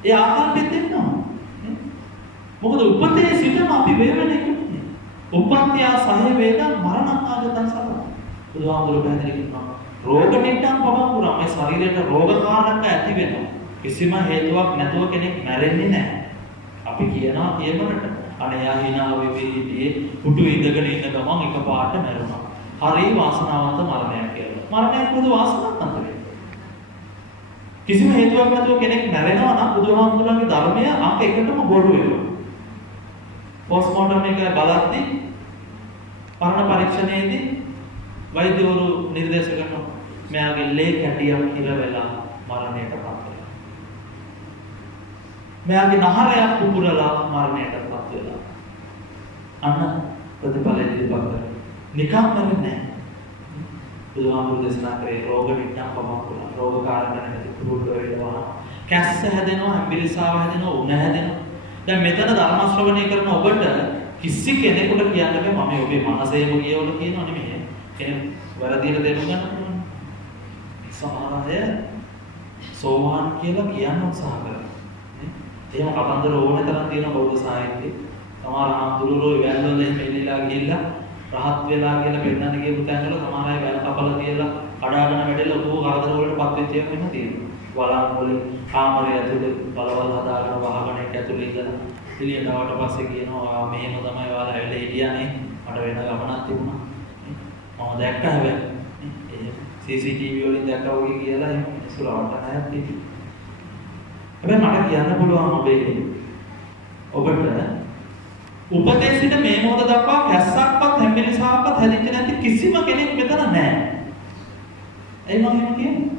ඒ ආකල්පෙත් එනවා. මොකද උපතේ සිටම අපි වේවන එක නෙමෙයි. උපත්ත්‍ය සහය වේදා මරණාගතං සබ. බුදුහාමුදුරුවෝ පැහැදිලි කරනවා. රෝග නිට්ටම් පවංගුරා මේ ශරීරයට රෝග කාරණා ඇති වෙනවා. කිසිම හේතුවක් නැතුව කෙනෙක් මැරෙන්නේ නැහැ. අපි කියනවා කියමකට අනේ යා hina වෙවිදී පුටු ඉඳගෙන ඉන්න ගමන් එකපාරට මැරුණා. හරි වාසනාවන්ත මරණයක් කියලා. මරණයක් මොකද වාසනාවන්ත වෙන්නේ? කිසිම හේතුවක් නැතුව කෙනෙක් මැරෙනවා නම් බුදුහාමුදුරන්ගේ ධර්මය අංක එකටම බොරු වෙනවා. පෝස්ට්මෝර්ටම් එක බලද්දී මරණ පරීක්ෂණයේදී වෛද්‍යවරු නිර්දේශ කරනවා මෙයාගේ ලේ කැටියක් හිර වෙලා මරණයටපත් වෙනවා. මෙයාගේ නහරයක් පුපුරලා මරණයටපත් වෙනවා. අන්න ප්‍රතිඵල ඉදිරිපත් කරනවා. නිකම් මරන්නේ නැහැ. බුදුහාමුදුරු දේශනා කරේ රෝග නිට්ටම් පමකුණ රෝග කාරණා නැති කුරුල්ල වේදවා කැස්ස හැදෙනවා අම්බිරිසාව හැදෙනවා උණ හැදෙනවා. දැන් මෙතන ධර්ම ශ්‍රවණය කරන ඔබට කිසි කෙනෙකුට කියන්න බෑ මම ඔබේ මනසේම කියවල කියනවා නෙමෙයි. කෙනෙක් වැරදියට දෙනු ගන්න පුළුවන්. සමහර අය සෝවාන් කියලා කියන්න උත්සාහ කරනවා. එහෙම කතන්දර ඕනේ තරම් තියෙන බෞද්ධ සාහිත්‍යයේ සමහර ආම්දුරෝ වැල්වල එල්ලලා ගිහිල්ලා රහත් වෙලා කියලා පෙන්නන්න ගියපු තැන්වල සමහර අය වැල් කපලා තියලා කඩාගෙන වැටෙලා උපෝ කරදර වලටපත් වෙච්ච ඒවා වෙන තියෙනවා. වලන් වලින් කාමරය ඇතුලේ බලවල් හදාගෙන වහගෙන ඒක ඇතුලේ ඉඳලා එළියට ආවට පස්සේ කියනවා මේම තමයි ඔයාලා ඇවිල්ලා හිටියානේ මට වෙන ගමනක් තිබුණා. මම දැක්ක හැබැයි CCTV වලින් දැක්කා වගේ කියලා එහෙම ඉස්සරහට නැහැ තිබි. හැබැයි මට කියන්න පුළුවන් ඔබට උපතේ සිට මේ මොහොත දක්වා කැස්සක්වත් හැම්බිරිසාවක්වත් හැදිච්ච නැති කිසිම කෙනෙක් මෙතන නැහැ. එයි මම කියන්නේ.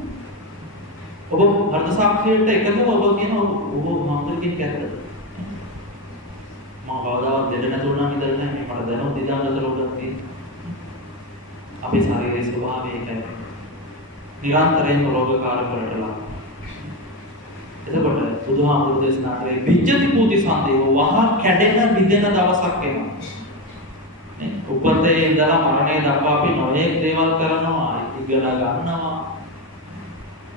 ඔබ අර්ථ සාක්ෂියට එකතුව ඔබ කියන ඔබ මන්ත්‍රකින් කැතද? මම කවදාවත් දෙන්න නැතුව නම් ඉඳලා නැහැ. මට දැනුත් ඉඳන් රෝගයක් තියෙනවා. අපේ ශරීරයේ ස්වභාවය ඒකයි. නිරන්තරයෙන් රෝගකාරක වලට ලක්. එතකොට බුදුහාමුදුරු දේශනා කරේ විජ්ජති පූති සන්දේව වහ කැඩෙන බිඳෙන දවසක් එනවා. නේ උපතේ ඉඳලා මරණය දක්වා අපි නොයෙක් දේවල් කරනවා, ඉගෙන ගන්නවා,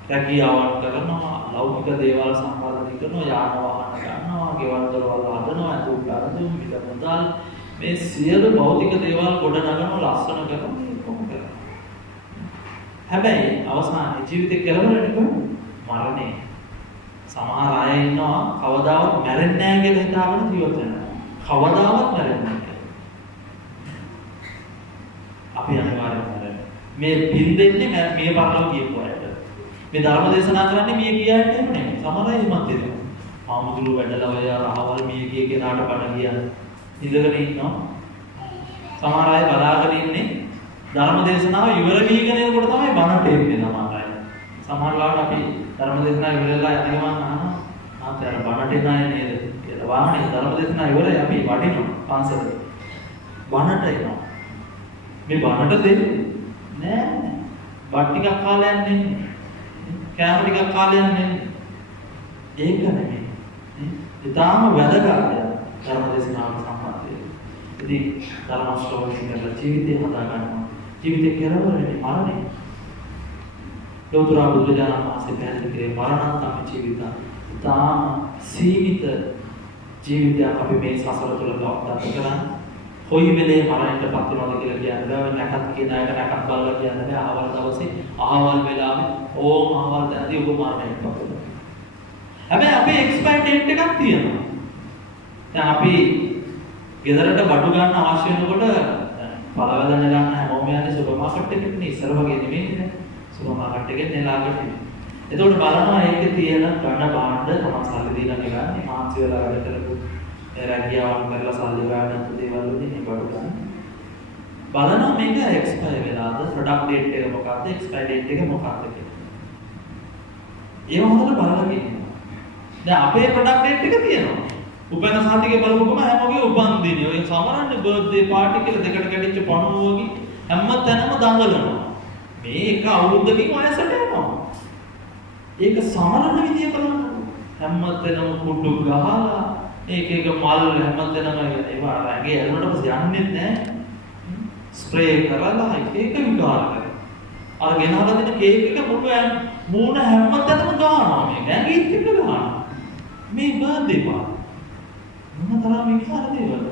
රැකියාවක් කරනවා, ලෞකික දේවල් සම්පාදනය කරනවා, යාන වාහන ගන්නවා, ගෙවල් දොරවල් හදනවා, අතුරු කරදු මිල මුදල් මේ සියලු භෞතික දේවල් ගොඩ නගනවා, ලස්සන කරනවා කොහොමද? හැබැයි අවසානයේ ජීවිතේ කෙලවරනේ කොහොමද? මරණය. සමහර අය ඉන්නවා කවදාවත් මැරෙන්නේ නැහැ කියලා හිතාගෙන ජීවත් වෙනවා. කවදාවත් මැරෙන්නේ නැහැ. අපි අනිවාර්යයෙන්ම මැරෙනවා. මේ පින් දෙන්නේ මේ පරලෝ කියපු අයට. මේ ධර්ම දේශනා කරන්නේ මේ කියාට එහෙම නෙමෙයි. සමහර අය හිමත් දෙනවා. ආමුදුරු වැඩලා ඔය රහවල් මේ කිය කෙනාට බණ කියන ඉඳගෙන ඉන්නවා. සමහර අය බලාගෙන ඉන්නේ ධර්ම දේශනාව ඉවර වීගෙන එනකොට තමයි බණට එන්නේ සමහර අය. සමහර ලාට අපි ධර්ම දේශනාව ඉවරලා යනගමන් අහනවා ආතර බණට එන අය නේද කියලා. වාහනේ ධර්ම දේශනාව ඉවරයි අපි වඩිනවා පන්සලට. බණට එනවා. මේ බණට දෙන්නේ නෑ. බත් ටිකක් කාලා යන්නේ. කෑම ටිකක් කාලා යන්නේ. ඒක නෙමෙයි. ඊටාම වැදගත් ධර්ම දේශනාව සම්බන්ධයි. ඉතින් ධර්ම ශ්‍රවණය කරලා ජීවිතය හදා ගන්නවා. ජීවිතේ කෙරවරනේ මරණය. ලෝතර බුදුරජාණන් වහන්සේ පැහැදිලි කරේ මරණාන්තම ජීවිත. ඊටාම සීමිත ජීවිතයක් අපි මේ සසර තුළ ගත කරන්නේ. කොයි වෙලේ මරණයටපත් වෙනවද කියලා කියන්නේ නැකත් කියන අයට නැකත් බලලා කියන්නේ ආවල් දවසේ ආවල් වෙලාවේ ඕම ආවල් දැනදී ඔබ මරණයටපත් වෙනවා. හැබැයි අපේ එක්ස්පයර් ඩේට් එකක් තියෙනවා. දැන් අපි ගෙදරට බඩු ගන්න අවශ්‍ය වෙනකොට පළවැදන්න ගන්න හැමෝම යන්නේ සුපර් මාකට් එකකට නේ. ඉස්සර වගේ නෙමෙයි නේ. සුපර් මාකට් එකේ නෙලාකට නේ. එතකොට බලනවා ඒකේ තියෙන ගන්න භාණ්ඩ තමයි සල්ලි දීලා නෙගන්නේ. මාංශ වල වැඩ කරපු රැකියාවක් කරලා සල්ලි ගන්න දේවල් වලින් මේ බඩු ගන්න. බලනවා මේක එක්ස්පයර් වෙලාද, ප්‍රොඩක්ට් ඩේට් එක මොකක්ද, එක්ස්පයර් ඩේට් එක මොකක්ද කියලා. ඒව හොඳට බලලා කියනවා. දැන් අපේ ප්‍රොඩක්ට් ඩේට් එක තියෙනවා. උපන්න සාතිකේ බලමුකම හැමෝගේ උපන්දිනේ ඔය සමරන්නේ බර්ත්ඩේ පාටි කියලා දෙකට කැඩිච්ච පණුව වගේ හැමතැනම දඟලනවා. මේ එක අවුරුද්දකින් වයසට යනවා. ඒක සමරන විදිය බලන්න. හැමතැනම කුඩු ගහලා ඒක මල් හැමතැනම ඒවා රැගේ ඇලුනට පස්සේ යන්නේ නැහැ. ස්ප්‍රේ කරලා ඒක විකාර කරනවා. අර ගෙනහලා දෙන කේක් එක මුළු මූණ හැමතැනම ගහනවා මේ. ඇඟිත් එක ගහනවා. මේ බර්ත්ඩේ පාර්ටි. මොන තරම් විකාර දේවල්ද?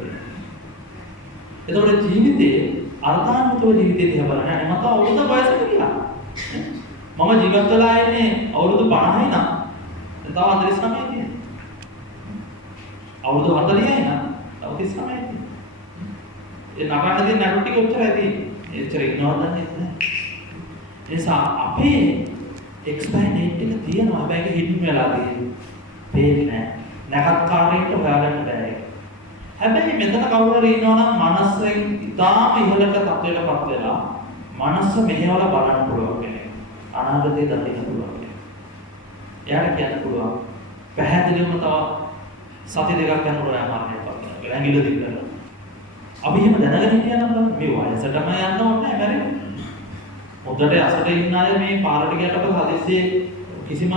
එතකොට ජීවිතේ අර්ථාන්විතව ජීවිතේ දිහා බලන්න. අනේ මට අවුරුදු වයසට ගියා. මම ජීවත් වෙලා ඉන්නේ අවුරුදු 50යි නම් තව 49යි තියෙනවා. අවුරුදු 40යි නම් තව 39යි තියෙනවා. ඒ නගන්න තියෙන නඩු ටික උච්චරයි තියෙන්නේ. එච්චර ඉන්නවද නැහැ. ඒ නිසා අපේ එක්ස්පයර් ඩේට් එක තියෙනවා. හැබැයි ඒක හිටින් වෙලා තියෙන්නේ. පේන්නේ නැහැ. නැකත් කාර්යයට හොයාගන්න බෑ ඒක. හැබැයි මෙතන කවුරු හරි ඉන්නවා නම් මනසෙන් ඉතාම ඉහළට තත්ත්වයටපත් වෙලා මනස මෙහෙवला බලන්න පුළුවන් කෙනෙක්. අනාගතේ දකින්න පුළුවන් කෙනෙක්. එයාට කියන්න පුළුවන් පැහැදිලිවම තව සති දෙකක් යනකොට එයා මරණයටපත් වෙනවා. ඇඟිල්ල දික් කරලා. අපි එහෙම දැනගෙන හිටියනම් මේ වයසටම යන්න ඕනේ නැහැ මැරෙන්න. මොකද අසට ඉන්න අය මේ පාරට ගියට අපිට හදිස්සියේ කිසිම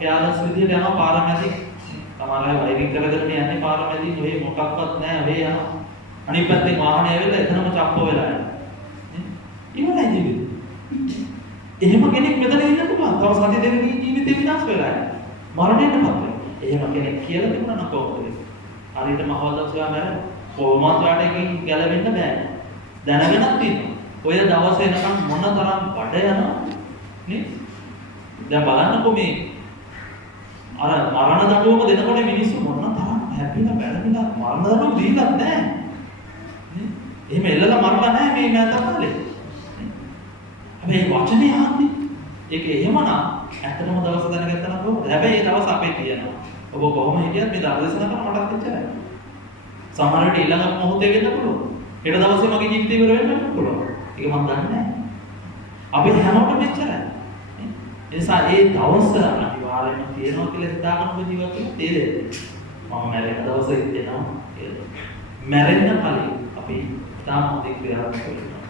කැලස් විදියට යනවා පාර මැදි. සමහර අය වයිරින් කරගෙන යන්නේ පාර මැදි ඔය මොකක්වත් නැහැ ඔය යනවා. අනිත් පැත්තේ වාහනේ ඇවිල්ලා එතනම චප්ප වෙලා යනවා. ඉවරයි ජීවිතේ. එහෙම කෙනෙක් මෙතන ඉන්න පුළුවන්. තව සති දෙකකින් ජීවිතේ විනාශ වෙලා යනවා. මරණයටපත් වෙනවා. එහෙම කෙනෙක් කියලා තිබුණා නම් කොහොමද? හරියට මහවදස්සයා මැරෙන කොහොමද යාට එකකින් ගැලවෙන්න බෑ. දැනගෙනත් ඉන්නවා. ඔය දවසේ එනකම් මොන තරම් බඩ යනවා නේ? දැන් බලන්නකෝ මේ අර මරණ දඬුවම දෙනකොට මිනිස්සු මොන තරම් හැපිලා බැලමිලා මරණ දඬුවම දීලත් නැහැ. නේ? එහෙම එල්ලලා මරලා නැහැ මේ මෑත කාලේ. හැබැයි වචනේ ආන්නේ ඒක එහෙමනම් ඇත්තටම දවස් දැනගත්තා නම් කොහොමද? හැබැයි ඒ දවස් අපේ තියෙනවා. ඔබ කොහොම හිටියත් මේ දර්ශන කරන මටත් එච්චරයි. සමහර විට ඊළඟ මොහොතේ වෙන්න පුළුවන්. ඊට දවසේ මගේ ජීවිතේ ඉවර වෙන්න පුළුවන්. ඒක මම දන්නේ නැහැ. අපි හැමෝටම එච්චරයි. ඒ නිසා ඒ දවස් අනිවාර්යයෙන්ම තියෙනවා කියලා හිතාගෙන ඔබ ජීවත් වෙන්න තේරෙන්නේ. මම මැරෙන දවසේ එනවා. මැරෙන්න කලින් අපි තාම හොඳින් ක්‍රියාත්මක වෙනවා.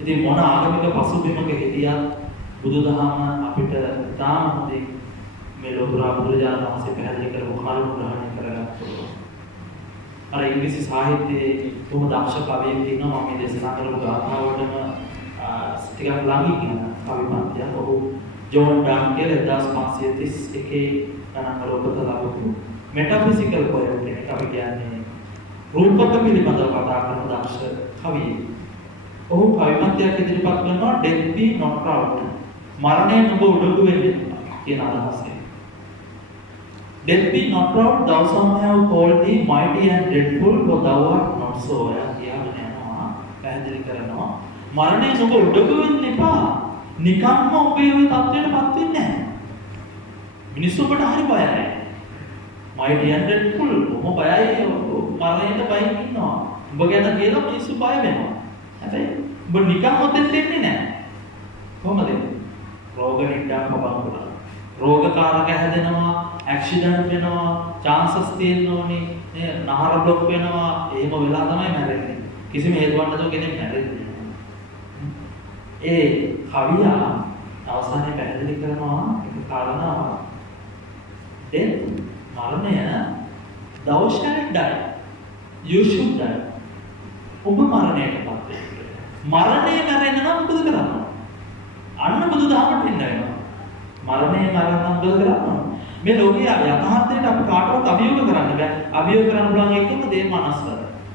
ඉතින් මොන ආගමික පසුබිමක හිටියත් බුදුදහම අපිට තාම හොඳින් මේ ලෝතුරා බුදුරජාණන් වහන්සේ පැහැදිලි කරපු කරුණු ග්‍රහණය කරගන්න පුළුවන්. අර ඉංග්‍රීසි සාහිත්‍යයේ තුම දක්ෂ කවියෙක් ඉන්නවා මම මේ දේශනා කරපු ගාථාවටම ටිකක් ළඟින් ඉන්න කවි පන්තියක්. ඔහු ජෝන් ඩන් කියලා 1531 ගණන් වල උපත ලැබපු මෙටාෆිසිකල් පොයට් කෙනෙක්. අපි කියන්නේ රූපක පිළිබඳව කතා කරන දක්ෂ කවියෙක්. ඔහු කවි පන්තියක් ඉදිරිපත් කරනවා death be not proud. මරණය නුඹ උඩඟු වෙන්නේ කියන අදහසෙන්. Death be not proud, thou some have called thee mighty and dreadful, for thou art not so. කියන්න යනවා පැහැදිලි කරනවා මරණය නුඹ උඩඟු වෙන්න එපා. නිකම්ම ඔබේ ওই තත්ත්වයටපත් වෙන්නේ නැහැ. මිනිස්සු ඔබට හරි බයයි. mighty and dreadful ඔබ බයයි මරණයට බයින් ඉන්නවා. ඔබ ගැන කියලා මිනිස්සු බය වෙනවා. හැබැයි ඔබ නිකම් ඔතෙන්ට එන්නේ නැහැ. කොහොමද? රෝග නිඩා පබංගුණා. රෝගකාරක හැදෙනවා, ඇක්සිඩන්ට් වෙනවා, chances තියෙනෝනේ, නේ නහර බ්ලොක් වෙනවා, එහෙම වෙලා තමයි මැරෙන්නේ. කිසිම හේතුවක් නැතුව කෙනෙක් මැරෙන්නේ. ඒ කවියා අවසානයේ පැහැදිලි කරනවා එක කාරණාවක්. death මරණය thou shalt die. You should die. ඔබ මරණයටපත් වෙනවා. මරණය මැරෙන්න නම් මොකද කරන්නේ? අන්න බුදුදහමට එන්න වෙනවා. මරණය මරණ නම් මොකද කරන්නේ? මේ ලෝකයේ යථාර්ථයට අපි කාටවත් අභියෝග කරන්න බෑ. අභියෝග කරන්න පුළුවන් එකම දේ මනසට.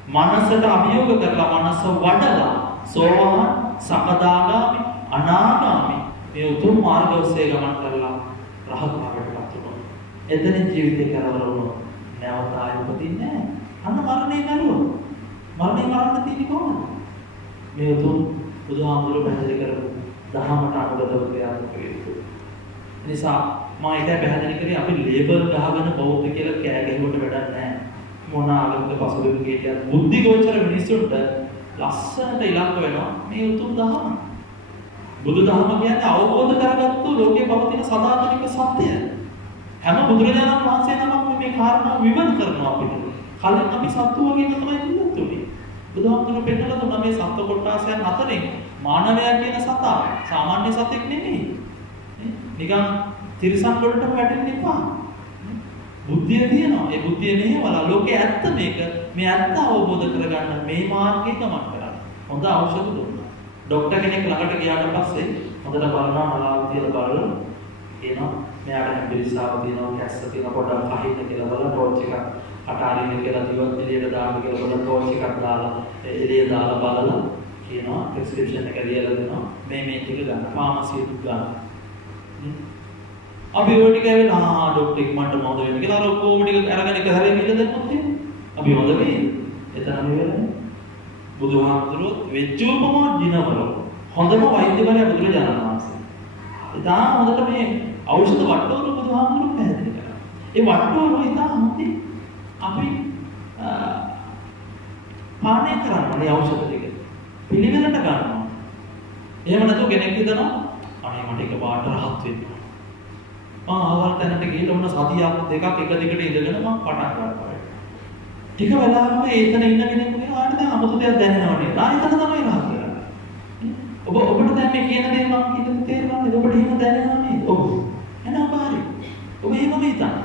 මනසට අභියෝග කරලා මනස වඩලා සෝවාන්, සකදාගාමි, අනාගාමි මේ උතුම් මාර්ග ඔස්සේ ගමන් කරලා රහත් භාවයටපත් වෙනවා. එතනින් ජීවිතේ කරවල වුණොත් නැවත ආයෙ උපදින්නේ නැහැ. අන්න මරණය නළුව. මරණය මරන්න තියෙන්නේ කොහොමද? මේ උතුම් බුදුහාමුදුරුවෝ පැහැදිලි කරපු දහමට අනුගතව ක්‍රියාත්මක වෙන්න. නිසා මම ඒක පැහැදිලි කරේ අපි ලේබල් ගහගෙන බෞද්ධ කියලා කෑ ගැහුවට වැඩක් නැහැ. මොන ආගමික පසුබිමක හිටියත් බුද්ධි ගෝචර මිනිස්සුන්ට ලස්සනට ඉලක්ක වෙනවා මේ උතුම් දහම. බුදු දහම කියන්නේ අවබෝධ කරගත්තු ලෝකයේ පවතින සදාතනික සත්‍යය. හැම බුදුරජාණන් වහන්සේ නමක් මේ කාරණා විවර කරනවා අපිට. කලින් අපි සත්තු වගේ තමයි ජීවත් වෙන්නේ. බුදුහාමුදුරුවෝ පෙන්නලා දුන්නා මේ සත්ත්ව කොටාසයන් අතරින් මානවයා කියන සතා සාමාන්‍ය සතෙක් නෙමෙයි. නිකන් තිරිසන් වලටම වැටෙන්න එපා. බුද්ධිය තියෙනවා. ඒ බුද්ධිය මෙහෙවලා ලෝකේ ඇත්ත මේක. මේ ඇත්ත අවබෝධ කරගන්න මේ මාර්ගයේ ගමන් කරන්න. හොඳ ඖෂධ දුන්නා. ડોක්ටර් කෙනෙක් ළඟට ගියාට පස්සේ හොඳට බලනවා නලාව තියලා බලලා කියනවා මෙයාට හැම්බිරිසාව තියෙනවා කැස්ස තියෙනවා පොඩ්ඩක් අහින්න කියලා බලලා ටෝච් එකක් අටාරින්න කියලා දිවත් එළියට දාන්න කියලා බලලා ටෝච් එකක් දාලා එළිය දාලා බලලා කියනවා ප්‍රෙස්ක්‍රිප්ෂන් එක ලියලා දෙනවා මේ ටික ගන්න ෆාමසි එක ගන්න. අපි ඔය ටික ඇවිල්ලා ડોක්ටර් ඉක්මනට මොකද වෙන්නේ කියලා අර ඔක්කොම ටික අරගෙන එක හැරෙන්න කියලා දැම්මොත් අපි හොඳ වෙයි. එතනම වෙන්නේ බුදුහාමුදුරුවෝ වෙච්චෝපම දිනවල හොඳම වෛද්‍යවරයා බුදුරජාණන් වහන්සේ. ඉතාලම හොඳට මේ ඖෂධ වට්ටෝරු බුදුහාමුදුරුවෝ පැහැදිලි කරා. ඒ වට්ටෝරු ඉතාලම හොඳයි. අපි පානය කරන්නේ ඖෂධ ටික. පිළිවෙලට ගන්නවා. එහෙම නැතුව කෙනෙක් හිතනවා අනේ මට එක පාට rahat වෙන්න. ආවල් තැනට ගිහලා උන සතියක් දෙකක් එක දිගට ඉඳගෙන මම පටන් ගන්නවා. ටික වෙලාවක ඒතන ඉන්න කෙනෙක් කියනවා ආන්න දැන් අමුතු දෙයක් දැනෙනව නේද? ආයෙත් තමයි rahat කරන්නේ. ඔබට දැන් මේ කියන දේ මම හිතන්නේ තේරෙනවද? ඔබට එහෙම දැනෙනව නේද? ඔව්. එහෙනම් බාරි. ඔබ එහෙමම හිතන්න.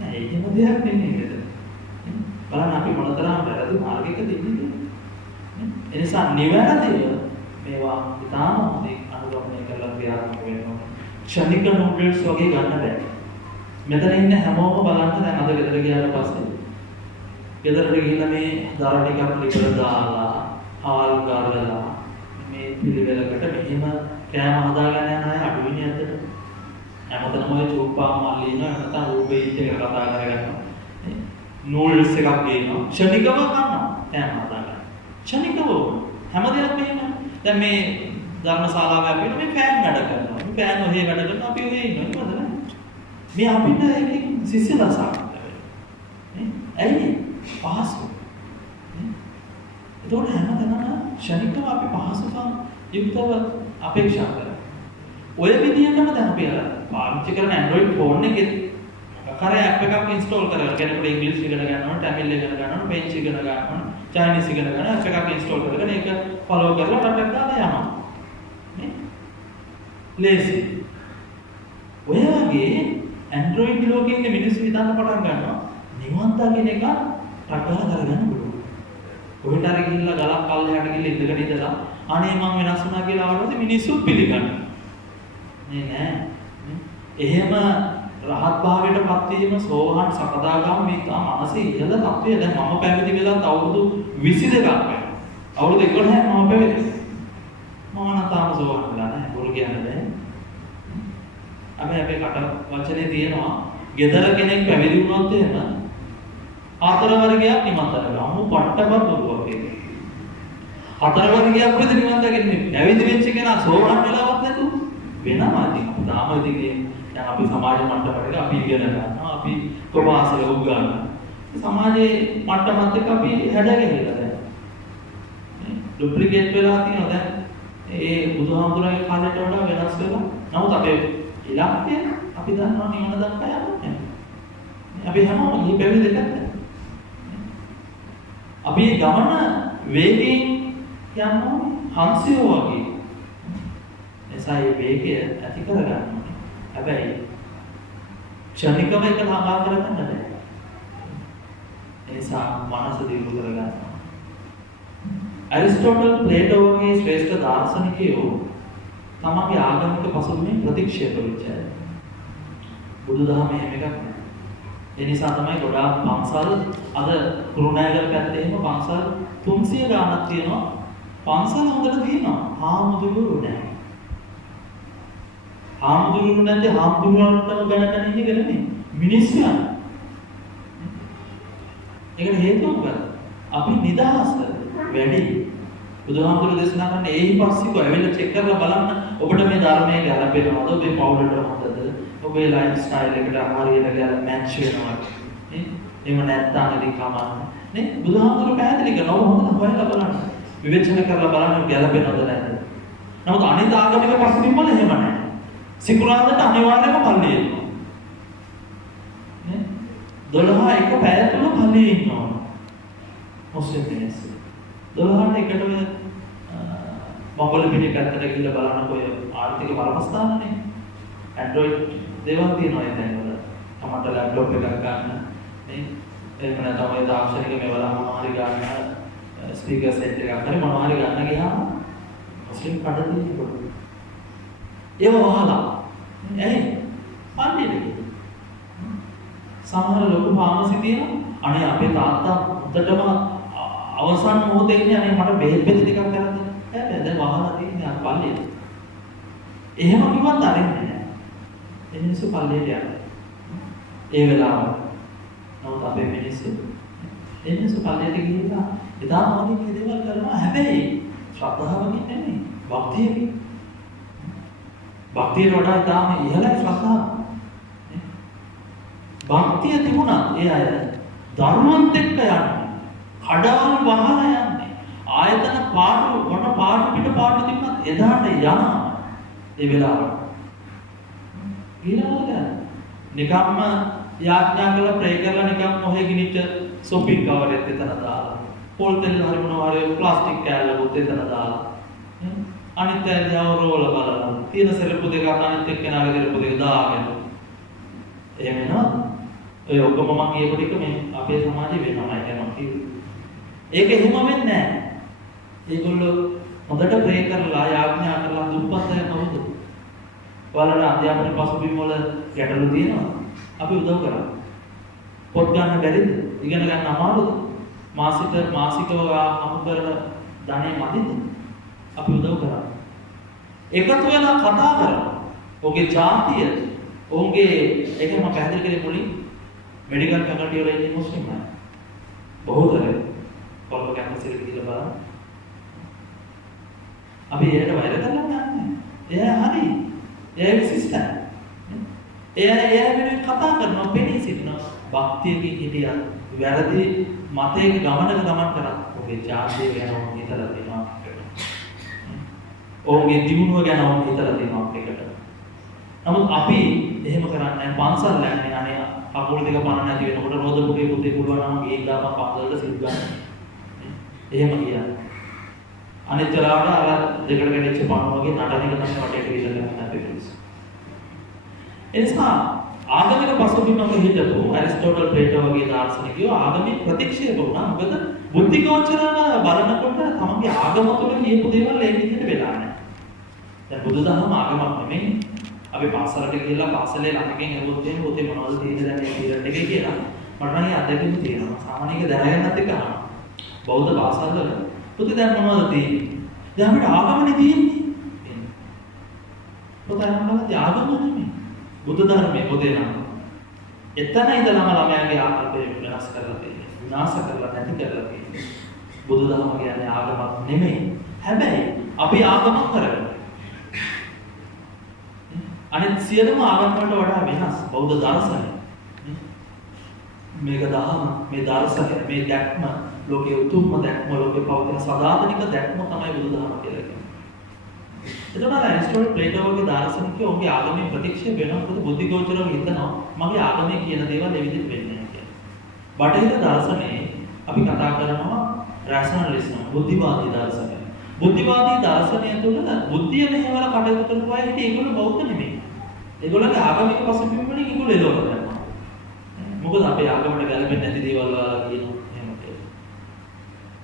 නෑ එහෙම දෙයක් නෙමෙයි නේද? බලන්න අපි මොනතරම් වැරදි මාර්ගයකද ඉන්නේ. එනිසා නිවැරදිව මේවා ඉතාම හොඳින් අනුගමනය කරලා ක්‍රියාත්මක වෙන්න ඕනේ. ක්ෂණික නූඩල්ස් වගේ ගන්න බෑ. මෙතන ඉන්න හැමෝම බලන්න දැන් අද ගෙදර ගියාට පස්සේ ගෙදරට ගිහිල්ලා මේ දර ටිකක් ලිපල දාලා ආල් කරලා මේ පිළිවෙලකට මෙහෙම කෑම හදාගෙන යන අය අඩුයිනේ ඇත්තට. හැමතැනම ඔය චූප්පා මල්ලින නැත්නම් රූපේජ් එක කතා කරගන්නවා. නූඩල්ස් එකක් ගේනවා. ක්ෂණිකව ගන්නවා. කෑම හදාගන්න. ක්ෂණිකව හැම දෙයක්ම එහෙම. දැන් මේ ධර්මශාලාවේ අපි මේ ෆෑන් වැඩ කරනවා. මේ ෆෑන් ඔහේ වැඩ කරනවා අපි ඔහේ ඉන්නවා. නේද? මේ අපිට ඒකෙන් සිස්ස දසක්. ඇයි? පහසු. ඒතකොට හැමදැනම ක්ෂණිකව අපි පහසුකම් යුක්තව අපේක්ෂා කරනවා. ඔය විදිහටම දැන් අපි පාවිච්චි කරන Android phone එකේ කරේ ඇප් එකක් ඉන්ස්ටෝල් කරලා කෙනෙකුට ඉංග්‍රීසි ඉගෙන ගන්නවා, තමිල් ඉගෙන ගන්නවා, ෆ්‍රෙන්ච් ඉගෙන ගන්නවා, චයිනීස් ඉගෙන ගන්නවා, ඇප් එකක් ඉන්ස්ටෝල් කරගෙන ඒක ෆලෝ කරලා රටක් දාලා යනවා. නේ? ලේසි. ඔය වගේ Android ලෝකයේ ඉන්න මිනිස්සු හිතන්න පටන් ගන්නවා නිවන් දකින්න එක රටවල කරගන්න පුළුවන්. කොහෙට හරි ගිහිල්ලා ගලක් පල්ලෙහාට ගිහිල්ලා ඉඳගෙන ඉඳලා අනේ මම වෙනස් වුණා කියලා ආවොත් මිනිස්සු පිළිගන්නවා. නෑ. එහෙම රහත් භාවයටපත් වීම සෝහන් සකදාගාම මේ තා මානසික ඉහළ තත්ත්වය. දැන් මම පැවිදි වෙලා අවුරුදු 22ක් වෙනවා. අවුරුදු 11ක් මම පැවිදි. මම නම් තාම සෝහන් වෙලා නැහැ. බොරු කියන්නේ බෑ. අපේ කට වචනේ තියෙනවා ගෙදර කෙනෙක් පැවිදි වුණොත් එහෙම හතර වර්ගයක් නිවන් දකිනවා. අමු පට්ටපත් බොරුවක් ඒක. හතර වර්ගයක් විතර නිවන් දකින්නේ. පැවිදි වෙච්ච කෙනා සෝහන් වෙලාවත් නැතුව වෙනවා. ඉතින් තාම ඉතින් දැන් අපි සමාජ මට්ටමකට අපි ඉගෙන ගන්නවා. අපි ප්‍රවාසය උගන්වනවා. සමාජයේ මට්ටමත් එක්ක අපි හැදගෙනilla දැන්. ඩුප්ලිකේට් වෙලා තියෙනවා දැන්. ඒ බුදුහාමුදුරන්ගේ කාලයට වඩා වෙනස් වෙලා. නමුත් අපේ ඉලක්කය අපි දන්නවා නිවන දක්වා යන්නේ. අපි හැමෝම මේ පැවිදි දෙකට. අපි ගමන වේගයෙන් යනවා හංසයෝ වගේ. එසා මේ වේගය ඇති කරගන්න ඕනේ. හැබැයි ක්ෂණිකව එක ලාභා කරගන්න බෑ. එසා මනස දියුණු කරගන්න. ඇරිස්ටෝටල් ප්ලේටෝ වගේ ශ්‍රේෂ්ඨ දාර්ශනිකයෝ තමන්ගේ ආගමික පසුබිම ප්‍රතික්ෂේප වෙච්චා. බුදුදහම එහෙම එකක් නෑ. ඒ නිසා තමයි ගොඩාක් පන්සල් අද කුරුණෑගල පැත්තේ එහෙම පන්සල් 300 ගාණක් තියෙනවා. පන්සල් හොඳට තියෙනවා. හාමුදුරුවෝ නෑ. හාමුදුරුවෝ නැත්නම් හාමුදුරුවන්ටම ගණන් ඉන්නේ කරන්නේ මිනිස්සු යන. ඒකට හේතුව මොකද? අපි නිදහස වැඩි. බුදුහාමුදුරුවෝ දේශනා කරන්නේ ඒහි පස්සිකව ඇවිල්ලා චෙක් කරලා බලන්න ඔබට මේ ධර්මයේ ගැළපෙනවද? ඔබේ පවුලට හොඳද? ඔබේ ලයිෆ් ස්ටයිල් එකට හරියට ගැලපෙන මැච් වෙනවද? නේ? එහෙම නැත්නම් ඉතින් කමන්න. නේ? බුදුහාමුදුරුවෝ පැහැදිලි කරනවා හොඳට හොයලා බලන්න. විවේචන කරලා බලන්න ගැළපෙනවද නැද්ද? නමුත් අනිත් ආගමික පසුබිම් වල එහෙම නැහැ. සිකුරාදට අනිවාර්යයෙන්ම පල්ලියේ ඉන්නවා. නේ? 12 එක පැය තුල පල්ලියේ ඉන්නවා. මුස්ලිම් මිනිස්සු. 12ට එකට ඔය මොග්ගල පිටේ පැත්තට ගිහිල්ලා බලනකො ඔය ආර්ථික බලපස්ථානනේ. Android දේවල් තියෙනවා ඒ තැන්වල. තමන්ට ලැප්ටොප් එකක් ගන්න නේ. එහෙම නැත්නම් ඔය තාක්ෂණික මේවලා මොනවා හරි ගන්න ස්පීකර් සෙට් එකක් හරි මොනවා හරි ගන්න ගියාම මුස්ලිම් කඩ තියෙනවා. ඒව වහලා. ඇයි? පල්ලියට ගිහින්. සමහර ලොකු ෆාමසි තියෙනවා. අනේ අපේ තාත්තා උඩටම අවසන් මොහොතේ ඉන්නේ අනේ මට බෙහෙත් ටිකක් කරන්න දෙන්න. හැබැයි දැන් වහලා තියෙන්නේ අර පල්ලියට. එහෙම කිව්වත් අරින්නේ නැහැ. ඒ මිනිස්සු පල්ලියට යනවා. ඒ වෙලාවට. නමුත් අපේ මිනිස්සු පල්ලියට ගිහිල්ලා එදා මොකද මේ දේවල් කරනවා. හැබැයි ශ්‍රද්ධාවකින් නෙමෙයි. භක්තියකින්. භක්තියට වඩා ඊටාම ඉහළයි ශ්‍රද්ධාව. භක්තිය තිබුණා ඒ අය ධර්මවත් එක්ක යන්නේ. කඩාල් වහලා යන්නේ. ආයතන පාඩු මොන පාඩු පිට පාඩු තිබුණත් එදාට යනවා. ඒ වෙලාවට. ඊළඟට නිකම්ම යාඥා කරලා ප්‍රේ කරලා නිකම් මොහේ ගිනිච්ච සොපින් කවරෙත් එතන දාලා. පොල් තෙල් හරි මොනවා හරි ප්ලාස්ටික් කෑල්ලකුත් එතන දාලා. අනිත් ඇයිදව රෝල බලනවා. තියෙන සෙරප්පු දෙක අනිත් එක්කෙනාගේ සෙරප්පු දෙක දාගෙන. එහෙම නේද? ඒ ඔක්කොම මම කියපු ටික මේ අපේ සමාජයේ වෙනවා නේද මම ඒක එහෙම වෙන්නේ නැහැ. ඒගොල්ලෝ හොඳට ප්‍රේ කරලා යාඥා කරලා දුප්පත් අය කවුද? ඔයාලට අධ්‍යාපන පසුබිම් වල ගැටලු තියෙනවා. අපි උදව් කරා. පොත් ගන්න බැරිද? ඉගෙන ගන්න අමාරුද? මාසිකව අමු කරන ධනෙ මදිද? අපි උදව් කරා. එකතු වෙලා කතා කරා. ඔහුගේ ජාතිය, ඔහුගේ ඒක මම පැහැදිලි කරේ මුලින් මෙඩිකල් ෆැකල්ටි වල ඉන්නේ මුස්ලිම් අය. බොහෝතරය කොළඹ කැම්පස් එකේ ගිහලා බලන්න. අපි ඒකට වෛර කරලා යන්නේ. එයා හරි. එයා සිස්ටම්. එයා වෙන කතා කරනවා පෙනී සිටිනවා. භක්තියකින් හිටියා. වැරදි මතයක ගමන කරා. ඔහුගේ ජාතිය ගැන හිතලා තියෙනවා. ඔහුගේ දියුණුව ගැන හිතලා තියෙනවා අපිට. නමුත් අපි එහෙම කරන්නේ නැහැ. පන්සල් යන්නේ අනේ කකුල් දෙක පණ නැති වෙනකොට රෝද පුටේ පුළුවන් නම් ගිහිල්ලා පන්සලට සිල් ගන්න. එහෙම කියන්නේ. අනිත් වෙලාවට අර දෙකට කැඩිච්ච පණ වගේ නටන එක තමයි වටේට විදලා ගන්න අපේ මිනිස්සු. එනිසා ආගමික පසුබිමක හිටපු ඇරිස්ටෝටල් ප්ලේටෝ වගේ දාර්ශනිකයෝ ආගමික ප්‍රතික්ෂේප වුණා. මොකද බුද්ධිගෝචරව බලනකොට තමන්ගේ ආගම තුළ කියපු දේවල් ඒ විදිහට වෙලා නැහැ. දැන් බුදුදහම ආගමක් නෙමෙයි. අපි පාසලට ගිහලා පාසලේ ළමගෙන් අහුවොත් එහෙම පොතේ මොනවද තියෙන්නේ දැන් මේ පීරියඩ් එකේ කියලා. මට නම් අත්දැකීම් තියෙනවා. සාමාන්‍යයෙන් දැනගන්නත් එක අහනවා. බෞද්ධ පාසල්වල පොතේ දැන් මොනවද තියෙන්නේ? දැන් අපිට ආගමනේ තියෙන්නේ. පොතේ මොනවද ආගම නෙමෙයි. බුදු ධර්මයේ පොතේ නම්. එතන ඉඳලම ළමයාගේ ආකල්පය වෙනස් කරලා තියෙන්නේ. විනාශ කරලා නැති කරලා තියෙන්නේ. බුදුදහම කියන්නේ ආගමක් නෙමෙයි. හැබැයි අපි ආගමක් කරගන්නවා. අනිත් සියලුම ආගම් වලට වඩා වෙනස් බෞද්ධ දර්ශනය. මේක දහම, මේ දර්ශනය, මේ දැක්ම ලෝකයේ උතුම්ම දැක්ම, ලෝකේ පවතින සදාතනික දැක්ම තමයි බුදුදහම කියලා කියන්නේ. එතකොට ඇරිස්ටෝටල් ප්ලේටෝ වගේ දාර්ශනිකයෝ ඔහුගේ ආගමේ ප්‍රතික්ෂේප වෙනකොට බුද්ධිගෝචරව හිතනවා මගේ ආගමේ කියන දේවල් ඒ විදිහට වෙන්නේ නැහැ කියලා. බටහිර දර්ශනයේ අපි කතා කරනවා රැෂනලිසම්, බුද්ධිවාදී දර්ශනය. බුද්ධිවාදී දර්ශනය තුළ බුද්ධිය මෙහෙවල කටයුතු කරපු අය හිටියේ ඒගොල්ලෝ බෞද්ධ නෙමෙයි. ඒගොල්ලන්ගේ ආගමික පසුබිම වලින් ඒගොල්ලෝ එළවලා යනවා. මොකද අපේ ආගමට ගැලපෙන්නේ නැති දේවල් වල කියනවා එහෙම කියලා.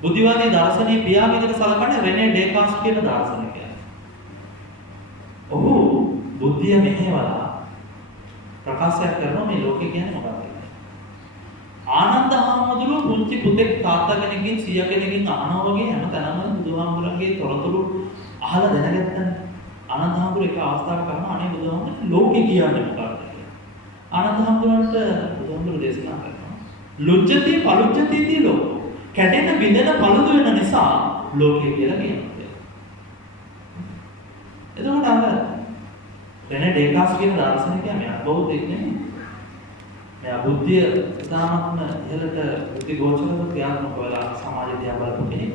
බුද්ධිවාදී දර්ශනයේ පියා විදිහට සලකන්නේ රෙනේ ඩේකාර්ට් කියන දාර්ශනිකයා. ඔහු බුද්ධිය මෙහෙවලා ප්‍රකාශයක් කරනවා මේ ලෝකේ කියන්නේ මොකක්ද කියලා. ආනන්ද හාමුදුරුවෝ පුංචි පුතෙක් තාත්තා කෙනෙක්ගෙන් සීයා කෙනෙක්ගෙන් අහනවා වගේ හැමතැනම බුදුහාමුදුරන්ගේ තොරතුරු අහලා දැනගත්තා. ආනන්ද හාමුදුරුවෝ එක අවස්ථාවක කරනවා අනේ බුදුහාමුදුරනේ ලෝකේ කියන්නේ මොකක්ද කියලා. ආනන්ද හාමුදුරන්ට බුදුහාමුදුරුවෝ දේශනා කරනවා. ලුජ්ජති පලුජ්ජති ලෝකෝ. කැඩෙන බිඳෙන පළුදු වෙන නිසා ලෝකේ කියලා කියනවා. එතකොට අර රෙනේ ඩේකාර්ට් කියන දාර්ශනිකයා මෙයා බෞද්ධෙක් නෙමෙයි. මෙයා බුද්ධිය ඉතාමත්ම ඉහළට බුද්ධිගෝචරව ක්‍රියාත්මක වෙලා සමාජ දිහා බලපු කෙනෙක්.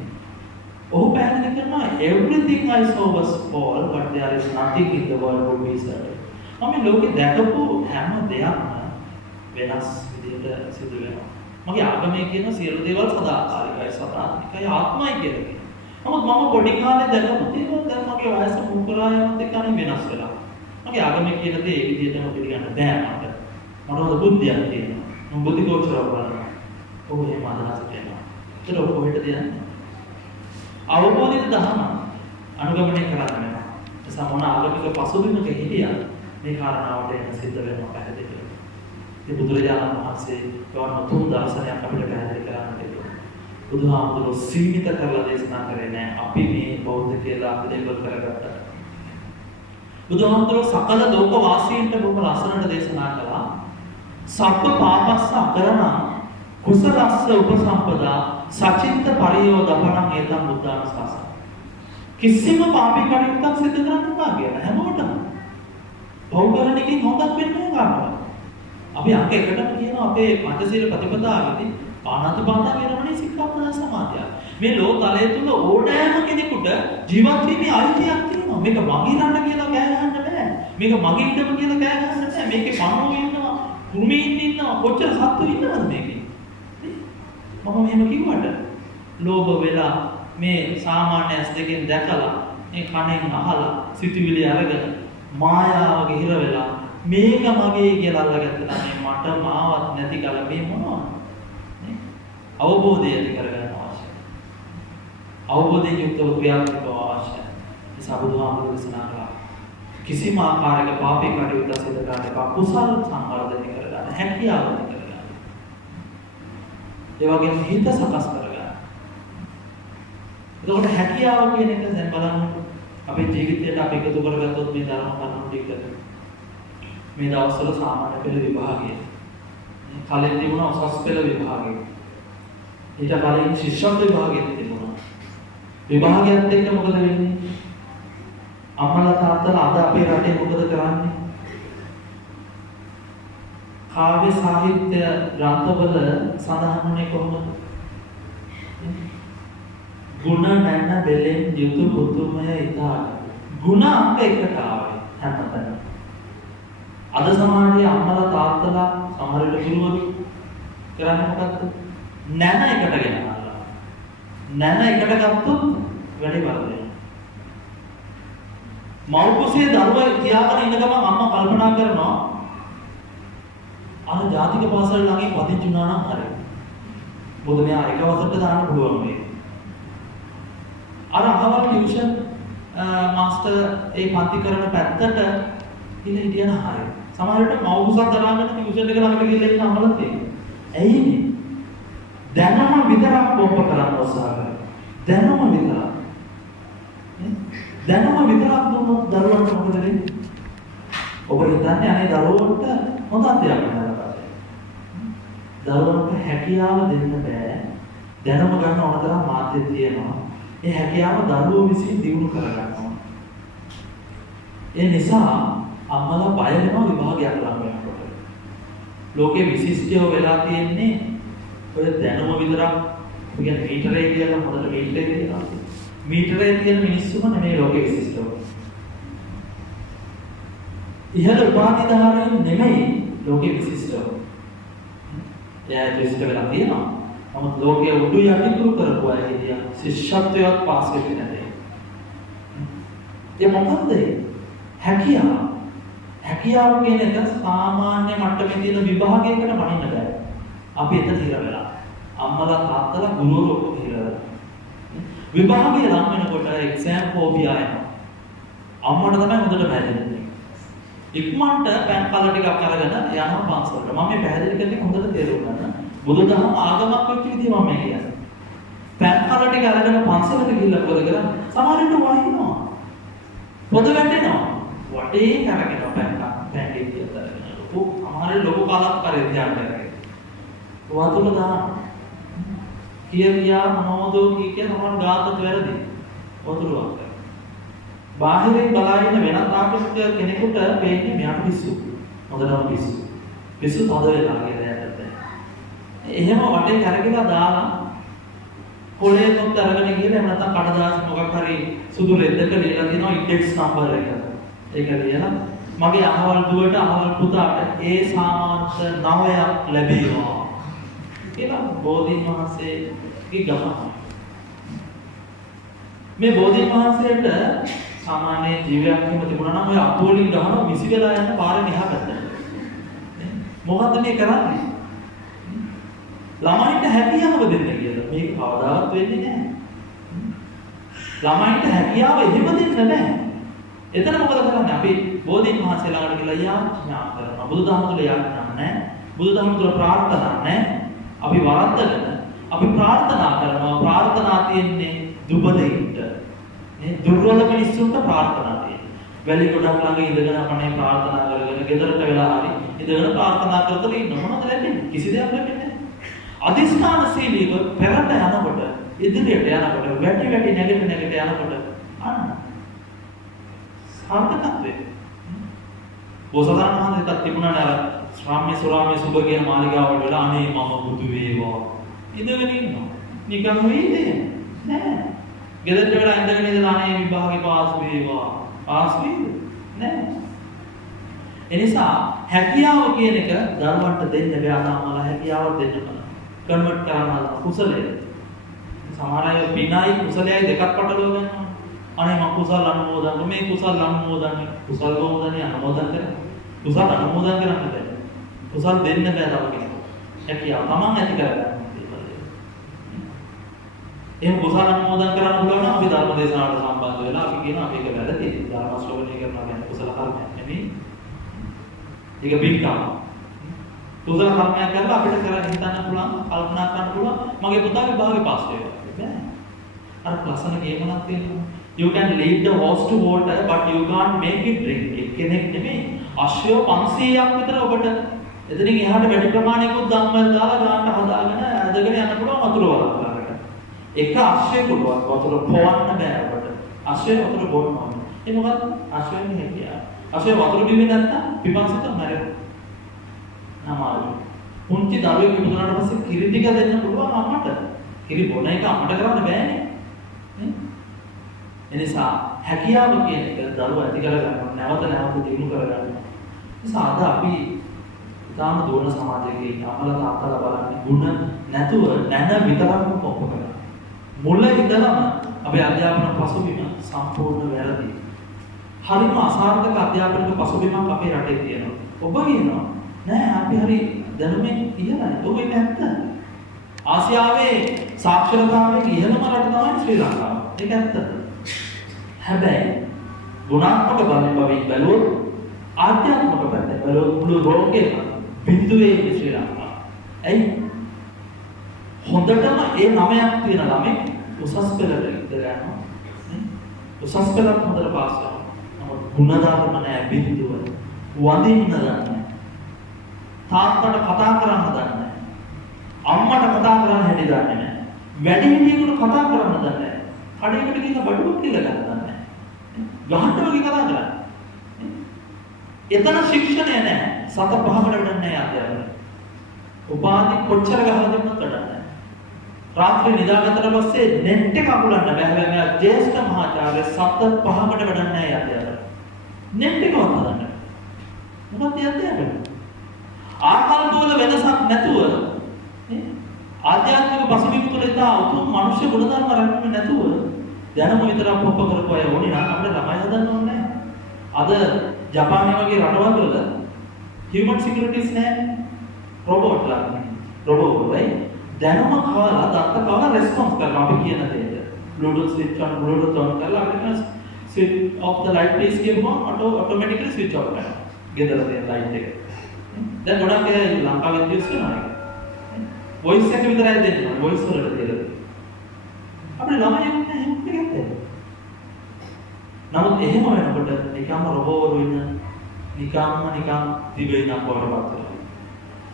ඔහු පැහැදිලි කරනවා everything I saw was fall but there is nothing in the world to be certain. මම ලෝකේ දැකපු හැම දෙයක්ම වෙනස් විදිහට සිදු වෙනවා. මගේ ආගමේ කියන සියලු දේවල් සදාකාලිකයි සදාත්මිකයි ආත්මයි කියලා කියනවා. නමුත් මම පොඩි කාලේ දැකපු දේවල් දැන් මගේ වයස මුකුරා යනත් එක්ක අනේ වෙනස් වෙලා. මගේ ආගමේ කියන දේ ඒ විදිහටම පිළිගන්න බෑ මට. මට බුද්ධියක් තියෙනවා. මම බුද්ධිගෝචරව බලනවා. ඔහු එහෙම අදහස් කරනවා. ඒක කොහෙටද යන්නේ? අවබෝධිත දහම අනුගමනය කරන්න වෙනවා. ඒ සමෝන ආගමික පසුබිමක හිටියා මේ කාරණාවට එන්න සිද්ධ වෙනවා පැහැදිලිව. ඒ බුදුරජාණන් වහන්සේ තවන් තුන් දර්ශනයක් අපිට පැහැදිලි කරන්න දෙනවා. බුදුහාමුදුරුවෝ සීමිත කරලා දේශනා කරේ නෑ. අපි මේ බෞද්ධ කියලා අපි ලේබල් කරගත්තා. බුදුහාමුදුරුවෝ සකල ලෝක වාසීන්ට බොහොම ලස්සනට දේශනා කළා. සබ්බ පාපස්ස අකරණං කුසලස්ස උපසම්පදා සචිත්ත පරියෝදපණං ඒතං බුද්ධානුශාසන. කිසිම පාපී කටයුත්තක් සිදු කරන්න බෑ කියන හැමෝටම. පෞකරණ එකකින් හොඳක් වෙන්නේ නැහැ. අපි අංක එකටම කියනවා අපේ පංචශීල ප්‍රතිපදාවේදී පාණාතිපාතා වෙනවනේ සික්ඛාපද සමාධිය. මේ ලෝකතලය තුල ඕනෑම කෙනෙකුට ජීවත් වීමේ අයිතියක් තියෙනවා. මේක මගේ රට කියලා කෑ ගහන්න බෑ. මේක මගේ ඉඩම කියලා කෑ ගහන්න බෑ. මේකේ පණුව ඉන්නවා, කුරුමීන් ඉන්නවා, කොච්චර සත්තු ඉන්නවද මේකේ? මම මෙහෙම කිව්වට ලෝභ වෙලා මේ සාමාන්‍ය ඇස් දෙකෙන් දැකලා මේ කණෙන් අහලා සිතුවිලි අරගෙන මායාවක හිර වෙලා මේක මගේ කියලා අල්ලගත්තා නම් මට මාවත් නැති කල මේ මොනවද නේ අවබෝධය ඇති කරගන්න අවශ්‍යයි. අවබෝධයෙන් යුක්තව ක්‍රියාත්මක අවශ්‍යයි. ඒ සබුදුහාමුදුරුවෝ දේශනා කළා කිසිම ආකාරයක පාපේ කටයුතු සිදු කරන්න එපා. කුසල් සංවර්ධනය කරගන්න හැකියාව ඇති කරගන්න. ඒ වගේම හිත සකස් කරගන්න. එතකොට හැකියාව කියන එක දැන් බලන්න අපේ ජීවිතයට අපි එකතු කරගත්තොත් මේ ධර්ම කරුණු ටික මේ දවස්වල සාමාන්‍ය පෙළ විභාගය කලින් තිබුණා උසස් පෙළ විභාගය ඊට කලින් ශිෂ්‍යත්ව විභාගය තිබුණා විභාගයත් එක්ක මොකද වෙන්නේ අම්මලා තාත්තලා අද අපේ රටේ මොකද කරන්නේ කාව්‍ය සාහිත්‍ය ග්‍රන්ථවල සඳහන් වුණේ කොහොමද ගුණ නැන්න බෙලෙන් යුතු පුතුමය ඉතා ගුණ අංක එකට ආවේ හැමතැනම අද සමාජයේ අම්මලා තාත්තලා සමහර විට ගුරුවරු කරන්නේ මොකක්ද නැන එකට ගෙනල්ලා නැන එකට ගත්තොත් වැඩි බලයක් මව්කුසේ දරුවා තියාගෙන ඉන්න ගමන් අම්මා කල්පනා කරනවා අර ජාතික පාසල ළඟින් පදිංචි වුණා නම් හරියි මොකද මෙයා එක වසරට දාන්න පුළුවන් මේ අර අහවල් ටියුෂන් මාස්ටර් ඒ පන්ති කරන පැත්තට ඉන්න හිටියන හරියි සමහර විට මව්කුසක් දරාගෙන ටියුෂන් එක ළඟට ගිහලා ඉන්න අමල තියෙනවා. ඇයි මේ? දැනම විතරක් කොම්ප කරන්න උත්සාහ කරනවා. දැනම විතරක්. දැනම විතරක් දුන්නොත් දරුවන්ට මොකද වෙන්නේ? ඔබ හිතන්නේ අනේ දරුවන්ට හොඳ අධ්‍යයනයක් කරනවා. දරුවන්ට හැකියාව දෙන්න බෑ. දැනම ගන්න ඕන තරම් මාධ්‍ය තියෙනවා. ඒ හැකියාව දරුවෝ විසින් දියුණු කරගන්නවා. ඒ නිසා අම්මලා බය වෙනවා විභාගයක් ලඟ වෙනකොට. ලෝකේ විශිෂ්ටව වෙලා තියෙන්නේ ඔය දැනුම විතරක්. ඒ කියන්නේ මීටරේ කියලා හොඳට මීටරේ තියෙනවා. මීටරේ තියෙන මිනිස්සුම නෙමෙයි ලෝකේ විශිෂ්ටව. ඉහළ උපාධිධාරයන් නෙමෙයි ලෝකේ විශිෂ්ටව. එයා විශිෂ්ට වෙලා තියෙනවා. නමුත් ලෝකයේ උඩු යටිකුරු කරපු අය හිටියා. ශිෂ්‍යත්වයක් පාස් වෙන්නේ නැහැ. ඒ මොකද්ද? හැකියාව. හැකියාව කියන එක සාමාන්‍ය මට්ටමේ තියෙන විභාගයකට වණින්න බෑ. අපි එතන හිර වෙලා. අම්මලා තාත්තලා ගුරුවරු ඔක්කොම හිර වෙලා. විභාගය ලඟ වෙනකොට එක්සෑම් ෆෝබියා එනවා. අම්මට තමයි හොඳට පැහැදිලි. ඉක්මනට පෑන් කලර් ටිකක් අරගෙන යනවා පන්සලට. මම මේ පැහැදිලි කරන්නේ හොඳට තේරුම් ගන්න. බුදුදහම ආගමක් වෙච්ච විදිහ මම මේ කියන්නේ. පෑන් කලර් ටික අරගෙන පන්සලට ගිහිල්ලා පොද කරා සමහර විට වහිනවා. පොද වැටෙනවා. වටේ කරගෙන පෑන් ටික අරගෙන ලොකු අමාරු ලොකු කාලක් කරේ ධ්‍යාන කරගෙන. වතුර දාන. කියා මොනෝදෝ කී මොන ගාතත් වැරදි. වතුර වාක්‍ය. බාහිරින් බලාගෙන වෙනත් ආකාරයක කෙනෙකුට පේන්නේ මෙයාට පිස්සු. හොඳටම පිස්සු. පිස්සු තද වෙලා කියලා යද්ද. එහෙම වටේ කරගෙන දාලා කොලේ තොත් අරගෙන ගිහලා නැත්නම් කඩදාසි මොකක් හරි සුදු රෙද්දක ලියලා තියෙනවා ඉන්ඩෙක්ස් නම්බර් එක. ඒක ලියලා මගේ අහවල් දුවට අහවල් පුතාට ඒ සාමාන්‍ය 9ක් ලැබේවා කියලා බෝධීන් වහන්සේගේ ගමන. මේ බෝධීන් වහන්සේට සාමාන්‍ය ජීවිතයක් හිම තිබුණා නම් ඔය අතෝලින් ගහන විසි වෙලා යන පාරේ මෙහා පැත්තට. මොකද්ද මේ කරන්නේ? ළමයින්ට හැකියාව දෙන්න කියලා. මේක කවදාවත් වෙන්නේ නැහැ. ළමයින්ට හැකියාව එහෙම දෙන්න නැහැ. එතන මොකද කරන්නේ? අපි බෝධීන් වහන්සේලාට කියලා යාඥා කරනවා. බුදුදහම තුළ යාඥා නැහැ. බුදුදහම තුළ ප්‍රාර්ථනා නැහැ. අපි වරද්දගෙන අපි ප්‍රාර්ථනා කරනවා. ප්‍රාර්ථනා තියෙන්නේ දුබලෙයින්ට. මේ දුර්වල මිනිස්සුන්ට ප්‍රාර්ථනා තියෙන්නේ. වැලි ගොඩක් ළඟ ඉඳගෙන අපනේ ප්‍රාර්ථනා කරගෙන ගෙදරට වෙලා හරි ඉඳගෙන ප්‍රාර්ථනා කරතල ඉන්න මොනවද ලැබෙන්නේ? කිසි දෙයක් ලැබෙන්නේ නැහැ. අදිස්ථානශීලීව පෙරට යනකොට ඉදිරියට යනකොට වැටි නැගිට යනකොට අන්න සාර්ථකත්වය. බෝසතාණන් වහන්සේට තිබුණානේ අර ශ්‍රාම්‍ය සුරාම්‍ය සුබ කියන මාලිගාවල් වල අනේ මම බුදු වේවා ඉඳගෙන ඉන්නවා. නිකන් වෙන්නේ නෑ. ගෙදරට වෙලා ඉඳගෙන ඉඳලා අනේ විභාගේ පාස් වේවා. පාස් වේද? නෑ. එනිසා හැකියාව කියන එක දරුවන්ට දෙන්න බෑ. අනාමල හැකියාව දෙන්න බෑ. කන්වර්ට් කරනවා කුසලයේ. සමහර අය පිනයි කුසලයයි දෙකක් පටලවා ගන්නවා. අනේ මම කුසල අනුමෝදන් මේ කුසල අනුමෝදන් කුසල ගෝමෝදන් අනුමෝදන් කරනවා. කුසල අනුමෝදන් කරන්න බෑ. කුසල දෙන්න බෑ තව කෙනෙක්. හැකියාව තමන් ඇති කරගන්න. එහෙනම් කුසල අනුමෝදන් කරන්න පුළුවන් නම් අපි ධර්ම දේශනාවට සම්බන්ධ වෙලා අපි කියන අපි ඒක වැරදි. ධර්ම ශ්‍රවණය කරනවා කියන්නේ කුසල කර්මයක් නෙමෙයි. ඒක පිටකම. කුසල කර්මයක් කරලා අපිට කරලා හිතන්න පුළුවන්, කල්පනා කරන්න පුළුවන් මගේ පුතා විභාගේ පාස් වෙනවා. බෑ. අර ලස්සන ගේමක් තියෙනවා. You can lead the horse to water but you can't make it drink. කෙනෙක් නෙමෙයි. අශ්වය 500ක් විතර ඔබට එතනින් එහාට වැඩි ප්‍රමාණයකුත් ධම්මල් දාලා ගන්නට හදාගෙන ඇදගෙන යන්න පුළුවන් වතුර වලකට. එක අශ්වයෙකුට වතුර පොවන්න බෑ ඔබට. අශ්වය වතුර බොන්න ඕනේ. ඒ මොකද අශ්වයන් හැකියාව. අශ්වය වතුර බිව්වේ නැත්නම් පිපාසිත මැරෙනවා. නමාරු. පුංචි දරුවෙක් ඉපදුනාට පස්සේ කිරි ටික දෙන්න පුළුවන් අම්මට. කිරි බොන එක අම්මට කරන්න බෑනේ. එනිසා හැකියාව කියන එක දරුවා ඇති කරගන්න නැවත දිනු කරගන්න. නිසා අද අපි ඉතාම දුර්වල සමාජයක ඉන්න අම්මලා තාත්තලා බලන්නේ ಗುಣ නැතුව නැන විතරක්ම පොප්ප කරනවා. මුල ඉඳලම අපේ අධ්‍යාපන පසුබිම සම්පූර්ණ වැරදි. හරිම අසාර්ථක අධ්‍යාපනික පසුබිමක් අපේ රටේ තියෙනවා. ඔබ කියනවා නෑ අපි හරි දැනුමෙන් ඉහළයි. ඔබ ඒක ඇත්ත. ආසියාවේ සාක්ෂරතාවයේ ඉහළම රට තමයි ශ්‍රී ලංකාව. ඒක ඇත්ත. හැබැයි ගුණාත්මක බවින් බැලුවොත් ආධ්‍යාත්මික පැත්තෙන් බැලුවොත් මුළු ලෝකෙම බිඳුවේ ශ්‍රී ලංකාව. ඇයි? හොඳටම ඒ 9ක් තියෙන ළමෙක් උසස් පෙළට ඉඳ ගන්නවා. උසස් පෙළට හොඳට පාස් කරනවා. නමුත් ගුණධර්ම නැහැ බිඳුව. වඳින්න දන්නේ. තාත්තට කතා කරන්න දන්නේ. අම්මට කතා කරන්න හැටි දන්නේ නැහැ. වැඩිහිටියෙකුට කතා කරන්න දන්නේ නැහැ. කඩේකට ගිහින් බඩුවක් කියලා ගන්න දන්නේ නැහැ. ගහන්න වගේ කතා කරන්නේ. එතන ශික්ෂණය නැහැ. සත පහකට වැඩන්නේ නැහැ අධ්‍යාපනය. උපාධි කොච්චර ගහලා දෙන්නත් වැඩක් නැහැ. රාත්‍රී නිදාගත්තට පස්සේ net එක අකුලන්න බෑ. හැබැයි මෙයා ජේෂ්ඨ මහාචාර්ය සත පහකට වැඩන්නේ නැහැ අධ්‍යාපනය. net එකවත් හදන්න. මොකක්ද අධ්‍යාපනය? ආකල්ප වල වෙනසක් නැතුව ආධ්‍යාත්මික පසුබිම තුළ ඉතා උතුම් මනුෂ්‍ය ගුණධර්ම රැකෙන්නේ නැතුව දැනුම විතරක් පොප්ප කරපු අය ඕනේ නම් අපිට ළමයි හදන්න ඕනේ නැහැ. අද ජපානයේ වගේ රටවල් වල human securities නැහැ. රොබෝට්ලා රොබෝට්ලයි දැනුම කාලා දත්ත කාලා රෙස්පොන්ස් කරනවා අපි කියන දේට. Bluetooth switch on කරලා අපිට switch off the light please කියපුවම automatically switch off කරනවා. ගෙදර තියෙන light එක. දැන් ගොඩක් අය ලංකාවේ use කරනවා ඒක. voice එක විතරයි දෙන්නේ. voice වලට දෙලා. අපේ ළමයි නමුත් එහෙම වෙනකොට නිකම්ම රොබෝවරු ඉන්න නිකම්ම දිවෙනක් වඩපත් වෙනවා.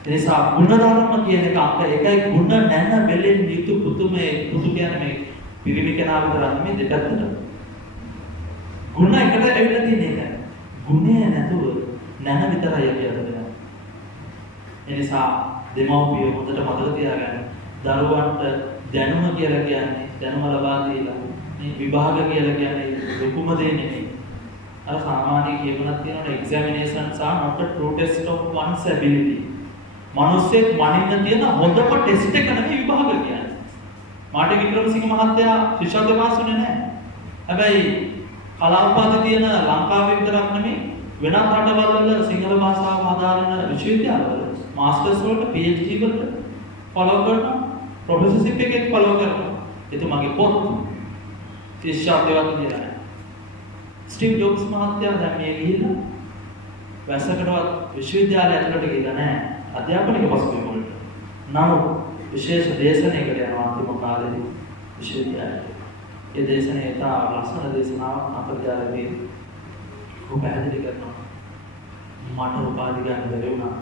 ඒ නිසා ගුණධර්ම කියන එක අංක එකයි ගුණ නැන වෙලෙන් යුතු පුතුමේ පුතු කියන්නේ මේ පිරිමි කෙනා විතරක් නෙමෙයි දෙපැත්තට. ගුණ එකට ඇවිල්ලා තියෙන එක. ගුණය නැතුව නැන විතරයි කියනවා. ඒ නිසා දෙමව්පියෝ හොඳට මතක තියාගන්න දරුවන්ට දැනුම කියලා කියන්නේ දැනුම ලබා දීලා මේ විභාග කියලා කියන්නේ ලොකුම දේ නෙමෙයි. අර සාමාන්‍ය කියමනක් තියෙනවා examinations are not a true test of one's ability. මිනිස්සෙක් මනින්න තියෙන හොඳම ටෙස්ට් එක නෙමෙයි විභාග කියන්නේ. මාර්ටින් වික්‍රමසිංහ මහත්තයා ශිෂ්‍යත්ව පාස් වුණේ නැහැ. හැබැයි කලාපාද තියෙන ලංකාවේ විතරක් නෙමෙයි වෙනත් රටවල් වල සිංහල භාෂාව හදාරන විශ්වවිද්‍යාලවල මාස්ටර්ස් වලට PhD වලට ෆලෝ කරනවා ප්‍රොෆෙසර්ෂිප් එකේ ෆලෝ කරනවා. එතුමාගේ පොත් ශිෂ්‍යත්වයක් කියලා. ස්ටිව් ජොබ්ස් මහත්තයා දැන් මේ ගිහිල්ලා වැසකටවත් විශ්වවිද්‍යාලය ඇතුළට ගිහිල්ලා නැහැ. අධ්‍යාපනික පසුබිම වලට. නමුත් විශේෂ දේශනයකට යනවා අන්තිම කාලේදී විශ්වවිද්‍යාලයට. ඒ දේශනේ තා ලස්සන දේශනාවක් අන්තර්ජාලයේදී ඔබ පැහැදිලි කරනවා. මට උපාධි ගන්න බැරි වුණා.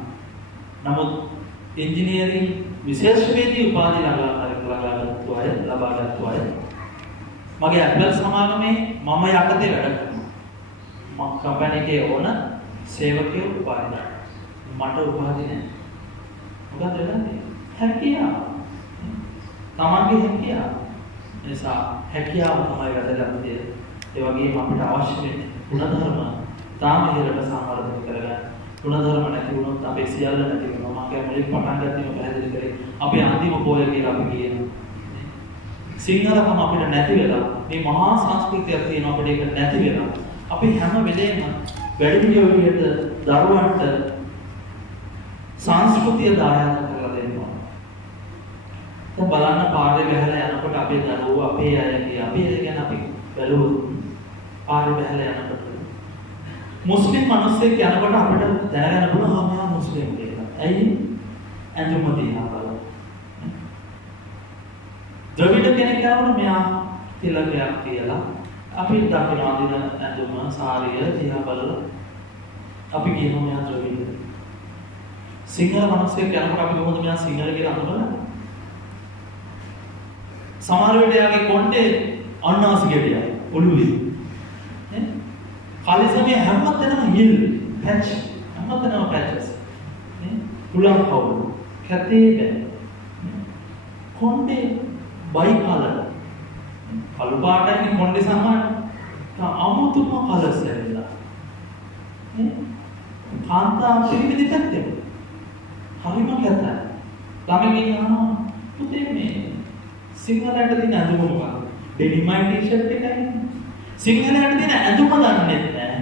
නමුත් ඉංජිනේරින් විශේෂවේදී උපාධි ලබාගත්තු අය මගේ ඇපල් සමාගමේ මම යටතේ වැඩ කරනවා. මම කම්පැනි එකේ ඕන සේවකයෝ උපාධි මට උපාධි නැහැ. මොකද වෙන්නේ? හැකියාව. තමන්ගේ හැකියාව. නිසා හැකියාව තමයි වැදගත් දේ. ඒ වගේම අපිට අවශ්‍ය වෙන්නේ ගුණධර්ම තාම ඉහළට සම්වර්ධනය කරගන්න. ගුණධර්ම නැති වුණොත් අපේ සියල්ල නැති වෙනවා. මම කියන්නේ මුලින් පටන් ගත්තේම පැහැදිලි කරේ අපේ අන්තිම පොය කියලා අපි කියනවා. සිංහලකම අපිට නැති වෙලා මේ මහා සංස්කෘතියක් තියෙනවා අපිට ඒක නැති වෙලා අපි හැම වෙලේම වැඩිහිටියෝ විදිහට දරුවන්ට සංස්කෘතිය දායාද කරලා දෙනවා. දැන් බලන්න පාරේ ගහලා යනකොට අපේ දරුවෝ අපේ අය ගැන අපි බැලුවොත් පාරේ ගහලා යනකොට මුස්ලිම් මිනිස්සෙක් යනකොට අපිට දැනගන්න පුළුවන් මෙයා මුස්ලිම් කියලා. ඇයි? ඇඳුම දිහා බලලා. ද්‍රවිඩ කෙනෙක් යනකොට මෙයා තිලකයක් කියලා අපි දකිනවා දින ඇඳුම සාරිය දිහා බලලා අපි කියනවා මෙයා ද්‍රවිඩ. සිංහල මිනිස්සෙක් යනකොට අපි කොහොමද මෙයා සිංහල කියලා අඳුනගන්නේ? සමහර වෙලට යාගේ කොණ්ඩේ අන්නාසි ගෙඩියක් ඔළුවේ. නේ? කලිසමේ හැමතැනම හිල් පැච් හැමතැනම පැචස්. නේ? උලම් කවුරු කැතේ බෑ. කොණ්ඩේ බයි කලර්. කළු පාටයි කොණ්ඩේ සමාන. අමුතුම කලර්ස් ඇවිල්ලා. නේ? කාන්තා පිළිවිදි පැත්තේ. හරිම කැතයි. ළමයි කියනවා පුතේ මේ සිංහලට දින ඇඳුම මොකක්ද? ඩෙනිමයි ටී-ෂර්ට් එකයි. සිංහලට දින ඇඳුම දන්නේ නැහැ.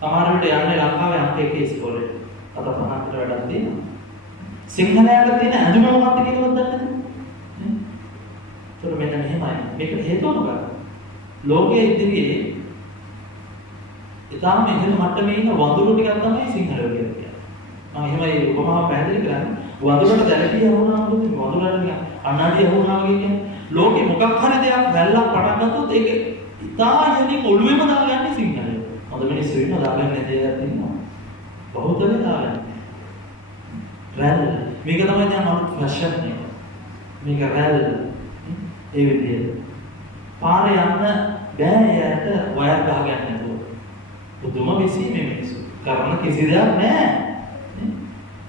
සමහර විට යන්නේ ලංකාවේ අංක 1 ඉස්කෝලේ. අත 50කට වැඩක් තියෙනවා. සිංහලට දින ඇඳුම මොකක්ද කියලාවත් දන්නේ නැහැ. මෙන්න මෙහෙමයි. මේකට හේතුව මොකක්ද? ලෝකයේ ඉදිරියේ ඊටාම ඉහළ මට්ටමේ ඉන්න වඳුරු ටිකක් තමයි සිංහලෝ කියන්නේ. මම එහෙමයි උපමාව පැහැදිලි කරන්නේ. වඳුරට දැලටිය වුණාම වඳුරට අണ്ണාඩිය වුණා වගේ කියන්නේ. ලෝකේ මොකක් හරි දෙයක් වැල්ලක් පටන් ගත්තොත් ඒක ඉතා ඉහළින් ඔළුවේම දාගන්නේ සිංහලෝ. හොඳ මිනිස්සු ඉන්නවා දාගන්නේ දෙයක් තියෙනවා. බහුතරේ දාගන්නේ. රැල් මේක තමයි දැන් අලුත් ෆැෂන් එක. මේක රැල් ඒ විදිහට පාරේ යන්න බෑ යට වයර් ගහගන්න නේද? පුදුම විශ්ී මේ මිනිස්සු. කරන්න කිසි දෙයක් නැහැ.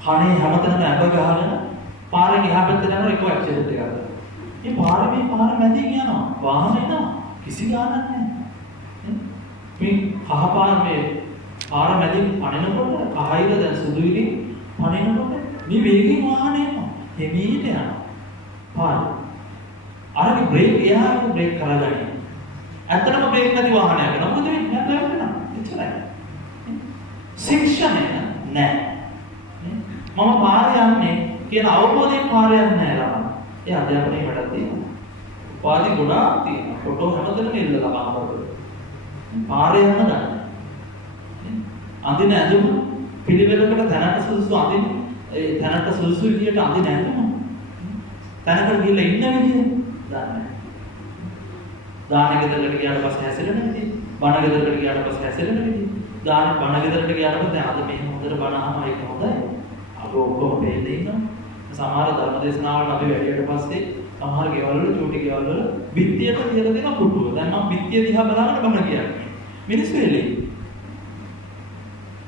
කණේ හැමතැනම ඇබ ගහගෙන පාරෙන් එහා පැත්තට යනවා එක ඇක්සිඩන්ට් එකක්. මේ පාර මැදින් යනවා. වාහන එනවා. කිසි ගාණක් නැහැ. මේ කහ පාර මේ පාර මැදින් පනිනකොට කහයිද දැන් සුදුයිලි පනිනකොට මේ වේගෙන් වාහන එනවා. එමීට යනවා. පාර අරගේ බ්‍රේක් එයාට බ්‍රේක් කරගන්න. ඇත්තටම බ්‍රේක් නැති වාහනයක් යනවා. මොකද වෙන්නේ? නැත්නම් යනවා. එච්චරයි. ශික්ෂණය නැහැ. මම පාරේ යන්නේ කියන අවබෝධයෙන් පාරේ යන්නේ නැහැ ළමයි. ඒ අධ්‍යාපනයේ වැඩක් තියෙනවා. උපාධි ගොඩාක් තියෙනවා. ෆොටෝ හැමතැනම ඉල්ලලා ළමයි. පාරේ යන්න ගන්න. අඳින ඇඳුම පිළිවෙලකට තැනට සුදුසු අඳින ඒ තැනට සුදුසු විදියට අඳින ඇඳුම තැනකට ගිහලා ඉන්න විදිය දන්නේ. දාන ගෙදරකට ගියාට පස්සේ හැසිරෙන විදිය, බණ ගෙදරකට ගියාට පස්සේ හැසිරෙන විදිය. බණ ගෙදරට ගියාට පස්සේ අද මේ හොඳට බණ අහම ඒක හොඳයි. අපි ඔක්කොම බෙහෙදේ ඉන්නවා. සමහර ධර්ම දේශනාවලට අපි වැඩියට පස්සේ සමහර ගෙවල් වල චූටි ගෙවල් වල බිත්තියට තියලා දෙන පුටුව. දැන් මම බිත්තිය දිහා බලාගෙන බණ කියන්නේ. මිනිස්සු එළේ.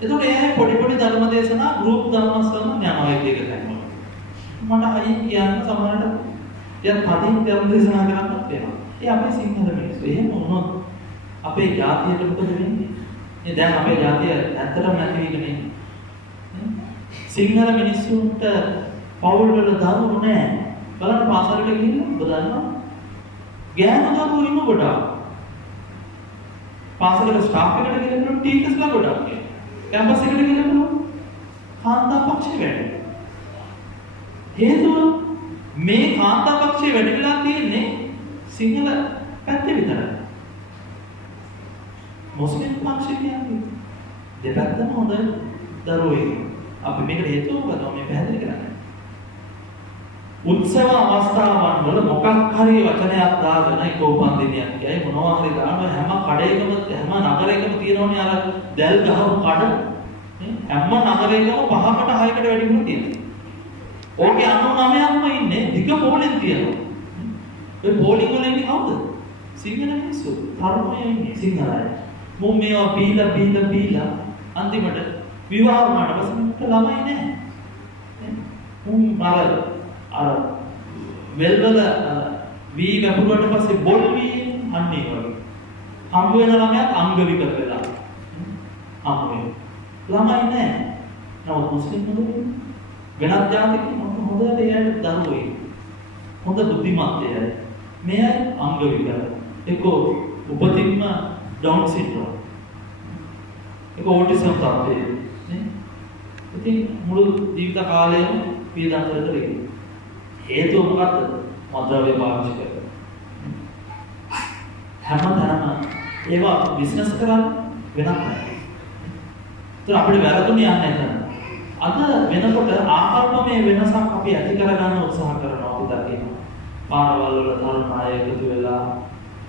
එතකොට ඒ පොඩි ධර්ම දේශනා ගෲප් ධර්මස්වන්න යනවා එක එක තැන්වල. මට අයින් කියන්න සමහරට දැන් පදින් ධර්ම දේශනා කරන්නත් වෙනවා. ඒ අපේ සිංහල මිනිස්සු. එහෙම වුණොත් අපේ ජාතියට මොකද වෙන්නේ? මේ දැන් අපේ ජාතිය ඇත්තටම නැති වෙගෙන ඉන්නේ. සිංහල මිනිස්සුන්ට පවුල් වල දරුවෝ නැහැ. බලන්න පාසලට ගිහින් ඔබ දන්නවා. ගෑනු දරුවෝ ඉන්න ගොඩක්. පාසලේ ස්ටාෆ් එකට ගිහින් ටීචර්ස්ලා ගොඩක්. කැම්පස් එකට ගිහින් කාන්තා පක්ෂේ වැඩි. හේතුව මේ කාන්තා පක්ෂේ වැඩි වෙලා තියෙන්නේ සිංහල පැත්තේ විතරයි. මුස්ලිම් පක්ෂේ කියන්නේ දෙපැත්තම හොඳයි. දරුවෝ ඉන්නවා. අපි මේකට හේතුව මොකද මේ පැහැදිලි කරන්නේ? උත්සව අවස්ථාවන් වල මොකක් හරි වචනයක් දාගෙන ඒක උපන්දිනයක් කියයි මොනවා හරි දාන හැම කඩේකම හැම නගරයකම තියෙනෝනේ අර දැල් ගහපු කඩ හැම නගරයකම 5කට 6කට වැඩිපුර තියෙනවා. ඕකේ 99ක්ම ඉන්නේ දිග පොලෙන් තියෙනවා. ඒ පොලිං වල ඉන්නේ කවුද? සිංහල මිනිස්සු. තරුණයෝ ඉන්නේ සිංහල අය. මොම් මේවා බීලා අන්තිමට විවාහ වුණාට පස්සේ ළමයි නැහැ. මොම් අර වෙල්වල වී වැපුරුවට පස්සේ බොල් වී අන්නේ වගේ. හම්බ වෙන ළමයාත් අංග විකල වෙලා. හම්බ වෙන. ළමයි නැහැ. නමුත් මුස්ලිම් මොකද? වෙනත් ජාතික හොඳට එයාට දරුවෝ ඉන්නේ. හොඳ බුද්ධිමත් එයයි. මේ අය අංග විකල. ඒක උපතින්ම ඩවුන් සින්ඩ්‍රෝම්. ඒක ඕටිසම් තත්ත්වය. නේ? ඉතින් මුළු ජීවිත කාලයම පීඩාන්තරට වෙන්නේ. හේතුව මොකක්ද? මද්ද්‍රව්‍ය පාවිච්චි කරන. හැමදාම ඒවා බිස්නස් කරන්නේ වෙනත් අය. ඒත් අපිට වැරදුනේ යන්නේ නැහැ. අද වෙනකොට ආකල්පමය වෙනසක් අපි ඇති කරගන්න උත්සාහ කරනවා අපි දකිනවා. පාරවල් වල තරුණ අය එකතු වෙලා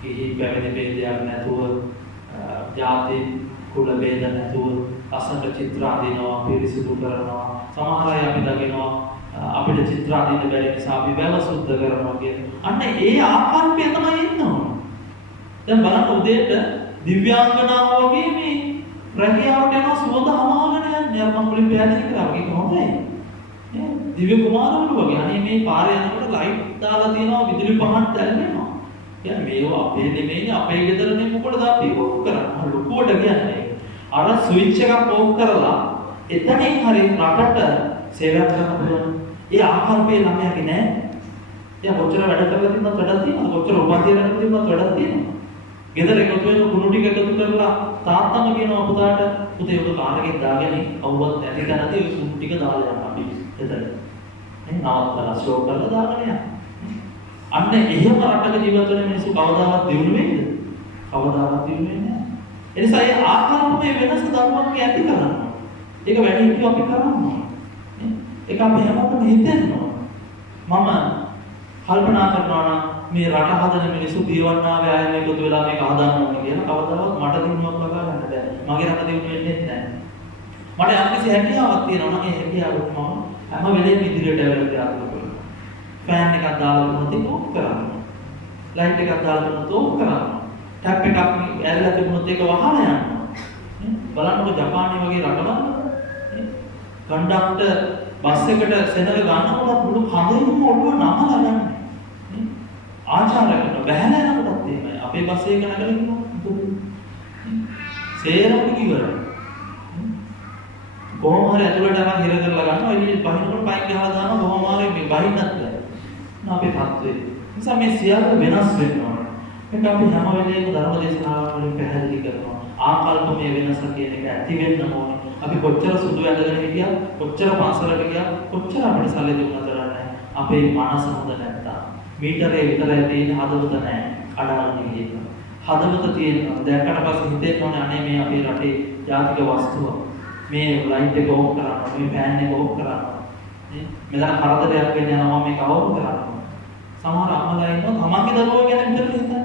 කිහි පැමිණි ભેදයක් නැතුව ජාති කුල ભેද නැතුව අසංක චිත්‍ර අඳිනවා පිරිසිදු කරනවා. සමහර අය අපි දකිනවා අපිට චිත්‍ර අඳින්න බැරි නිසා අපි වැව සුද්ධ කරනවා කියන්නේ. අන්න ඒ ආකල්පය තමයි ඉන්නවා. දැන් බලන්න උදේට දිව්‍යාංගනාව වගේ මේ රැකියාවට යන සුවඳ හමාගෙන යන්නේ. මම මුලින් පැහැදිලි කරා වගේ කොහොමද? දිව්‍ය කුමාරවරු වගේ. අනේ මේ පාරේ යනකොට ලයිට් දාලා තියෙනවා විදුලි පහන් දැල්වෙනවා. කියන්නේ මේවා අපේ නෙමෙයිනේ අපේ ගෙදරනේ මොකටද අපි ඕක කරන්නේ? ලොකුවට කියන්නේ. අර ස්විච් එකක් ඕෆ් කරලා එතනින් හරි රටට සේවයක් කරන්න පුළුවන්. ඒ ආකල්පේ ළමයාගේ නෑ. එයා කොච්චර වැඩ කරලා තිබුණත් වැඩක් තියෙනවා. කොච්චර උපාධිය ගන්න තිබුණත් වැඩක් තියෙනවා. ගෙදර එකතු වෙන කුණු ටික එකතු කරලා තාත්තම කියනවා පුතාට පුතේ ඔබ කාර් එකෙන් දාගෙන අවුවත් නැති තැනදී ඔය කුණු ටික දාලා යන්න අපි එතන. මේ නවත්තලා ෂෝ කරලා දාගෙන යන්න. අන්න එහෙම රටක ජීවත් වෙන මිනිස්සු කවදාවත් දියුණු වෙයිද? කවදාවත් දියුණු වෙන්නේ නැහැ. ඒ නිසා ඒ ආකල්පයේ වෙනස ධර්මයක් ඇති කරනවා. ඒක වැඩි හිටියෝ අපි කරනවා. ඒක අපි හැමෝටම හිතෙනවා. මම කල්පනා කරනවා නම් මේ රට හදන මිනිස්සු දියවන්නාවේ ආයෙත් එකතු වෙලා මේක හදන්න ඕනේ කියලා කවදාවත් මට දිනුවක් ලබා ගන්න බෑ. මගේ රට දිනු වෙන්නේ නැහැ. මට යම්කිසි හැකියාවක් තියෙනවා නම් ඒ හැකියාව මම හැම වෙලේම ඉදිරියට ඇවිල්ලා ක්‍රියාත්මක කරනවා. ෆෑන් එකක් දාලා දුන්නොත් ඕෆ් කරනවා. ලයිට් එකක් දාලා දුන්නොත් ඕෆ් කරනවා. ටැප් එකක් ඇරලා තිබුණොත් ඒක වහලා යනවා. බලන්නකො ජපානයේ වගේ රටවල කන්ඩක්ටර් බස් එකට සෙනඟ ගන්නකොට මුළු කඳේම ඔළුව නමලා යන්නේ. ආචාරයකට බැහැලා යනකොටත් එහෙමයි. අපේ බස් එක නැගලා ඉන්නවා. සේරම කිව්වරයි. කොහොම හරි ඇතුළට යනවා හිර කරලා ගන්නවා. එළියට බහිනකොට පයින් ගහලා දානවා. කොහොම හරි මේ බහින්නත් බැහැ. අපේ තත්ත්වේ. නිසා මේ සියල්ල වෙනස් වෙනවා. ඒක අපි හැම වෙලේම ධර්ම දේශනාවල් වලින් පැහැදිලි කරනවා. ආකල්පමය වෙනස කියන එක ඇති වෙන්න ඕනේ. අපි කොච්චර සුදු ඇඳගෙන හිටියත්, කොච්චර පාසලට ගියත්, කොච්චර අපිට සල්ලි දුන්නත් නැහැ. අපේ මනස හොඳ නැත්නම් මීටරේ විතරයි තියෙන හදවත නැහැ. කඩාගෙන ගිහින්. හදවත තියෙනවා. දැක්කට පස්සේ හිතෙන්න ඕනේ අනේ මේ අපේ රටේ ජාතික වස්තුව. මේ ලයිට් එක ඕෆ් කරනවා, මේ ෆෑන් එක ඕෆ් කරනවා. මෙතන කරදරයක් වෙන්න යනවා මේක අවුල් කරනවා. සමහර අම්මලා ඉන්නවා තමන්ගේ දරුවෝ ගැන විතරක් හිතන්නේ.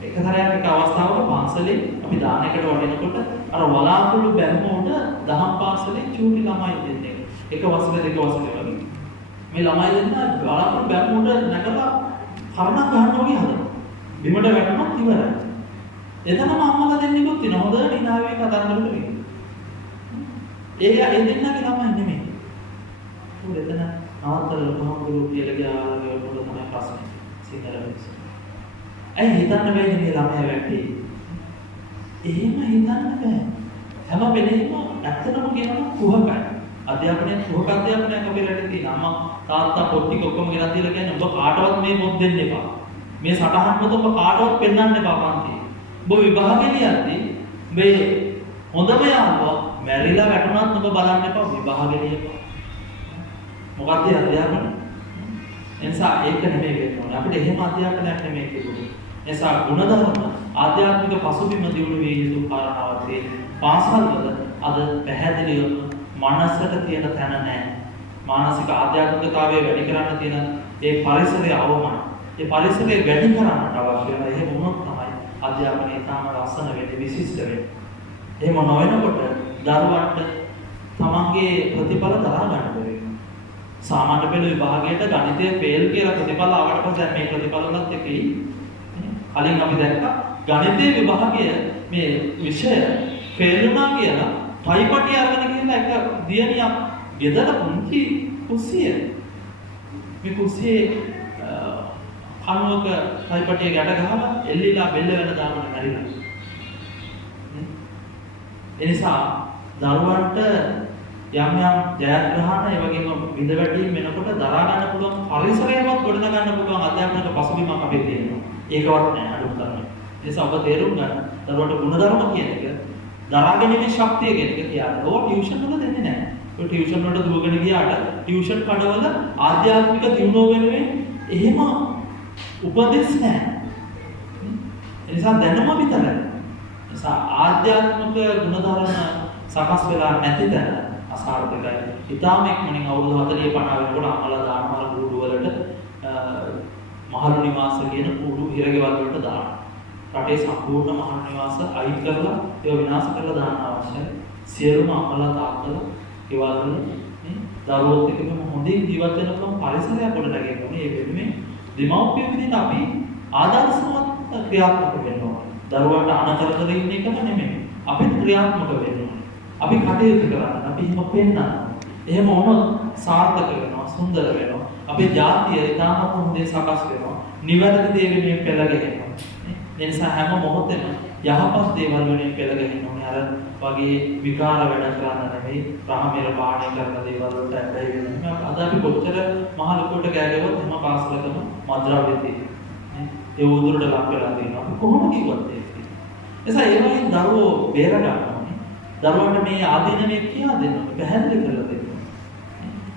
එකතරයක් එක අවස්ථාවක පාසලේ අපි දානයකට වඩිනකොට අර වලාකුළු බැලුම උඩ දහම් පාසලේ චූටි ළමයි දෙන්නේ. එක වසරේ දෙක වසරේ වගේ. මේ ළමයි දෙන්න වලාකුළු බැලුම උඩ නැගලා කරුණක් ගන්නවා වගේ හදනවා. බිමට වැටුණොත් ඉවරයි. එතනම අම්මලා දෙන්නෙකුත් ඉන්න හොඳට ඉනාවේ කතා කරලා ඉන්න. ඒ දෙන්නගේ ළමයි නෙමෙයි. උන් එතන ආතල් කොහොමද කියලා ගියාලා වල තමයි ප්‍රශ්නේ. සිතර වෙන්නේ. ඇයි හිතන්න බැරි මේ ළමයා වැටේ? එහෙම හිතන්න බෑ. හැම වෙලේම ඇත්තටම කියනවා කුහකයි. අධ්‍යාපනයේ කුහක අධ්‍යාපනයක් අපේ රටේ තියෙන අම්මා තාත්තා පොඩි ඔක්කොම ගෙනත් දීලා කියන්නේ ඔබ කාටවත් මේ පොත් දෙන්න එපා. මේ සටහන් පොත ඔබ කාටවත් පෙන්වන්න එපා පන්තියේ. ඔබ විභාගෙලියද්දී මේ හොඳම යාළුවා මැරිලා වැටුණත් ඔබ බලන්න එපා විභාගෙලිය. මොකක්ද අධ්‍යාපනය? එනිසා ඒක නෙමෙයි වෙන්න ඕනේ. අපිට එහෙම අධ්‍යාපනයක් නෙමෙයි තිබුණේ. එනිසා ගුණධර්ම ආධ්‍යාත්මික පසුබිම දියුණු වේ යුතු කාරණාවක් තියෙනවා. පාසල්වල අද පැහැදිලිවම මනසට තියෙන තැන නැහැ. මානසික ආධ්‍යාත්මිකතාවය වැඩි කරන්න තියෙන ඒ පරිසරය අවමයි. ඒ පරිසරය වැඩි කරන්නට අවශ්‍ය වෙන එහෙම වුණොත් තමයි අධ්‍යාපනය තාම ලස්සන වෙන්නේ, විශිෂ්ට වෙන්නේ. එහෙම නොවනකොට දරුවන්ට තමන්ගේ ප්‍රතිඵල දරා ගන්න බැරි වෙනවා. සාමාන්‍ය පෙළ විභාගයට ගණිතය ෆේල් කියලා ප්‍රතිඵල ආවට පස්සේ මේ ප්‍රතිඵලවත් එකයි. කලින් අපි දැක්කා ගණිතයේ විභාගය මේ විෂය ෆේල් වුණා කියලා පයිපටි අරගෙන ගිහිල්ලා එක දියණියක් ගෙදර පුංචි කුස්සිය මේ කුස්සියේ කනුවක පයිපටිය ගැට ගහලා එල්ලීලා බෙල්ල වෙන දාමන මැරිලා. එනිසා දරුවන්ට යම් යම් ජයග්‍රහණ ඒ වගේම විඳවැටීම් වෙනකොට දරා ගන්න පුළුවන් පරිසරයවත් ගොඩ ගන්න පුළුවන් අධ්‍යාපනික පසුබිමක් අපේ තියෙනවා. ඒකවත් නෑ අඩු කරන්නේ. ඒ නිසා ඔබ තේරුම් ගන්න දරුවන්ට ගුණධර්ම කියන එක දරාගැනීමේ ශක්තිය කියන එක කියන්නේ. ඕක ටියුෂන් වල දෙන්නේ නෑ. ඔය ටියුෂන් වලට දුවගෙන ගියාට ටියුෂන් කඩවල ආධ්‍යාත්මික දියුණුව වෙනුවෙන් එහෙම උපදෙස් නෑ. ඒ නිසා දැනුම විතරයි. නිසා ආධ්‍යාත්මික ගුණධර්ම සකස් වෙලා නැති තැන අසාර්ථකයි. ඊටාම එක්මනින් අවුරුදු 40 50 වෙනකොට අම්මලා දානවා කුඩු වලට මහලු නිවාස කියන කුඩු හිරගෙවල් වලට දානවා. රටේ සම්පූර්ණ මහලු නිවාස අයින් කරලා ඒව විනාශ කරලා දාන්න අවශ්‍යයි. සියලුම අම්මලා තාත්තලා ඒවල් වල දරුවෝත් එක්කම හොඳින් ජීවත් වෙන පුළුවන් පරිසරයක් ගොඩ නැගෙන්න ඕනේ. ඒ වෙනුවෙන් දෙමව්පිය විදිහට අපි ආදර්ශමත් ක්‍රියාත්මක වෙන්න ඕනේ. දරුවන්ට අනතර කර ඉන්න එකම නෙමෙයි. අපිත් ක්‍රියාත්මක වෙන්න ඕනේ. අපි කටයුතු කරන්න, අපි හිම පෙන්නන්න. එහෙම වුණොත් සාර්ථක වෙනවා, සුන්දර වෙනවා. අපේ ජාතිය ඉතාමත් හොඳින් සකස් වෙනවා. නිවැරදි දේ වෙනුවෙන් පෙළ ගැහෙනවා. ඒ නිසා හැම මොහොතෙම යහපත් දේවල් වෙනුවෙන් පෙළ ගැහෙන්න ඕනේ. අර වගේ විකාර වැඩ කරන්න නෙමෙයි, රාමීර පාණය කරන දේවල් වලට ඇබ්බැහි වෙනවා. අද අපි කොච්චර මහ ලොකුට ගෑගුවත් හැම පාසලකම මද්‍රව්‍ය තියෙනවා. ඒ උදුරට ලක් වෙලා තියෙනවා. අපි කොහොම කිව්වත් ඒක. එසා ඒ වගේ දරුවෝ බේර ගන්න ඕනේ. දරුවන්ට මේ ආදීනමේ කියා දෙන්න ඕනේ, පැහැදිලි කරලා දෙන්න ඕනේ.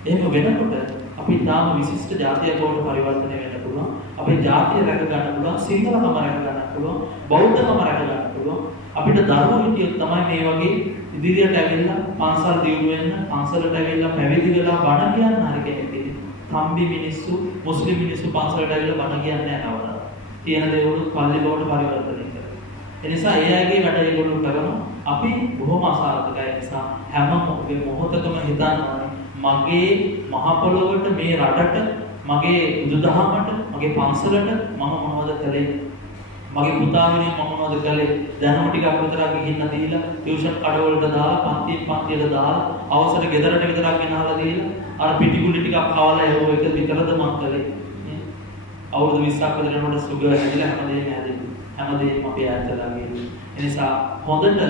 එහෙම වෙනකොට අපි තාම විශිෂ්ට ජාතියක් බවට පරිවර්තනය වෙන්න පුළුවන්. අපේ ජාතිය රැක ගන්න පුළුවන්, සිංහලකම රැක ගන්න පුළුවන්, බෞද්ධකම රැක ගන්න පුළුවන්. අපිට දරුවෝ හිටියොත් තමයි මේ වගේ ඉදිරියට ඇවිල්ලා පන්සල් දියුණු වෙන්න, පන්සලට ඇවිල්ලා පැවිදි වෙලා බණ කියන්න හරි කෙනෙක් ඉන්නේ. තම්බි මිනිස්සු, මුස්ලිම් මිනිස්සු පන්සලට ඇවිල්ලා බණ කියන්නේ නැහැ නවලා. තියෙන දේවලුත් පල්ලි බවට පරිවර්තනය කරනවා. ඒ නිසා ඒ අයගේ වැඩ ඒගොල්ලෝ කරනවා. අපි බොහොම අසාර්ථකයි. නිසා හැම මොහොතකම හිතන්න ඕනේ මගේ මහ පොළොවට, මේ රටට, මගේ බුදුදහමට, මගේ පන්සලට මම මොනවද කළේ? මගේ පුතා වෙනුවෙන් මම මොනවද කළේ? දැනුම ටිකක් විතරක් ගිහින් දීලා, ටියුෂන් කඩවලට දාලා, පන්තියට දාලා, අවසර ගෙදරට විතරක් ගෙනහලා දීලා, අර පිටිකුලි ටිකක් කවලා ඒව එක විතරද මම කළේ? අවුරුදු 20ක් විතර යනකොට සුගර් හැදිලා හැමදේම හැදෙන්නේ. හැමදේම අපි ඈතලා ගිහින්. ඒ නිසා හොඳට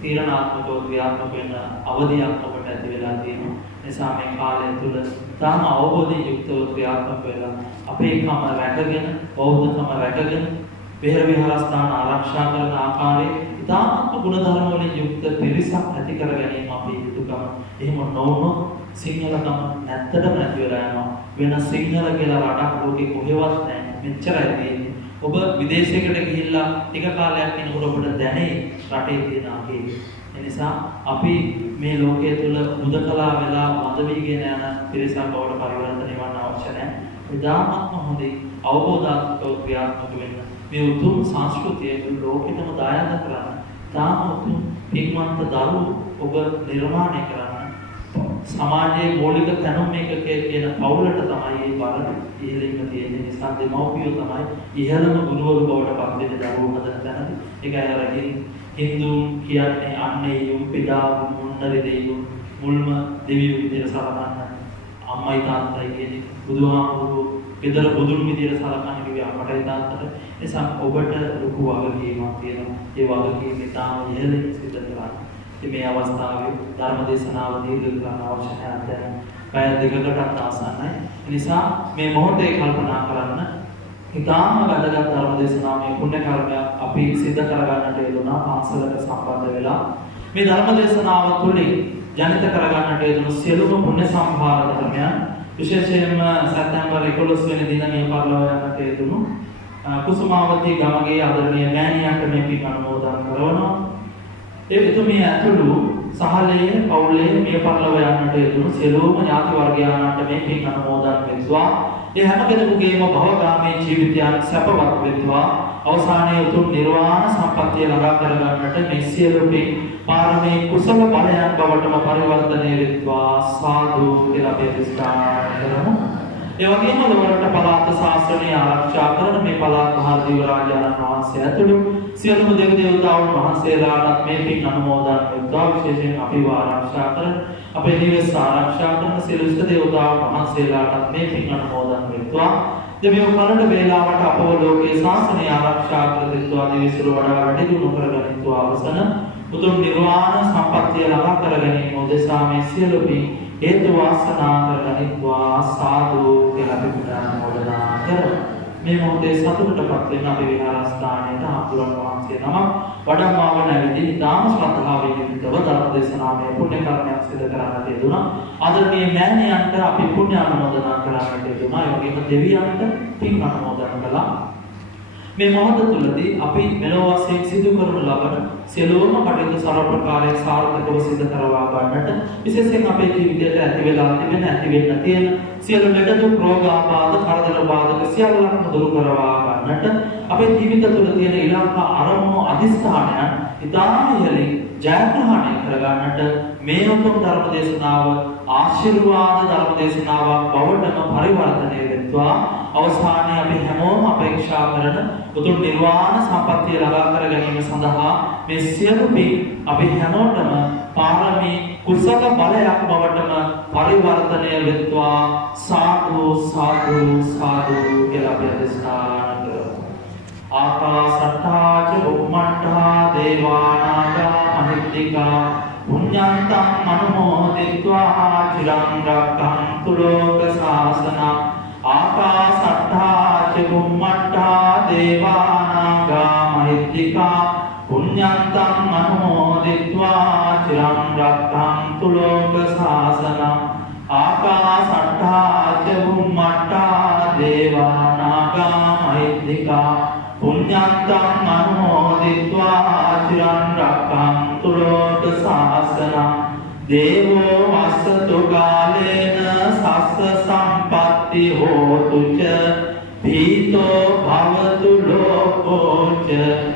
තීරණාත්මකව ක්‍රියාත්මක වෙන අවධියක් අපට ඇති වෙලා තියෙනවා. ඒ නිසා මේ කාලය තුල තාම අවබෝධයෙන් යුක්තව ක්‍රියාත්මක වෙලා අපේකම රැකගෙන, බෞද්ධකම රැකගෙන, පෙර විහාරස්ථාන ආරක්ෂා කරන ආකාරයේ ඉතාමත් ගුණධර්ම වලින් යුක්ත පිරිසක් ඇති කර ගැනීම අපේ යුතුකම. එහෙම නොවුනොත් සිංහලකම නැත්තටම නැති වෙලා යනවා. වෙන සිංහල කියලා රටක් ලෝකේ කොහෙවත් නැහැ. මෙච්චරයි තියෙන්නේ. ඔබ විදේශයකට ගිහිල්ලා ටික කාලයක් ඉන්නකොට ඔබට දැනේ රටේ තියෙන අගේ. ඒ නිසා අපි මේ ලෝකයේ තුල මුදකලා වෙලා මද වීගෙන යන පිරිසක් බවට පරිවර්තනය වෙන්න අවශ්‍ය නැහැ. ඉතාමත්ම හොඳින් අවබෝධාත්මකව ක්‍රියාත්මක වෙන්න. මේ උතුම් සංස්කෘතිය ලෝකෙටම දායාද කරන්න. තාම උතුම් පින්වන්ත දරුවෝ ඔබ නිර්මාණය කරන්න. සමාජයේ මූලික තැනුම් මේකකයේ කියන පවුලට තමයි මේ බල ඉහළින්ම තියෙන නිසා දෙමව්පියෝ තමයි ඉහළම ගුරුවරු බවට පත් වෙන දරුවෝ හදන තැනදී. ඒකයි අර හින්දුන් කියන්නේ අන්නේ යුම් පිටා මුන්නරි දෙවියෝ මුල්ම දෙවියෝ විදිහට සලකන්න. අම්මයි තාත්තයි කියන්නේ බුදුහාමුදුරුවෝ ගෙදර බුදුන් විදිහට සලකන්න කිව්වේ අපටයි තාත්තට. ඒ නිසා ඔබට ලොකු වගකීමක් තියෙනවා. ඒ වගකීම ඉතාම ඉහළින් සිදු කරන්න. මේ අවස්ථාවේ ධර්ම දේශනාව දීර්ඝ කරන්න අවශ්‍ය නැහැ. පැය දෙකකටත් ආසන්නයි. ඒ නිසා මේ මොහොතේ කල්පනා කරන්න ඉතාම වැදගත් ධර්ම දේශනාවේ පුණ්‍ය කර්මයක් අපි සිද්ධ කරගන්නට යෙදුණා. පාසලට සම්බන්ධ වෙලා මේ ධර්ම දේශනාව තුළින් ජනිත කරගන්නට යෙදුණු සියලුම පුණ්‍ය සම්භාර ධර්මයන් විශේෂයෙන්ම සැප්තැම්බර් 11 වෙනි දින මිය පරලොව යන්නට යෙදුණු කුසුමාවතී ගමගේ ආදරණීය මෑණියන්ට මේ පින් අනුමෝදන් කරනවා. ඒ එතුමිය ඇතුළු සහලයේ පවුලේ මිය පරලොව යන්නට යෙදුණු සියලුම ඥාති වර්ගයාට මේ පින් අනුමෝදන් වෙත්වා. ඒ හැම කෙනෙකුගේම භවගාමී ජීවිතයන් සැපවත් වෙත්වා. අවසානයේ උතුම් නිර්වාණ සම්පත්තිය ළඟා කරගන්නට මේ සියලු පින් පාරමී කුසල බලයන් බවටම පරිවර්තනය වෙත්වා. සාදු කියලා අපි ප්‍රාර්ථනා කරමු. ඒ වගේම ලොවරට පළාත ශාස්ත්‍රණීය ආරක්ෂා කරන මේ පළාත් මහා දිවරාජාණන් වහන්සේ ඇතුළු සියලුම දෙවි දේවතාවුන් වහන්සේලාට මේ පින් අනුමෝදන් වෙත්වා. විශේෂයෙන් අපිව ආරක්ෂා කරන අපේ නිවෙස් ආරක්ෂා කරන සියලු ඉෂ්ට දේවතාවුන් වහන්සේලාට මේ පින් අනුමෝදන් වෙත්වා. දෙවියෝ කලට වේලාවට අපව ලෝකේ ශාසනය ආරක්ෂා කර දෙත්වා. දිවිසිරු වඩා වැඩි දියුණු කරගනිත්වා. අවසන උතුම් නිර්වාණ සම්පත්තිය ළඟා කර ගැනීම උදෙසා මේ සියලු පින් හේතු වාසනා කරගනිත්වා. සාදු කියලා අපි ප්‍රාර්ථනා කරමු. මේ මොහොතේ සතුටටපත් වෙන අපේ විහාරස්ථානයේ ආතුරන් වහන්සේ නම වඩම්මාවන ඇවිදින් ඊටාම ශ්‍රද්ධාවෙන් යුක්තව ධර්ම දේශනාමය පුණ්‍ය කර්මයක් සිදු කරන්නට යෙදුණා. ආදරණීය මෑණියන්ට අපි පුණ්‍ය අනුමෝදනා කරන්නට යෙදුණා. ඒ වගේම දෙවියන්ට පින් අනුමෝදන් කළා. මේ මොහොත තුලදී අපි මෙලොව වශයෙන් සිදු කරනු ලබන සියලුම කටයුතු සර්ව ප්‍රකාරයෙන් සාර්ථකව සිදු කරවා ගන්නට විශේෂයෙන් අපේ ජීවිතයට ඇති වෙලා තිබෙන ඇති වෙන්න තියෙන සියලු ලෙඩ දුක් රෝග ආබාධ කරදර බාධක සියල්ලම දුරු කරවා ගන්නට අපේ ජීවිත තුළ තියෙන ඊළඟ අරමුණු අදිස්ථානයන් ඉතාම ඉහළින් ජයග්‍රහණය කරගන්නට මේ උතුම් ධර්ම දේශනාව ආශිර්වාද ධර්ම දේශනාවක් බවටම පරිවර්තනය වෙත්වා. අවසානයේ අපි හැමෝම අපේක්ෂා කරන උතුම් නිර්වාණ සම්පත්තිය ළඟා කර ගැනීම සඳහා මේ සියලු පින් අපි හැමෝටම පාරමී කුසල බලයක් බවටම පරිවර්තනය වෙත්වා. සාදු සාදු සාදු කියලා අපි අධිෂ්ඨාන කරමු. ආකාසට්ටා ච බුම්මට්ටා දේවානාගා මහිත්‍තිකා පුඤ්ඤන්තං අනුමෝදිत्वा චිරං රක්ඛන්තු ලෝක ශාසනං. ආකාසට්ටා ච බුම්මට්ටා දේවානාගා මහිත්‍තිකා පුඤ්ඤන්තං අනුමෝදිत्वा චිරං රක්ඛන්තු ලෝක ශාසනං. ආකාසට්ටා ච බුම්මට්ටා දේවානාගා මහිත්‍තිකා පුඤ්ඤන්තං අනුමෝදිत्वा චිරං රක්ඛන්තු ලෝක ශාසනං. දේවෝ වස්සතු කාලේන සස්ස සම්පatti හෝතු ච පීතෝ භවතු ලෝකෝ ච